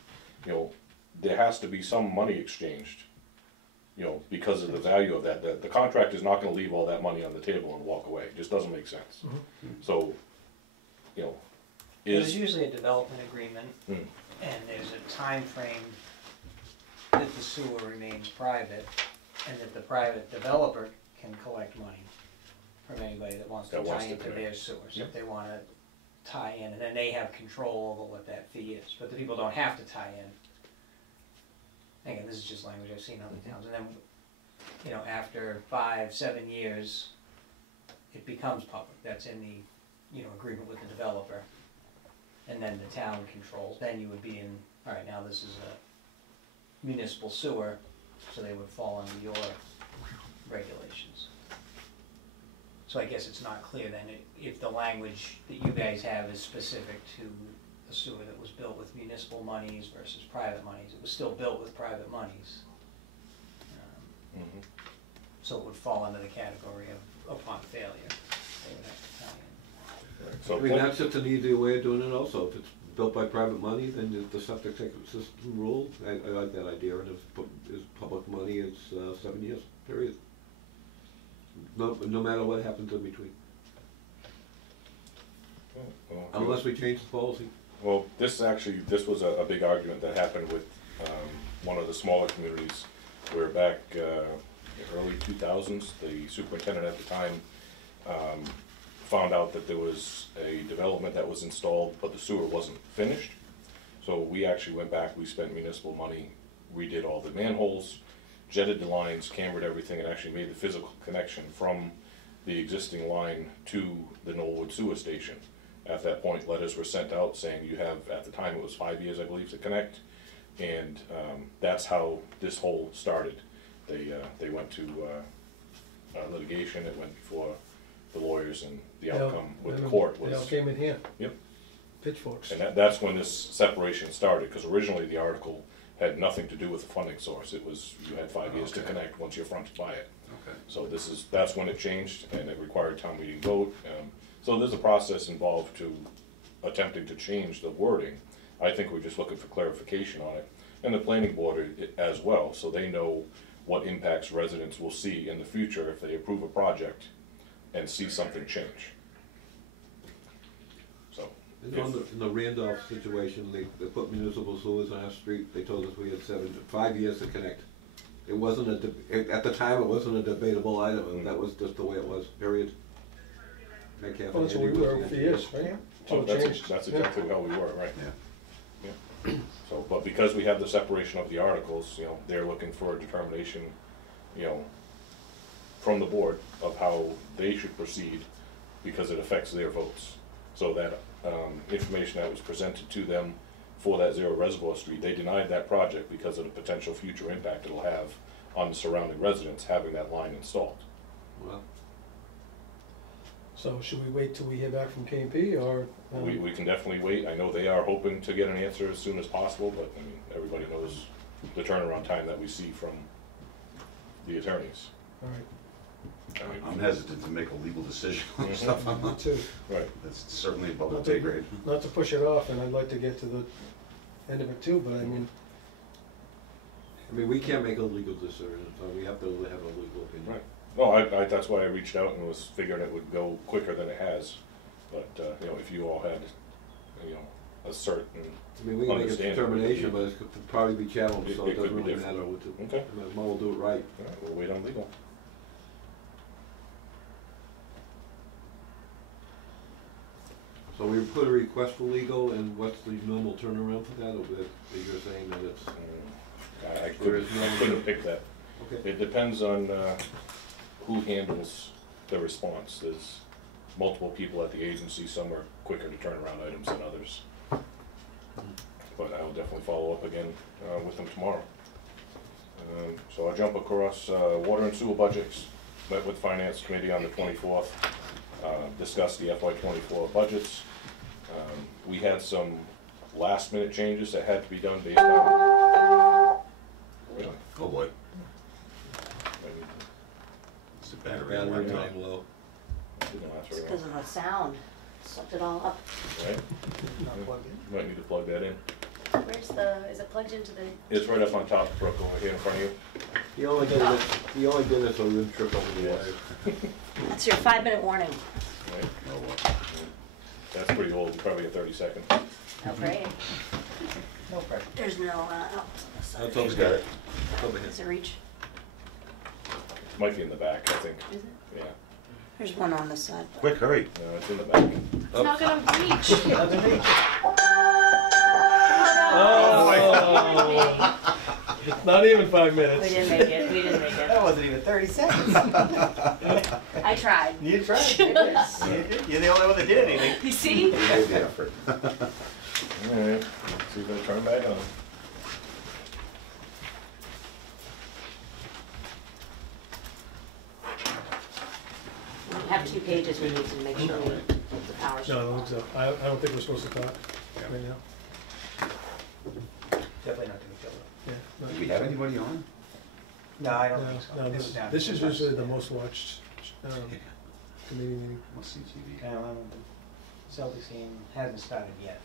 there has to be some money exchanged, because of the value of that. The contract is not gonna leave all that money on the table and walk away. It just doesn't make sense. So, There's usually a development agreement, and there's a time frame that the sewer remains private, and that the private developer can collect money from anybody that wants to tie into their sewer. So if they wanna tie in, and then they have control over what that fee is, but the people don't have to tie in. Again, this is just language I've seen in other towns, and then, after 5-7 years, it becomes public, that's in the, agreement with the developer. And then the town controls, then you would be in, alright, now this is a municipal sewer, so they would fall under your regulations. So I guess it's not clear then if the language that you guys have is specific to a sewer that was built with municipal monies versus private monies. It was still built with private monies. Mhm. So it would fall under the category of upon failure. They would have to tie in. Right. So I mean, that's just an easier way of doing it also. If it's built by private money, then the septic system rule, I like that idea, and if it's public money, it's 7 years, period. No matter what happens in between, Well, unless we change the policy. Well, this was a big argument that happened with one of the smaller communities, where back in the early 2000s, the superintendent at the time found out that there was a development that was installed, but the sewer wasn't finished. So we actually went back, we spent municipal money, redid all the manholes, jetted the lines, cambered everything, and actually made the physical connection from the existing line to the Knollwood sewer station. At that point, letters were sent out saying you have, at the time it was 5 years, I believe, to connect, and that's how this whole started. They went to litigation, it went before the lawyers, and the outcome with the court was. They all came in here. Yep. Pitchforks. And that's when this separation started, because originally the article had nothing to do with the funding source. It was, you had 5 years to connect once you're fronted by it. Okay. So that's when it changed, and it required town meeting vote. So there's a process involved to attempting to change the wording. I think we're just looking for clarification on it. And the planning board as well, so they know what impacts residents will see in the future if they approve a project and see something change. So. And in the Randolph situation, they put municipal sewers on our street. They told us we had 5 years to connect. It wasn't at the time, it wasn't a debatable item, and that was just the way it was, period. Well, that's what we were for years, right? Oh, So it that's changed. exactly how we were, right? Yeah. Yeah. So, but because we have the separation of the articles, they're looking for a determination, from the board of how they should proceed, because it affects their votes. So that information that was presented to them for that Zero Reservoir Street, they denied that project because of the potential future impact it'll have on the surrounding residents having that line installed. Well, So should we wait till we hear back from K&P, or? We can definitely wait. I know they are hoping to get an answer as soon as possible, but I mean, everybody knows the turnaround time that we see from the attorneys. All right, I mean, I'm hesitant to make a legal decision on stuff. me too. Right. That's certainly above the Not pay to- grade. Not to push it off, and I'd like to get to the end of it too, but I mean, we can't make a legal decision, so we have to have a legal opinion. Right. No, that's why I reached out and was figuring it would go quicker than it has. But, if you all had, a certain, We can make a Understand. determination, but it could probably be challenged, so It it could doesn't be really different. matter what to. Okay. Might as well do it right. all right, we'll wait on legal. So we put a request for legal, and what's the normal turnaround for that, or that you're saying that it's, I There is no- couldn't pick that. okay? It depends on who handles the response. There's multiple people at the agency, some are quicker to turn around items than others. But I will definitely follow up again with them tomorrow. So I'll jump across water and sewer budgets. Met with Finance Committee on the 24th, discussed the FY24 budgets. We had some last minute changes that had to be done based on. Really? Oh boy, And it's a battery on Battery laptop. running low. didn't last It's very because long, of the sound, sucked it all up. right? Not plugged in. You might need to plug that in. Is it plugged into the? It's right up on top, Brooke, over here in front of you. He only did it so we wouldn't trip over the wire. That's your 5-minute warning. Right? Oh, well. That's pretty old, probably a 30-second. Oh, great. No pressure. There's no, oh, on the side. That's He's got it. Over here. Does it reach? Might be in the back, I think. Is it? Yeah, There's one on this side. Quick, hurry. no, it's in the back. It's not gonna reach. Oh, it's not even 5 minutes. We didn't make it, we didn't make That it. wasn't even 30 seconds. I tried. You tried. You're the only one that did anything. You see? Made the effort. All right, see if it'll turn back on. You have to 2 pages we need to make sure we get the power. No, I don't think so. I don't think we're supposed to talk right now. Definitely not to each other. Yeah. no. Do we have anybody on? No, I No, don't think so. no, this is usually the most watched committee meeting. Must see TV. Celtics game hasn't started yet.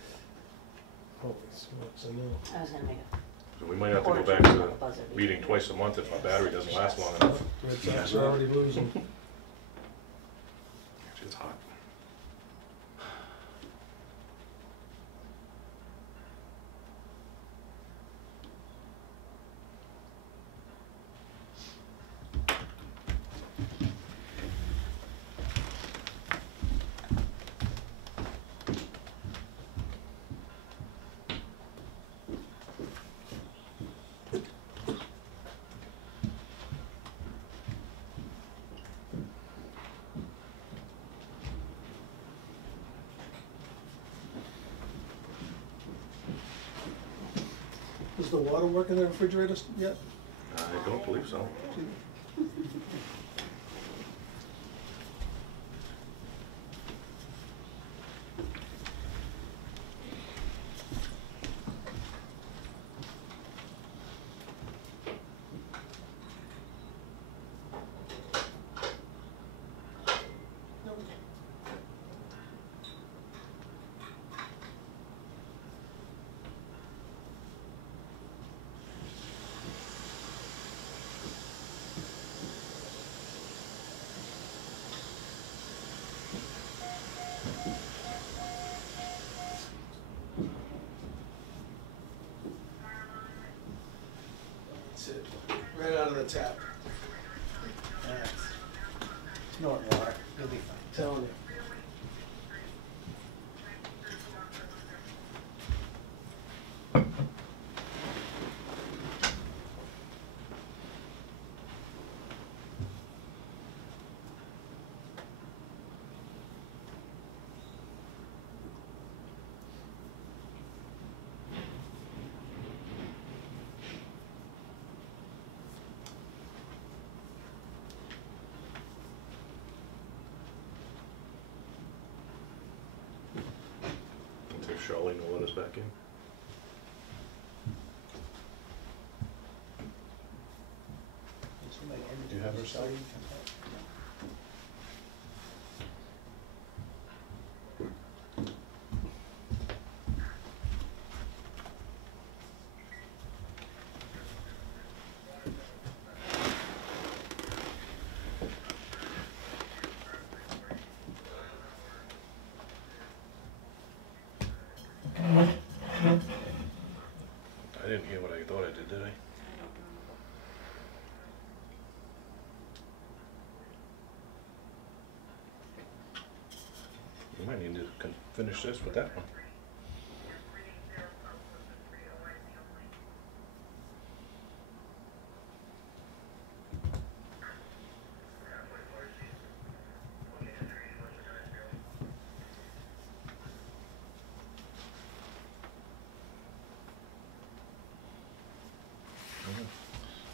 Holy smokes, I know. I was gonna make a. So we might have to go back to meeting twice a month if my battery doesn't last long enough. Red Sox are already losing. Actually, it's hot. Does the water work in the refrigerator yet? I don't believe so. That's it. Right out of the tap. Snorting water, you'll be fine. Telling you. If Charlene will let us back in. Do you have her side? I didn't hear what I thought I did I? You might need to finish this with that one.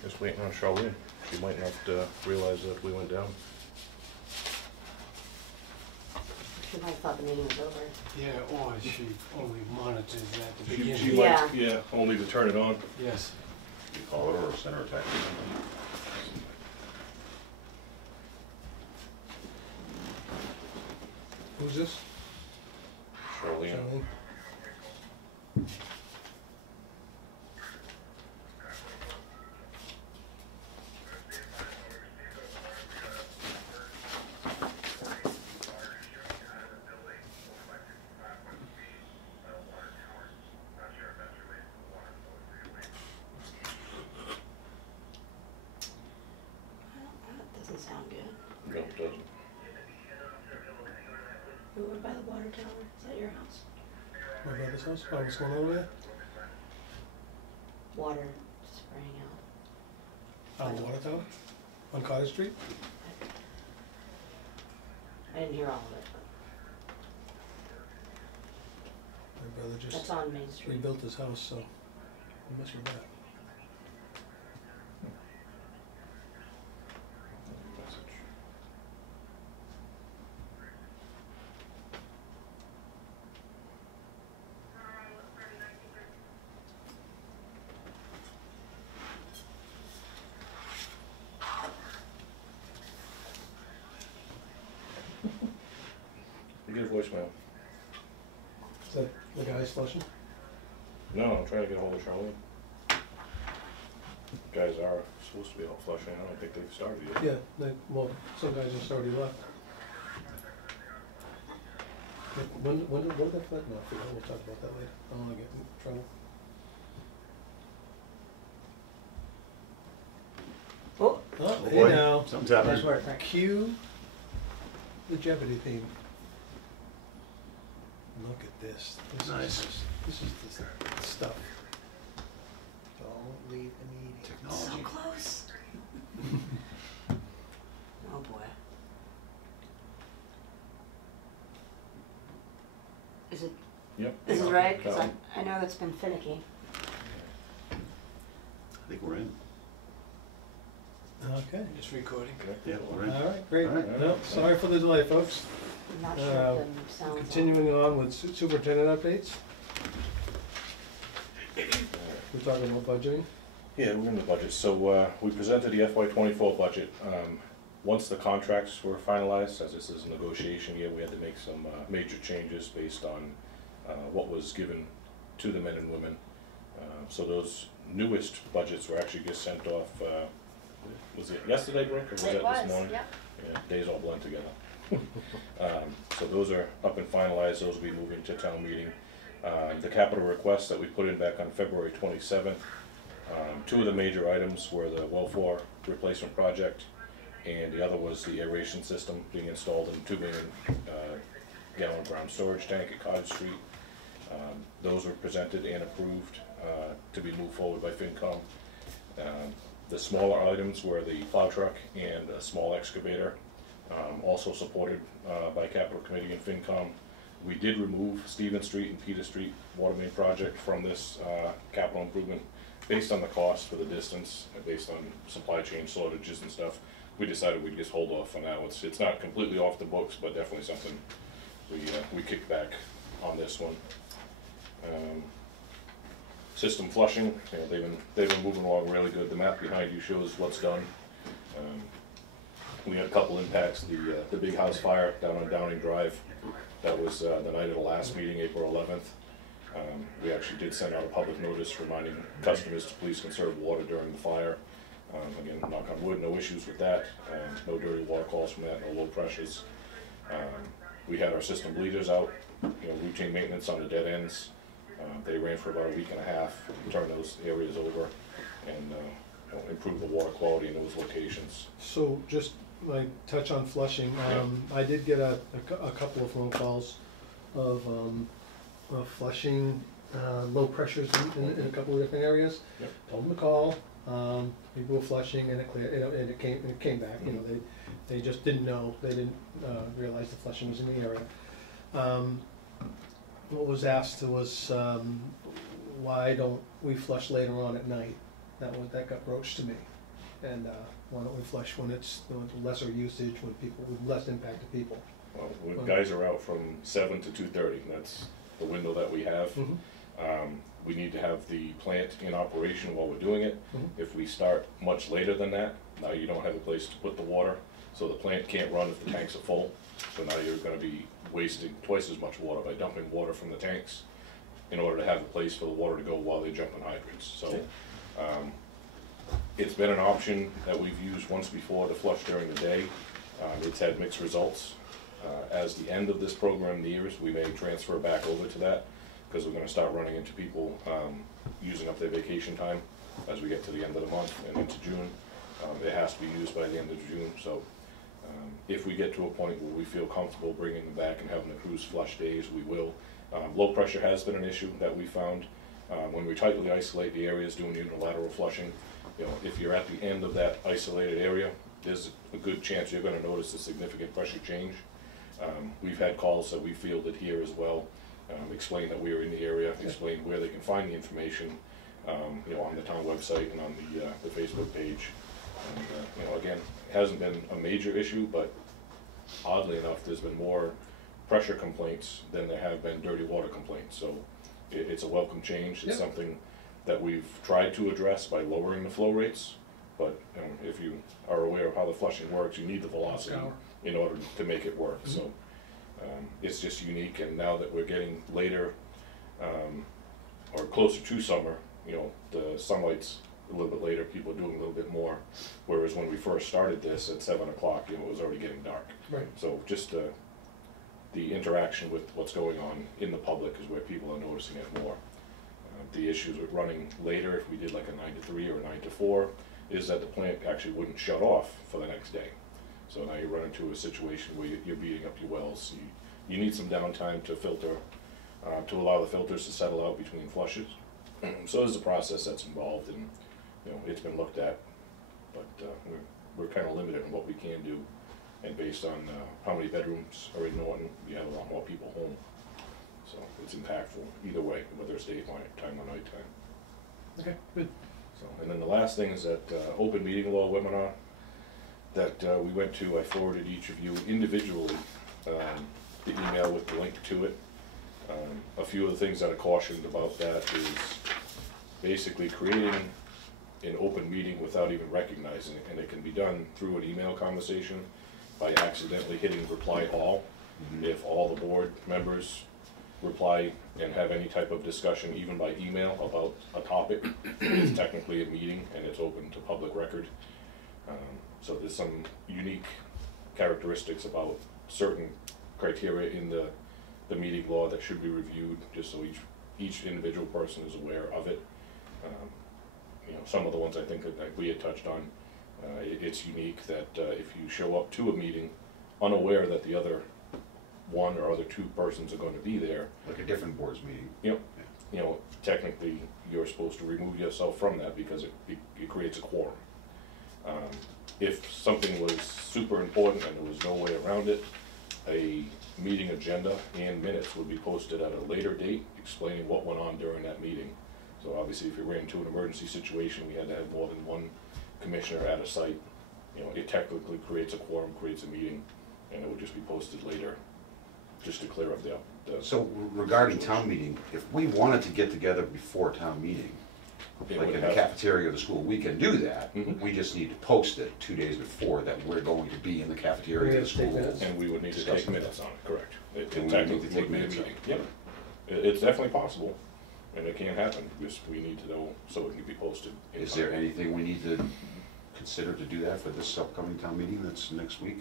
Just waiting on Charlene. She might not realize that we went down. She might have thought the meeting was over. Yeah, or she only monitors at the She beginning. might, yeah, only to turn it on. Yes. You call her or send her a text. Who's this? Charlene. Charlene? That doesn't sound good. No, it doesn't. We were by the water tower. Is that your house? My brother's house? Oh, what's going on over there? Water spraying out. On the water tower? On Cottage Street? I didn't hear all of it, but My brother just that's on Main Street. rebuilt his house, so he must be back. Message. voicemail. Is that the guys flushing? No, I'm trying to get a hold of Charlene. Guys are supposed to be out flushing. I don't think they've started yet. Yeah, well, some guys just already left. When did that flat? No, I forgot. We'll talk about that later. I don't want to get in trouble. Oh, Oh, boy. hey now. Something's happening. nice work, Frank. Cue the Jeopardy theme. Look at this. Nice. This is the stuff. Don't leave the meeting. Technology. close. Oh, boy. Is it, Yep. this is right? Because Um, I know it's been finicky. I think we're in. Okay. Just recording. Yeah, we're in. All right, great. All right. No, sorry for the delay, folks. I'm not sure if the sound's on. Continuing on with superintendent updates. We're talking about budgeting. Yeah, we're in the budget. So we presented the FY24 budget. Once the contracts were finalized, as this is a negotiation year, we had to make some major changes based on what was given to the men and women. So those newest budgets were actually just sent off, was it yesterday, Brooke, or was that this morning? yeah. Yeah, days all blend together. So those are up and finalized. Those will be moving to town meeting. The capital requests that we put in back on February 27th, two of the major items were the welfare replacement project, and the other was the aeration system being installed in 2 million gallon ground storage tank at Cottage Street. Those were presented and approved to be moved forward by FinCom. The smaller items were the plow truck and a small excavator, also supported by Capital Committee and FinCom. We did remove Stephen Street and Peter Street water main project from this capital improvement based on the cost for the distance and based on supply chain shortages and stuff. We decided we'd just hold off for now. It's not completely off the books, but definitely something we kicked back on this one. System flushing, you know, they've been moving along really good. The map behind you shows what's done. We had a couple impacts. The big house fire down on Downing Drive. That was the night of the last meeting, April 11th. We actually did send out a public notice reminding customers to please conserve water during the fire. Again, knock on wood, no issues with that. No dirty water calls from that, no low pressures. We had our system bleeders out, you know, routine maintenance on the dead ends. They ran for about a week and a half, turned those areas over, and you know, improve the water quality in those locations. So just like touch on flushing, I did get a couple of phone calls of flushing low pressures in a couple of different areas. Yep. Told them to call. People were flushing and it cleared, you know, and it came back. You know, they just didn't know. They didn't realize the flushing was in the area. What was asked was why don't we flush later on at night? That got broached to me. And why don't we flush when it's lesser usage, when people with less impact to people? Well, when guys are out from 7 to 2:30, that's the window that we have. We need to have the plant in operation while we're doing it. If we start much later than that, now you don't have a place to put the water, so the plant can't run if the tanks are full. So now you're going to be wasting twice as much water by dumping water from the tanks in order to have a place for the water to go while they jump in hydrants. So it's been an option that we've used once before to flush during the day. It's had mixed results. As the end of this program nears, we may transfer back over to that because we're going to start running into people using up their vacation time as we get to the end of the month and into June. It has to be used by the end of June. So if we get to a point where we feel comfortable bringing them back and having the crews flush days, we will. Low pressure has been an issue that we found. When we tightly isolate the areas doing unilateral flushing, you know, if you're at the end of that isolated area, there's a good chance you're going to notice a significant pressure change. We've had calls that we fielded here as well, explain that we are in the area, explain where they can find the information, you know, on the town website and on the Facebook page. And, you know, again, it hasn't been a major issue, but oddly enough, there's been more pressure complaints than there have been dirty water complaints. So it's a welcome change. It's something that we've tried to address by lowering the flow rates. But if you are aware of how the flushing works, you need the velocity in order to make it work. So It's just unique, and now that we're getting later, or closer to summer, you know, the sunlight's a little bit later, people are doing a little bit more. Whereas when we first started this at 7 o'clock, you know, it was already getting dark. Right. So just the interaction with what's going on in the public is where people are noticing it more. The issues with running later, if we did like a 9 to 3 or a 9 to 4, is that the plant actually wouldn't shut off for the next day. So now you run into a situation where you're beating up your wells. You need some downtime to filter, to allow the filters to settle out between flushes. So there's a process that's involved, and you know, it's been looked at, but we're kind of limited in what we can do. And based on how many bedrooms are in Norton, you have a lot more people home. So it's impactful either way, whether it's daytime or nighttime. Okay, good. So, and then the last thing is that open meeting law webinar that we went to. I forwarded each of you individually the email with the link to it. A few of the things that are cautioned about that is basically creating an open meeting without even recognizing it, and it can be done through an email conversation by accidentally hitting reply all. If all the board members reply and have any type of discussion, even by email, about a topic, it's technically a meeting and it's open to public record. So there's some unique characteristics about certain criteria in the meeting law that should be reviewed, just so each individual person is aware of it. You know, some of the ones I think that we had touched on, it's unique that if you show up to a meeting unaware that the other one or other two persons are going to be there, Like a different board's meeting. you know, technically you're supposed to remove yourself from that because it creates a quorum. If something was super important and there was no way around it, a meeting agenda and minutes would be posted at a later date explaining what went on during that meeting. So obviously if we ran into an emergency situation, we had to have more than one commissioner at a site, you know, it technically creates a quorum, creates a meeting, and it would just be posted later, just to clear up the So regarding town meeting, if we wanted to get together before town meeting, it like would in the have- cafeteria of the school, we can do that. Mhm. We just need to post it 2 days before that we're going to be in the cafeteria of the We school. have to take minutes. And we would need to take Discussing minutes on it, correct. It And we need technically to take would be a minutes on meeting. it. Yep. It's definitely possible, and it can happen, because we need to know so it can be posted. in Is there time. anything we need to consider to do that for this upcoming town meeting that's next week?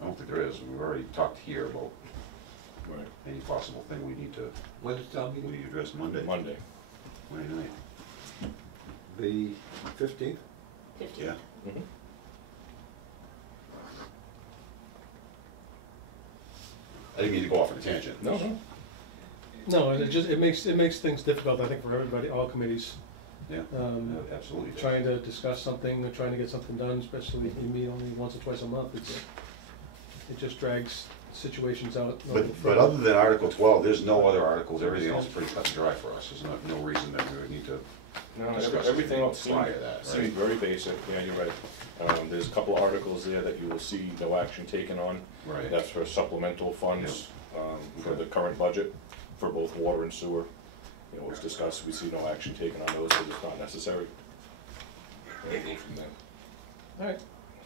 I don't think there is. We've already talked here about Right. any possible thing we need to When's the town meeting? address Monday. Monday. Monday night. The 15th? 15. Yeah. Mhm. I didn't mean to go off on a tangent. No. No, and it makes things difficult, I think, for everybody, all committees. Yeah, absolutely. Trying to discuss something, or trying to get something done, especially if you meet only once or twice a month, it just drags situations out. But other than Article 12, there's no other articles, everything else is pretty cut and dry for us. There's no reason that we would need to No, discuss everything it else prior to that, seems right? very basic, yeah, you're right. There's a couple articles there that you will see no action taken on. Right. That's for supplemental funds, for the current budget, for both water and sewer. You know, it was discussed, we see no action taken on those, because it's not necessary. And we'll go from there. All right,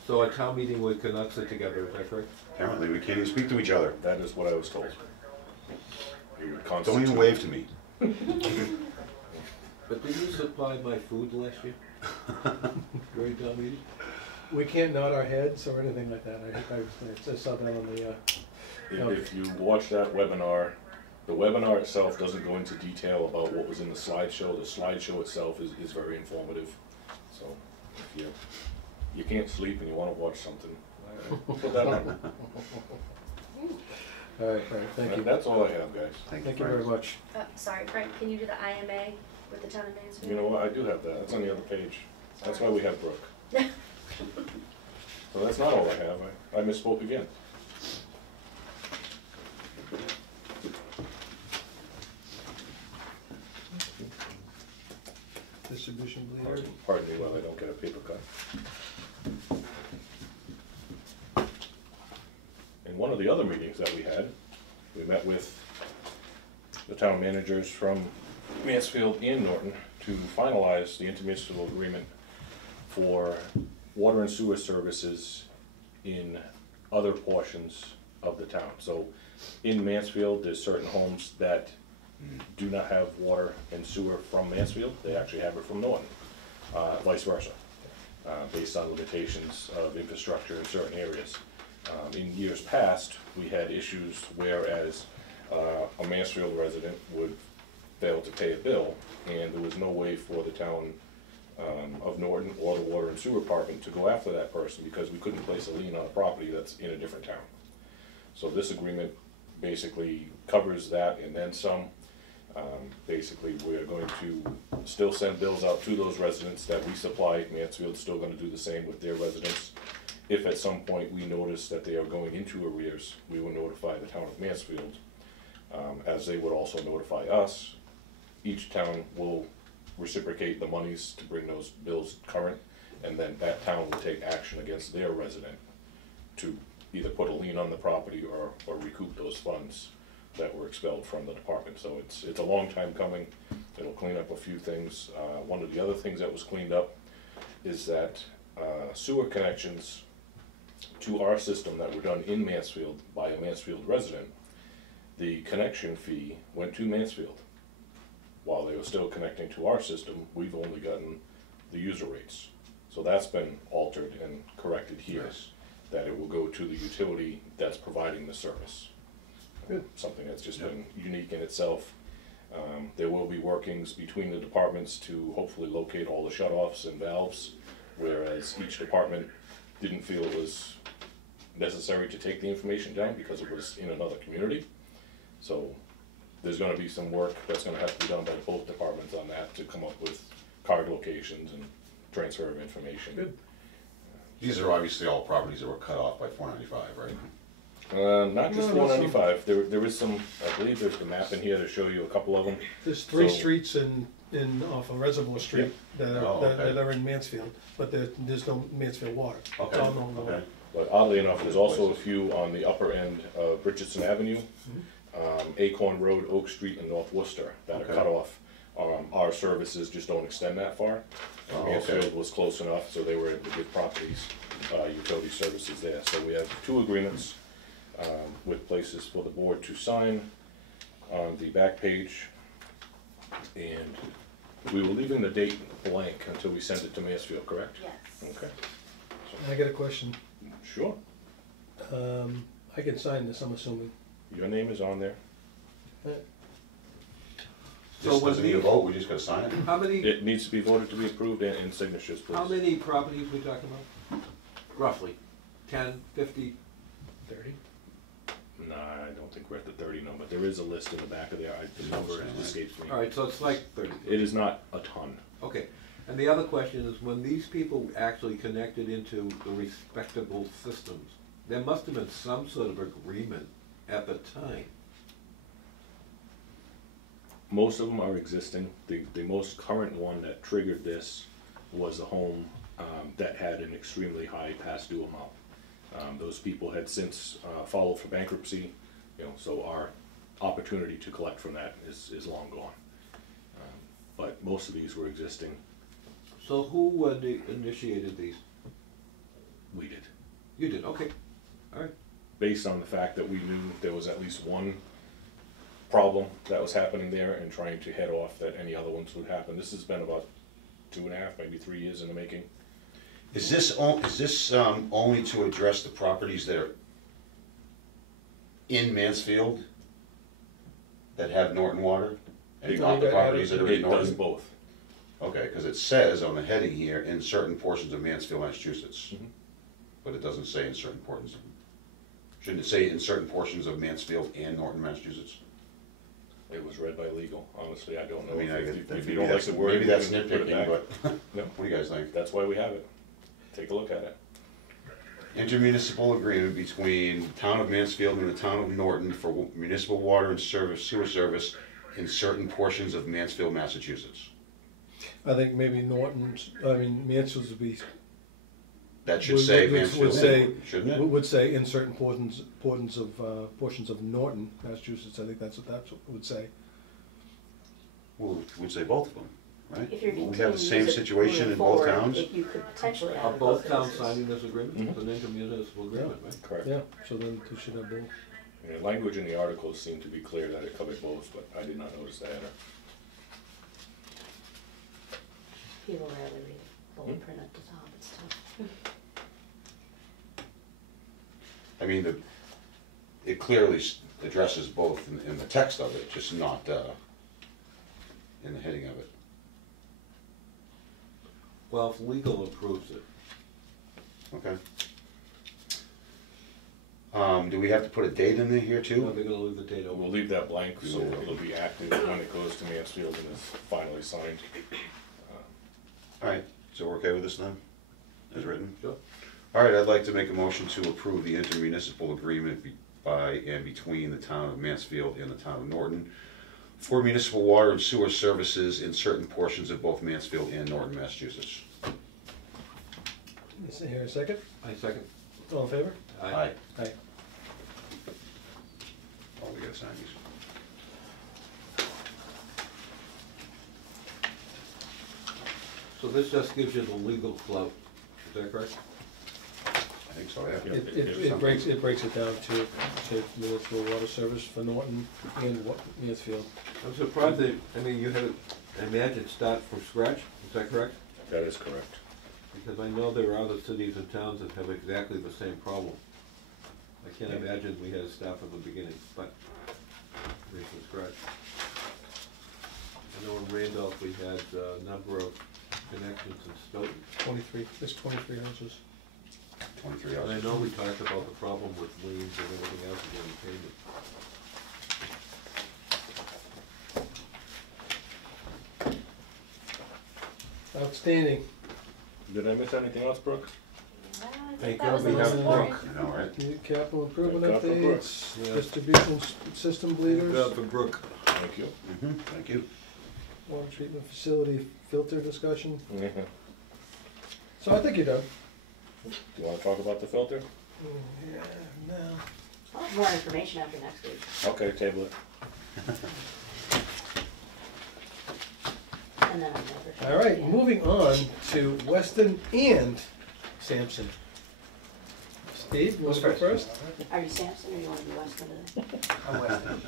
So at town meeting, we cannot sit together, is that correct? Apparently, we can't even speak to each other. That is what I was told. You would Don't constitute- even wave to me. But did you supply my food last year? During town meeting? we can't nod our heads or anything like that, I saw that on the, If you watch that webinar, the webinar itself doesn't go into detail about what was in the slideshow. The slideshow itself is very informative. So if you can't sleep and you want to watch something, put that on. all right, thank you. That's all I have, guys. Thank you very much. Sorry, Frank, can you do the IMA with the town administrator? You know what, I do have that. That's on the other page. That's why we have Brooke. So that's not all I have. I misspoke again. Distribution leader. Pardon me while I don't get a paper cut. In one of the other meetings that we had, we met with the town managers from Mansfield and Norton to finalize the intermunicipal agreement for water and sewer services in other portions of the town. So in Mansfield, there's certain homes that do not have water and sewer from Mansfield. They actually have it from Norton, vice versa, based on limitations of infrastructure in certain areas. In years past, we had issues whereas a Mansfield resident would fail to pay a bill, and there was no way for the town of Norton or the water and sewer department to go after that person because we couldn't place a lien on a property that's in a different town. So this agreement basically covers that and then some. Basically, we're going to still send bills out to those residents that we supply. Mansfield's still going to do the same with their residents. If at some point we notice that they are going into arrears, we will notify the town of Mansfield, as they would also notify us. Each town will reciprocate the monies to bring those bills current, and then that town will take action against their resident to either put a lien on the property or recoup those funds that were expelled from the department. So it's a long time coming. It'll clean up a few things. One of the other things that was cleaned up is that sewer connections to our system that were done in Mansfield by a Mansfield resident, the connection fee went to Mansfield. While they were still connecting to our system, we've only gotten the user rates. So that's been altered and corrected here, Yes. that it will go to the utility that's providing the service. Good. Something that's just been unique in itself. There will be workings between the departments to hopefully locate all the shutoffs and valves, whereas each department didn't feel it was necessary to take the information down because it was in another community. So there's gonna be some work that's gonna have to be done by both departments on that to come up with card locations and transfer of information. Good. These are obviously all properties that were cut off by 495, right? Not just No, 495, there is some, I believe there's the map in here to show you a couple of them. There's three So- streets off of Reservoir Street that Oh, are, okay. that are in Mansfield, but there's no Mansfield water. It's Okay, all Norton water. okay. But oddly enough, there's also a few on the upper end of Richardson Avenue, Acorn Road, Oak Street, and North Worcester that are Okay. cut off. Our services just don't extend that far. Oh, okay. Mansfield was close enough, so they were able to get properties, utility services there. So we have 2 agreements with places for the board to sign on the back page. And we were leaving the date blank until we sent it to Mansfield, correct? Yes. Okay, I got a question. sure. I can sign this, I'm assuming. Your name is on there. So This when doesn't need a we- vote, we just gotta sign it? How many, It needs to be voted to be approved and signatures, please. how many properties we talking about? Roughly, 10, 50? 30? Nah, I don't think we're at the 30 number. There is a list in the back of there. The number escapes me. All right, so it's like 30. It is not a ton. Okay, and the other question is, when these people actually connected into the respectable systems, there must have been some sort of agreement at the time. Most of them are existing. The most current one that triggered this was a home that had an extremely high past due amount. Those people had since followed for bankruptcy, so our opportunity to collect from that is long gone. But most of these were existing. So who initiated these? We did. You did, okay, all right. Based on the fact that we knew there was at least one problem that was happening there and trying to head off that any other ones would happen. This has been about 2.5, maybe 3 years in the making. Is this only to address the properties that are in Mansfield that have Norton water? And not the properties that are in It does Norton? both. Okay, because it says on the heading here, in certain portions of Mansfield, Massachusetts. Mhm. But it doesn't say in certain portions. Shouldn't it say in certain portions of Mansfield and Norton, Massachusetts? It was read by legal. Honestly, I don't know. I mean, If you don't like the word, maybe that's you can put it nitpicking, back. but No. what do you guys think? That's why we have it. Take a look at it. Intermunicipal agreement between the town of Mansfield and the town of Norton for municipal water and sewer service in certain portions of Mansfield, Massachusetts. I think maybe Mansfield's would be, That should say would Mansfield, say, shouldn't it? would say in certain portions of Norton, Massachusetts. I think that's what that would say. Well, we'd say both of them. right? If you're We have continuing the to same use it situation moving in both forward, towns. You could potentially have Are it both both towns places. signing this agreement? It's an intermunicipal agreement, right? Correct. Yeah, so then we should have both. And the language in the articles seemed to be clear that it covered both, but I did not notice that. People rarely read bold print at the top, it's tough. I mean, it clearly addresses both in the text of it, just not in the heading of it. Well, if legal approves it, Okay. Do we have to put a date in there here no, too? they're gonna leave the date We'll open. leave that blank, so it'll be active when it goes to Mansfield and is finally signed. All right, so we're okay with this then, as written? Sure. All right, I'd like to make a motion to approve the intermunicipal agreement by and between the town of Mansfield and the town of Norton for municipal water and sewer services in certain portions of both Mansfield and Norton, Massachusetts. Is here a second? I second. All in favor? Aye. Aye. Oh, we gotta sign these. So this just gives you the legal clout, is that correct? I think so, yeah. It breaks it down to municipal water service for Norton and Mansfield. I'm surprised they, I mean, you had it, I imagine start from scratch, is that correct? That is correct. Because I know there are other cities and towns that have exactly the same problem. I can't imagine we had to start from the beginning, but read from scratch. I know in Randolph we had a number of connections in Stoughton. 23, there's 23 houses. 23 And I hours. know we talked about the problem with liens and everything else again, payment. Outstanding. Did I miss anything else, Brooke? Thank That was God we the most have important. Brooke. I know, right? New capital improvement Thank God for Brooke. updates, Yeah. distribution system Thank God bleeders, for Brooke. Thank you. Thank you. water treatment facility filter discussion. Yeah. So I think you're done. Do you wanna talk about the filter? Yeah, no. I'll have more information after next week. Okay, table it. And then I'm never sure. All right, Yeah. moving on to Weston and Sampson. Steve, you want to go first? Are you Sampson or you want to be Weston today? I'm Weston.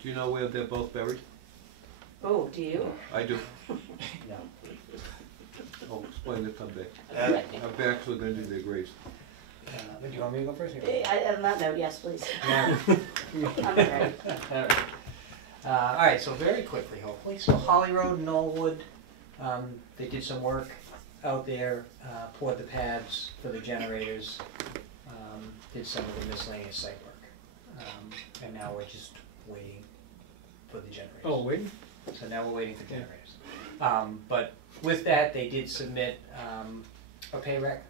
Do you know where they're both buried? Oh, do you? I do. No. I'll explain it someday. Uh, I've actually been to their graves. Do you want me to go first? On that note, yes, please. Yeah. I'm ready. All right, so very quickly, hopefully. So Holly Road, Knollwood, they did some work out there, poured the pads for the generators, did some of the miscellaneous site work. And now we're just waiting for the generators. Oh, wait. So now we're waiting for generators. But with that, they did submit a pay rec.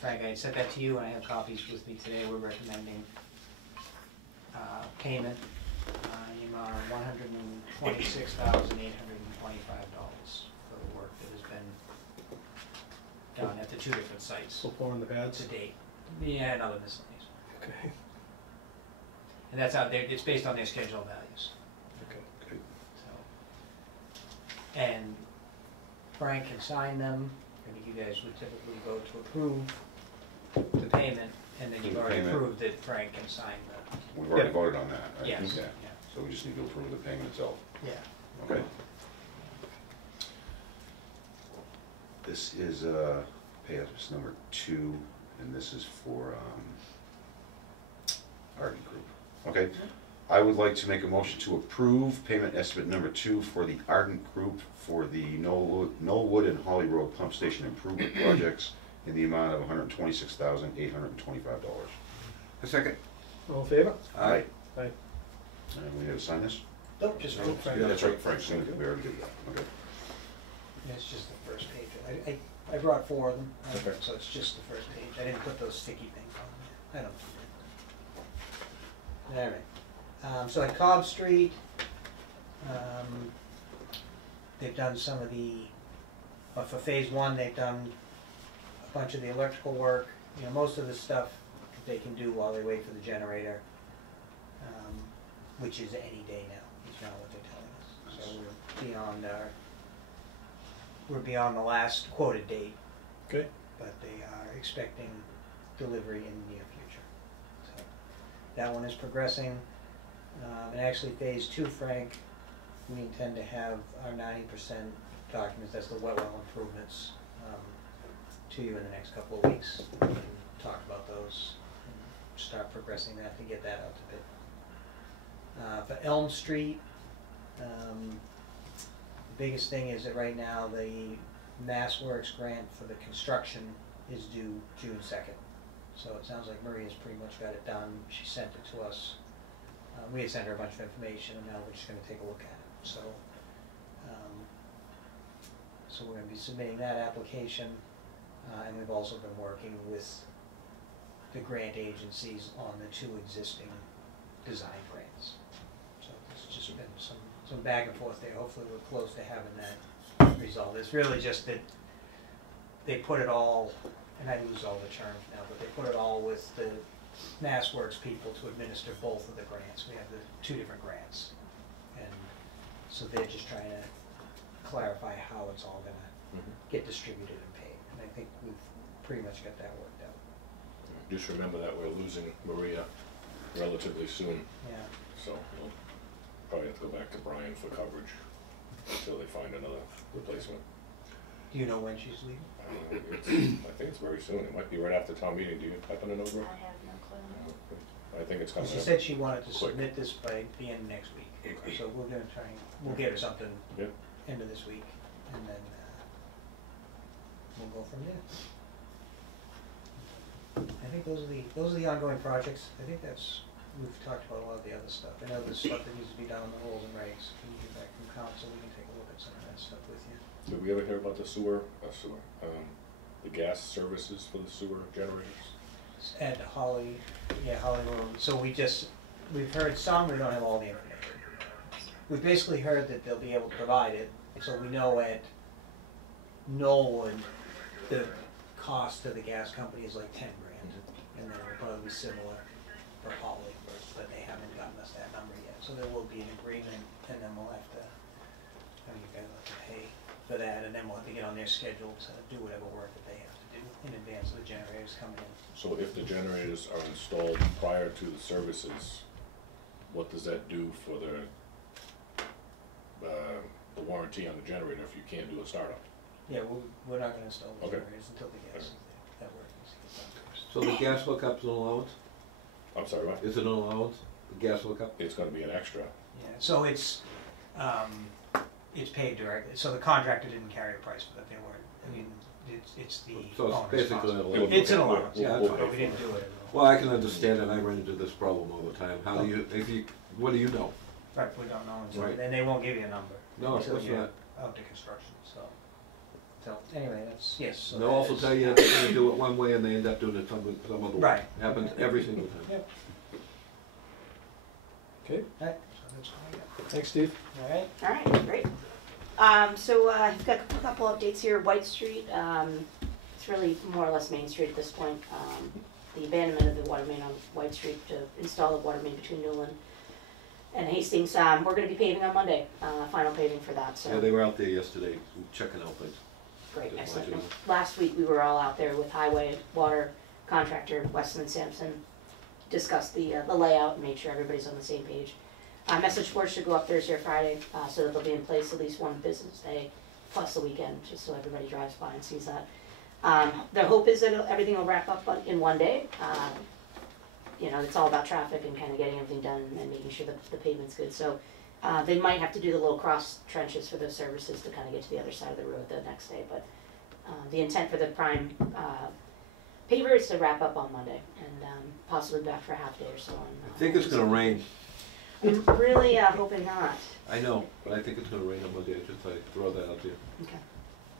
Frank, I sent that to you, and I have copies with me today. We're recommending payment in the amount of $126,825 for the work that has been done at the two different sites So far on the pads. to date. Yeah, and other miscellaneous. Okay. And that's out there, it's based on their schedule values. Okay. So, and Frank can sign them. I think you guys would typically go to approve the payment, and then you've The already payment. approved that Frank can sign the, We've already Yeah. voted on that, right? yes, Yeah. yeah, So we just need to approve the payment itself. yeah. Okay. This is pay estimate number 2, and this is for Ardent Group. Okay. I would like to make a motion to approve payment estimate number 2 for the Ardent Group for the Knollwood and Holly Road Pump Station Improvement Projects in the amount of $126,825. A second. All in favor? Aye. Aye. And we have to sign this? Nope, just Nope, Frank. Yeah, that's right, Frank, signed it. We already did that, okay. it's just the first page. I brought 4 of them, Okay. so it's just the first page. I didn't put those sticky things on there. I don't do that. All right. So at Cobb Street, they've done some of the, for phase 1, they've done a bunch of the electrical work. You know, most of the stuff they can do while they wait for the generator, which is any day now. is now what they're telling us. So we're beyond the last quoted date, Okay. but they are expecting delivery in the near future. So that one is progressing. And actually phase 2, Frank, we intend to have our 90% documents, that's the wet well improvements, to you in the next couple of weeks. We can talk about those and start progressing that to get that out to bid. For Elm Street, the biggest thing is that right now the MassWorks grant for the construction is due June 2nd. So it sounds like Maria's pretty much got it done. She sent it to us. We had sent her a bunch of information, and now we're just going to take a look at it. So, so we're going to be submitting that application, and we've also been working with the grant agencies on the 2 existing design grants. So there's just been some back and forth there. Hopefully we're close to having that resolved. It's really just that they put it all, and I lose all the terms now, but they put it all with the MassWorks people to administer both of the grants. We have the 2 different grants, and so they're just trying to clarify how it's all going to get distributed and paid. And I think we've pretty much got that worked out. Just remember that we're losing Maria relatively soon, Yeah. so we'll probably have to go back to Brian for coverage until they find another replacement. Do you know when she's leaving? I think it's very soon. It might be right after town meeting. Do you happen to know, Brooke? I have no clue. I think it's coming She up. said she wanted to quick. submit this by the end of next week. So we're going to try and, we'll get her something Yep. end of this week, and then we'll go from there. I think those are the ongoing projects. I think we've talked about a lot of the other stuff. I know there's stuff that needs to be done on the rules and regs. When you get back from council, we can take a look at some of that stuff with you. Did we ever hear about the the gas services for the sewer generators? At Holly Road. So we've heard some, we don't have all the information. We've basically heard that they'll be able to provide it. So we know at Knollwood, the cost to the gas company is like $10,000, and then it'll probably be similar for Holly, but they haven't gotten us that number yet. So there will be an agreement, and then we'll have to, you guys will have to pay for that, and then we'll have to get on their schedule to do whatever work that they have to do in advance of the generators coming in. So if the generators are installed prior to the services, what does that do for the warranty on the generator if you can't do a startup? Yeah, we're not gonna install the Okay. generators until the gas is there. That work needs to get done first. So the gas hookup's an allowance? I'm sorry, what? Is it an allowance, the gas hookup? It's gonna be an extra. Yeah, so it's paid directly, so the contractor didn't carry a price for that, they weren't, I mean, it's the So it's owner's basically an responsibility. allowance. It's an allowance, We'll- yeah, we'll that's pay fine, we for didn't it. do it. Well, I can understand it, I run into this problem all the time. How do you, what do you know? Right, we don't know until, Right. then they won't give you a number. No, of until course you're not. out to construction, so. So, anyway, that's, yes. so They'll that also is- tell you they're gonna do it one way and they end up doing it some other way. Right. Happens every single time. Yep, Okay, right, so that's what I got. thanks, Steve. All right, All right, great. So I've got a couple updates here. White Street, it's really more or less Main Street at this point. The abandonment of the water main on White Street to install the water main between Newland and Hastings. We're going to be paving on Monday, final paving for that. So Yeah, they were out there yesterday checking out things. great, Just excellent. let you know. Last week we were all out there with highway water contractor Weston and Sampson, discussed the layout and make sure everybody's on the same page. Message boards should go up Thursday or Friday, so that they'll be in place at least one business day plus the weekend, just so everybody drives by and sees that. The hope is that everything will wrap up in one day. You know, it's all about traffic and kind of getting everything done and making sure that the pavement's good. So they might have to do the little cross trenches for those services to kind of get to the other side of the road the next day. But the intent for the prime paver is to wrap up on Monday and possibly back for a half day or so on. I think it's gonna rain. I'm really hoping not. I know, but I think it's gonna rain on Monday. I just thought I'd throw that out there. Okay.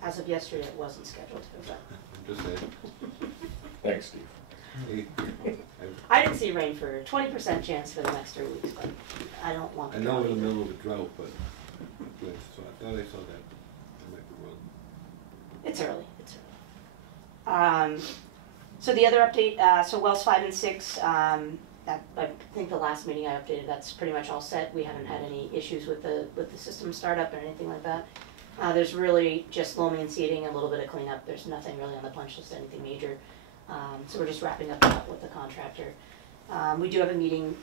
As of yesterday, it wasn't scheduled to, but I'm just saying. Thanks, Steve. Hey, I didn't see rain for 20% chance for the next 3 weeks, but I don't want I the know we're in the drought middle of a drought, but so I thought I saw that. I might be wrong. either. It's early, it's early. So the other update, so wells 5 and 6, that, I think the last meeting I updated, that's pretty much all set. We haven't had any issues with the system startup or anything like that. There's really just loaming and seeding, a little bit of cleanup. There's nothing really on the punch list, anything major. So we're just wrapping up that with the contractor. We do have a meeting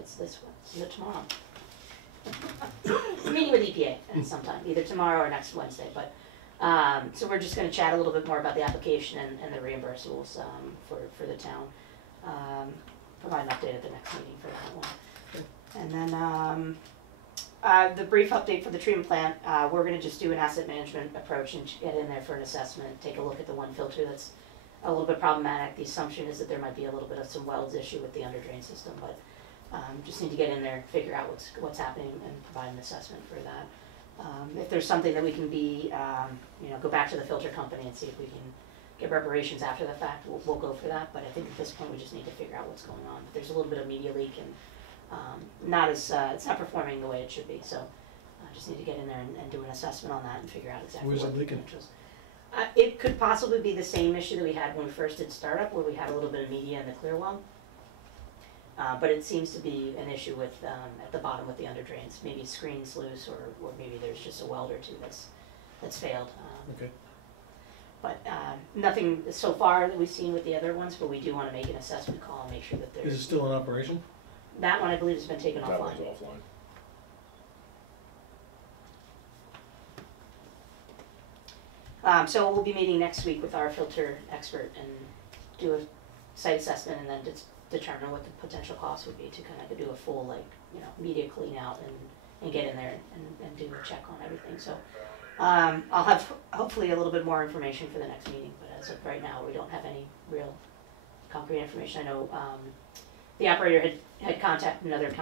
it's this one. Is it tomorrow? We're meeting with EPA sometime, either tomorrow or next Wednesday. But so we're just going to chat a little bit more about the application and the reimbursables for the town. Provide an update at the next meeting for that one. And then the brief update for the treatment plant, we're going to just do an asset management approach and get in there for an assessment, take a look at the one filter that's a little bit problematic. The assumption is that there might be a little bit of some welds issue with the under drain system, but just need to get in there, figure out what's happening, and provide an assessment for that. If there's something that we can go back to the filter company and see if we can get reparations after the fact, we'll go for that. But I think at this point we just need to figure out what's going on. But there's a little bit of media leak and it's not performing the way it should be. So I just need to get in there and do an assessment on that and figure out exactly Where's what it leaking? It could possibly be the same issue that we had when we first did startup, where we had a little bit of media in the clear well. But it seems to be an issue with at the bottom with the under drains. Maybe screen's loose, or maybe there's just a weld or two that's failed. Okay. But nothing so far that we've seen with the other ones. But we do want to make an assessment call and make sure that there's. Is it still in operation? That one I believe has been taken That offline. one's offline. So we'll be meeting next week with our filter expert and do a site assessment and then determine what the potential cost would be to kind of do a full media clean out and get in there and do a check on everything. So I'll have hopefully a little bit more information for the next meeting, but as of right now we don't have any real concrete information. I know the operator had contacted another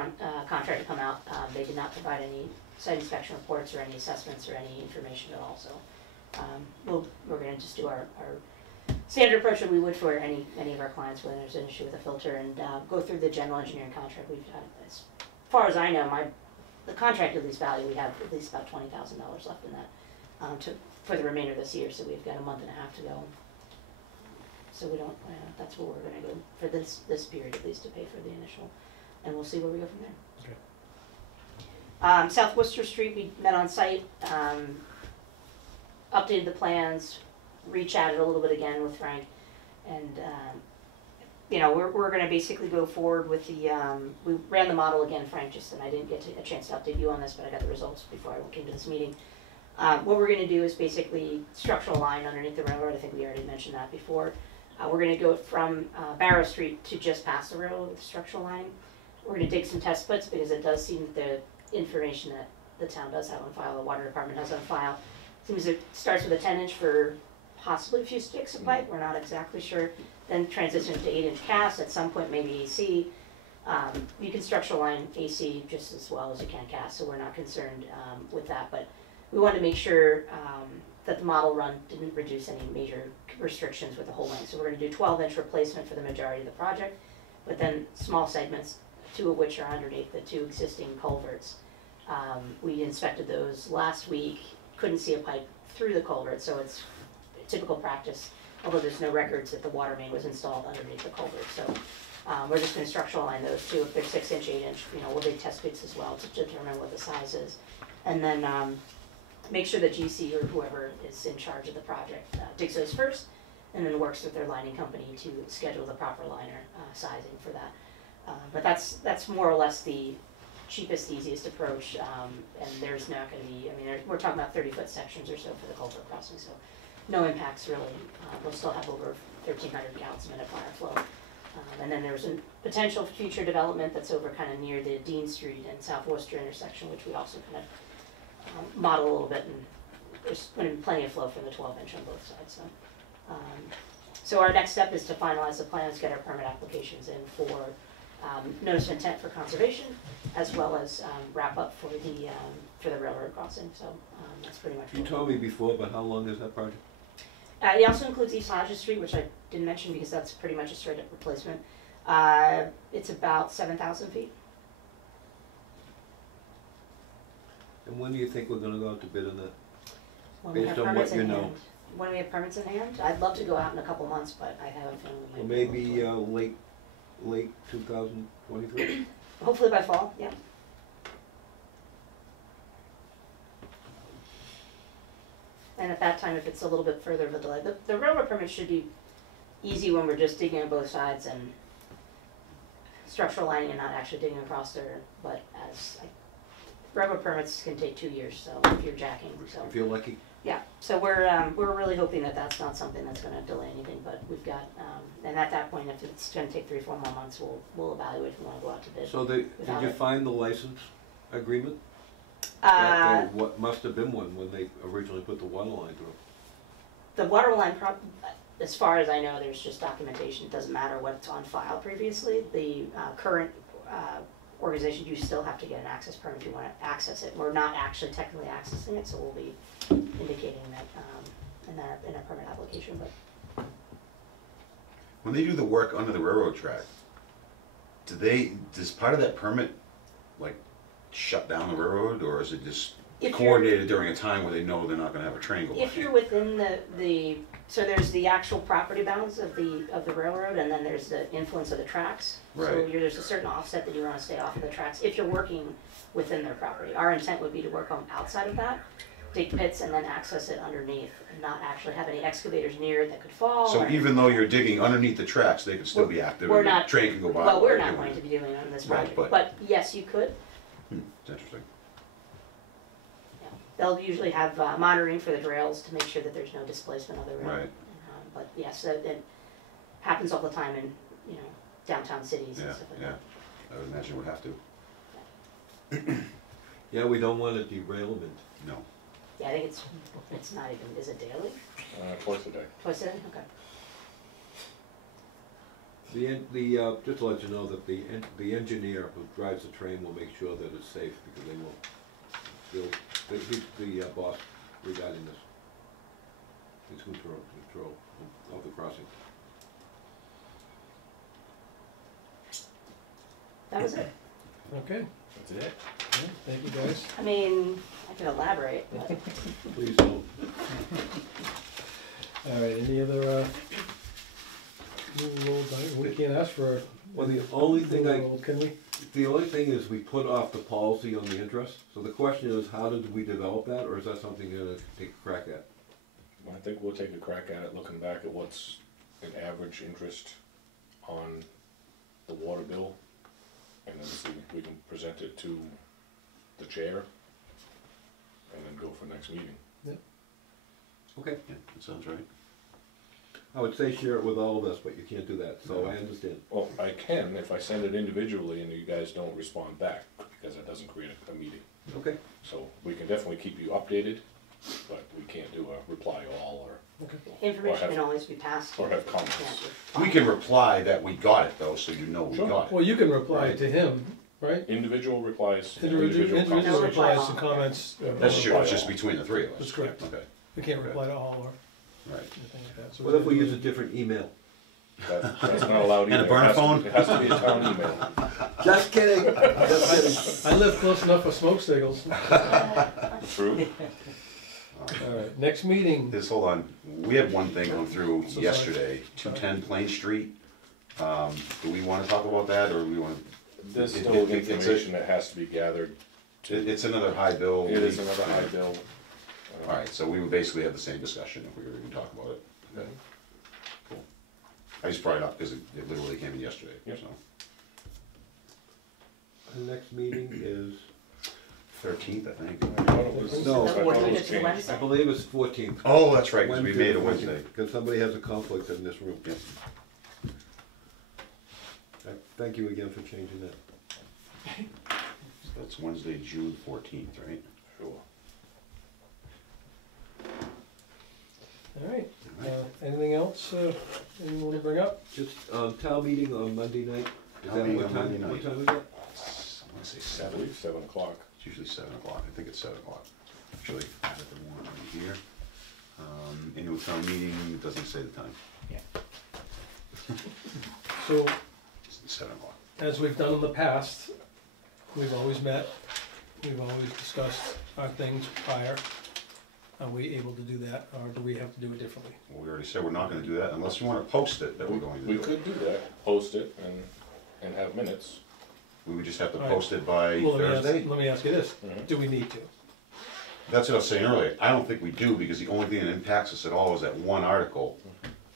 contractor to come out. They did not provide any site inspection reports or any assessments or any information at all. So we're going to just do our standard approach that we would for any of our clients when there's an issue with a filter, and go through the general engineering contract. We've had, as far as I know, the contract lease value, we have at least about $20,000 left in that for the remainder of this year. So we've got a month and a half to go. So we don't. That's what we're going to go for this period at least to pay for the initial, and we'll see where we go from there. Okay. South Worcester Street, we met on site, updated the plans, re-chatted a little bit again with Frank, and we're going to basically go forward with the. We ran the model again, Frank, and I didn't get a chance to update you on this, but I got the results before I came to this meeting. What we're going to do is basically structural line underneath the railroad. I think we already mentioned that before. We're going to go from Barrow Street to just past the railroad with the structural line. We're going to dig some test splits because it does seem that the information that the town does have on file, the water department has on file, seems it starts with a 10-inch for possibly a few sticks of pipe. We're not exactly sure. Then transition to 8-inch cast. At some point, maybe AC. You can structural line AC just as well as you can cast, so we're not concerned with that. But we wanted to make sure that the model run didn't reduce any major restrictions with the whole length. So we're going to do 12-inch replacement for the majority of the project, but then small segments, 2 of which are underneath the 2 existing culverts. We inspected those last week, couldn't see a pipe through the culvert, so it's typical practice, although there's no records that the water main was installed underneath the culvert. So we're just going to structural line those 2. If they're 6-inch, 8-inch, we'll dig test pits as well to determine what the size is. And then make sure that GC or whoever is in charge of the project digs those first, and then works with their lining company to schedule the proper liner sizing for that. But that's more or less the cheapest, easiest approach, and there's not going to be, we're talking about 30-foot sections or so for the culvert crossing, so no impacts really. We'll still have over 1,300 gallons a minute fire flow. And then there's a potential future development that's over kind of near the Dean Street and South Worcester intersection, which we also kind of model a little bit, and there's going to be plenty of flow from the 12-inch on both sides. So our next step is to finalize the plans, get our permit applications in for notice of intent for conservation, as well as wrap up for the railroad crossing. So that's pretty much. You told me before, but how long is that project? It also includes East Hodges Street, which I didn't mention because that's pretty much a straight up replacement. It's about 7,000 feet. And when do you think we're going to go out to bid on that? When we Based have on permits what you in know. hand. when we have permits in hand. I'd love to go out in a couple months, but I have a feeling we Well, might. maybe late 2023. Hopefully by fall, yeah. And at that time, if it's a little bit further of a delay, the railroad permit should be easy when we're just digging on both sides and structural lining and not actually digging across there. But railroad permits can take 2 years, so if you're jacking, so. If you're lucky. Yeah, so we're really hoping that that's not something that's gonna delay anything, but we've got, and at that point, if it's gonna take 3 or 4 more months, we'll evaluate if we wanna go out to bid. So did without you it. find the license agreement? What must have been one when they originally put the water line through? The water line, as far as I know, there's just documentation, it doesn't matter what's on file previously. The current organization, you still have to get an access permit if you wanna access it. We're not actually technically accessing it, so we'll be indicating that in our permit application, but. When they do the work under the railroad track, does part of that permit, like, shut down the railroad, or is it just If you're- coordinated during a time where they know they're not gonna have a train go by? If you're within so there's the actual property bounds of the railroad, and then there's the influence of the tracks. So Right. there's a certain offset that you wanna stay off of the tracks, if you're working within their property. Our intent would be to work on outside of that, dig pits and then access it underneath, and not actually have any excavators near it that could fall. So or- even though you're digging underneath the tracks, they could still be active, We're and the not- train can go by. Well, we're while not they're going to doing be doing it on this Right, project, but- but yes, you could. it. It's interesting. Yeah. They'll usually have monitoring for the rails to make sure that there's no displacement of the rail. Right. But yes, it happens all the time in, downtown cities and Yeah, stuff like yeah. that. I would imagine it would have to. Yeah, we don't want a derailment. No. Yeah, I think it's not even, is it daily? Twice a day. Twice a day? Okay. Just to let you know that the engineer who drives the train will make sure that it's safe, because he's the boss regarding this. He's control of the crossing. That was it. Okay, That's it. yeah, thank you guys. I mean, I can elaborate, but Please don't. All right, any other, we can't ask for. Well, the only thing Can we? the only thing is we put off the policy on the interest. So the question is, how did we develop that, or is that something you're gonna take a crack at? I think we'll take a crack at it, looking back at what's an average interest on the water bill, and then see if we can present it to the chair, and then go for next meeting. Okay. Yeah, that sounds right. I would say share it with all of us, but you can't do that, so I understand. Well, I can if I send it individually and you guys don't respond back, because that doesn't create a meeting. Okay. So we can definitely keep you updated, but we can't do a reply all or information can always be passed. or have comments. Yeah. We can reply that we got it though, so you know we Sure. got it. Well, you can reply to him, right? Individual replies, Individual comments. No reply replies all. and comments. That's true, it's just between the three of us. That's correct. Okay, We can't reply to all or right. anything like that. So What if we use a different email? That's not allowed either. And a burner phone? It has to be a town email. Just kidding, just kidding. I live close enough for smoke signals. True. All right, next meeting. Hold on, we had one thing going through So sorry. yesterday, 210 Plain Street. Do we wanna talk about that, or do we wanna? There's It- still it- it's a- information that has to be gathered. It's another high bill. It is another high bill. Alright, so we would basically have the same discussion if we were gonna talk about it. Okay. Cool. I just brought it up because it literally came in yesterday, Yep. so. The next meeting is, 13th, I think. I thought it was- No. I thought it was It's changed. Wednesday. I believe it's 14th. Oh, that's right, because we made it Wednesday. Because somebody has a conflict in this room. Yep. Thank you again for changing that. So that's Wednesday, June 14th, right? Sure. All right, anything else you want to bring up? Just, town meeting on Monday night. Is Town that meeting what on time? Monday What night. time is it? I wanna say I 7. believe 7 o'clock. It's usually 7 o'clock, I think it's 7 o'clock. Actually, I have the warrant right here. Annual town meeting, it doesn't say the time. So, It's 7 o'clock. as we've done in the past, we've always met, we've always discussed our things prior. Are we able to do that, or do we have to do it differently? Well, we already said we're not gonna do that unless you wanna post it that we're going to We do it. could do that, post it and have minutes. We would just have to All right. post it by Well, Thursday. let me ask you this, Mhm. do we need to? That's what I was saying earlier. I don't think we do, because the only thing that impacts us at all is that one article,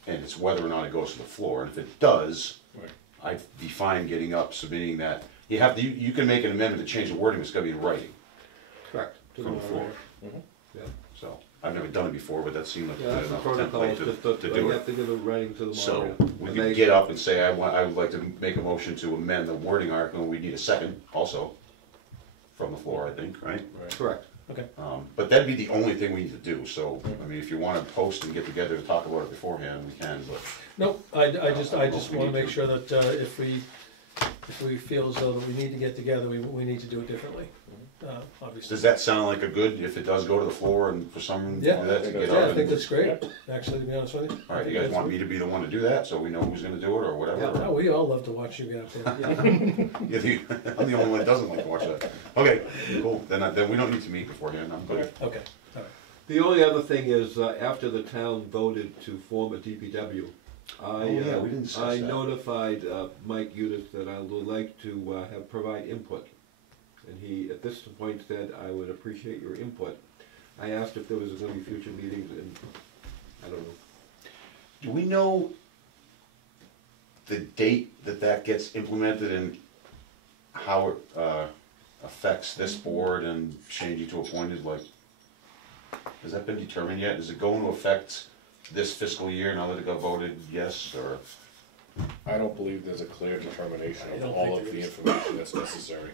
and it's whether or not it goes to the floor. And if it does, Right. I'd be fine getting up, submitting that. You have to, you can make an amendment to change the wording, it's gotta be in writing Correct. from the floor. Yeah. So, I've never done it before, but that seemed like a Yeah, good that's the enough protocol, template it's just to that do you it. have to give a writing to the So, moderator. we And could they- get up and say, I would like to make a motion to amend the wording article, and we need a second also, from the floor, I think, right? Correct. But that'd be the only thing we need to do, so, I mean, if you wanna post and get together to talk about it beforehand, we can, but. Nope, I just We wanna need make to. sure that, if we feel as though that we need to get together, we need to do it differently, obviously. Does that sound like a good, if it does go to the floor and for some reason do Yeah, that to get Yeah, I up? think that's great, actually, to be honest with you. Alright, you guys want me to be the one to do that, so we know who's gonna do it or whatever? No, we all love to watch you get up there. I'm the only one that doesn't like to watch that. Okay, cool, then we don't need to meet beforehand, I'm good. Okay, all right. The only other thing is, after the town voted to form a DPW, Oh, yeah, we didn't discuss I that. notified Mike Udis that I would like to provide input. And he, at this point, said, I would appreciate your input. I asked if there was gonna be future meetings, and I don't know. Do we know the date that gets implemented and how it affects this board and changing to appointed, like, has that been determined yet? Is it going to affect this fiscal year now that it got voted yes, or? I don't believe there's a clear determination I of don't all think of there the is. information that's necessary.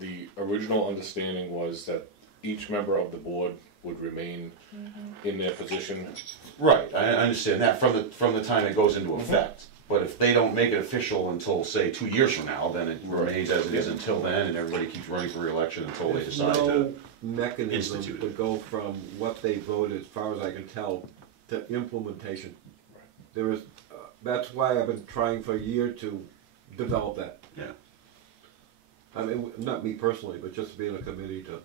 The original understanding was that each member of the board would remain in their position. Right, I understand that, from the time it goes into effect. But if they don't make it official until, say, 2 years from now, then it remains as it is until then, and everybody keeps running for reelection until they There's decide to. no mechanism institute to it. go from what they voted, as far as I can tell, to implementation. There is, that's why I've been trying for a year to develop that. Yeah. I mean, not me personally, but just be in a committee to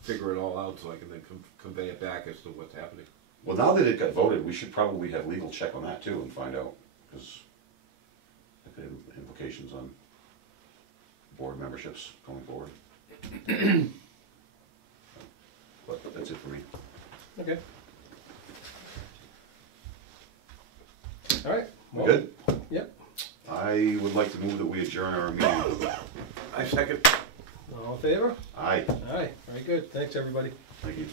figure it all out so I can then convey it back as to what's happening. Well, now that it got voted, we should probably have legal check on that too and find out, because it could have implications on board memberships going forward. But that's it for me. Okay. All right. We good? Yep. I would like to move that we adjourn our meeting. I second. All in favor? Aye. All right, very good, thank you, everybody. Thank you.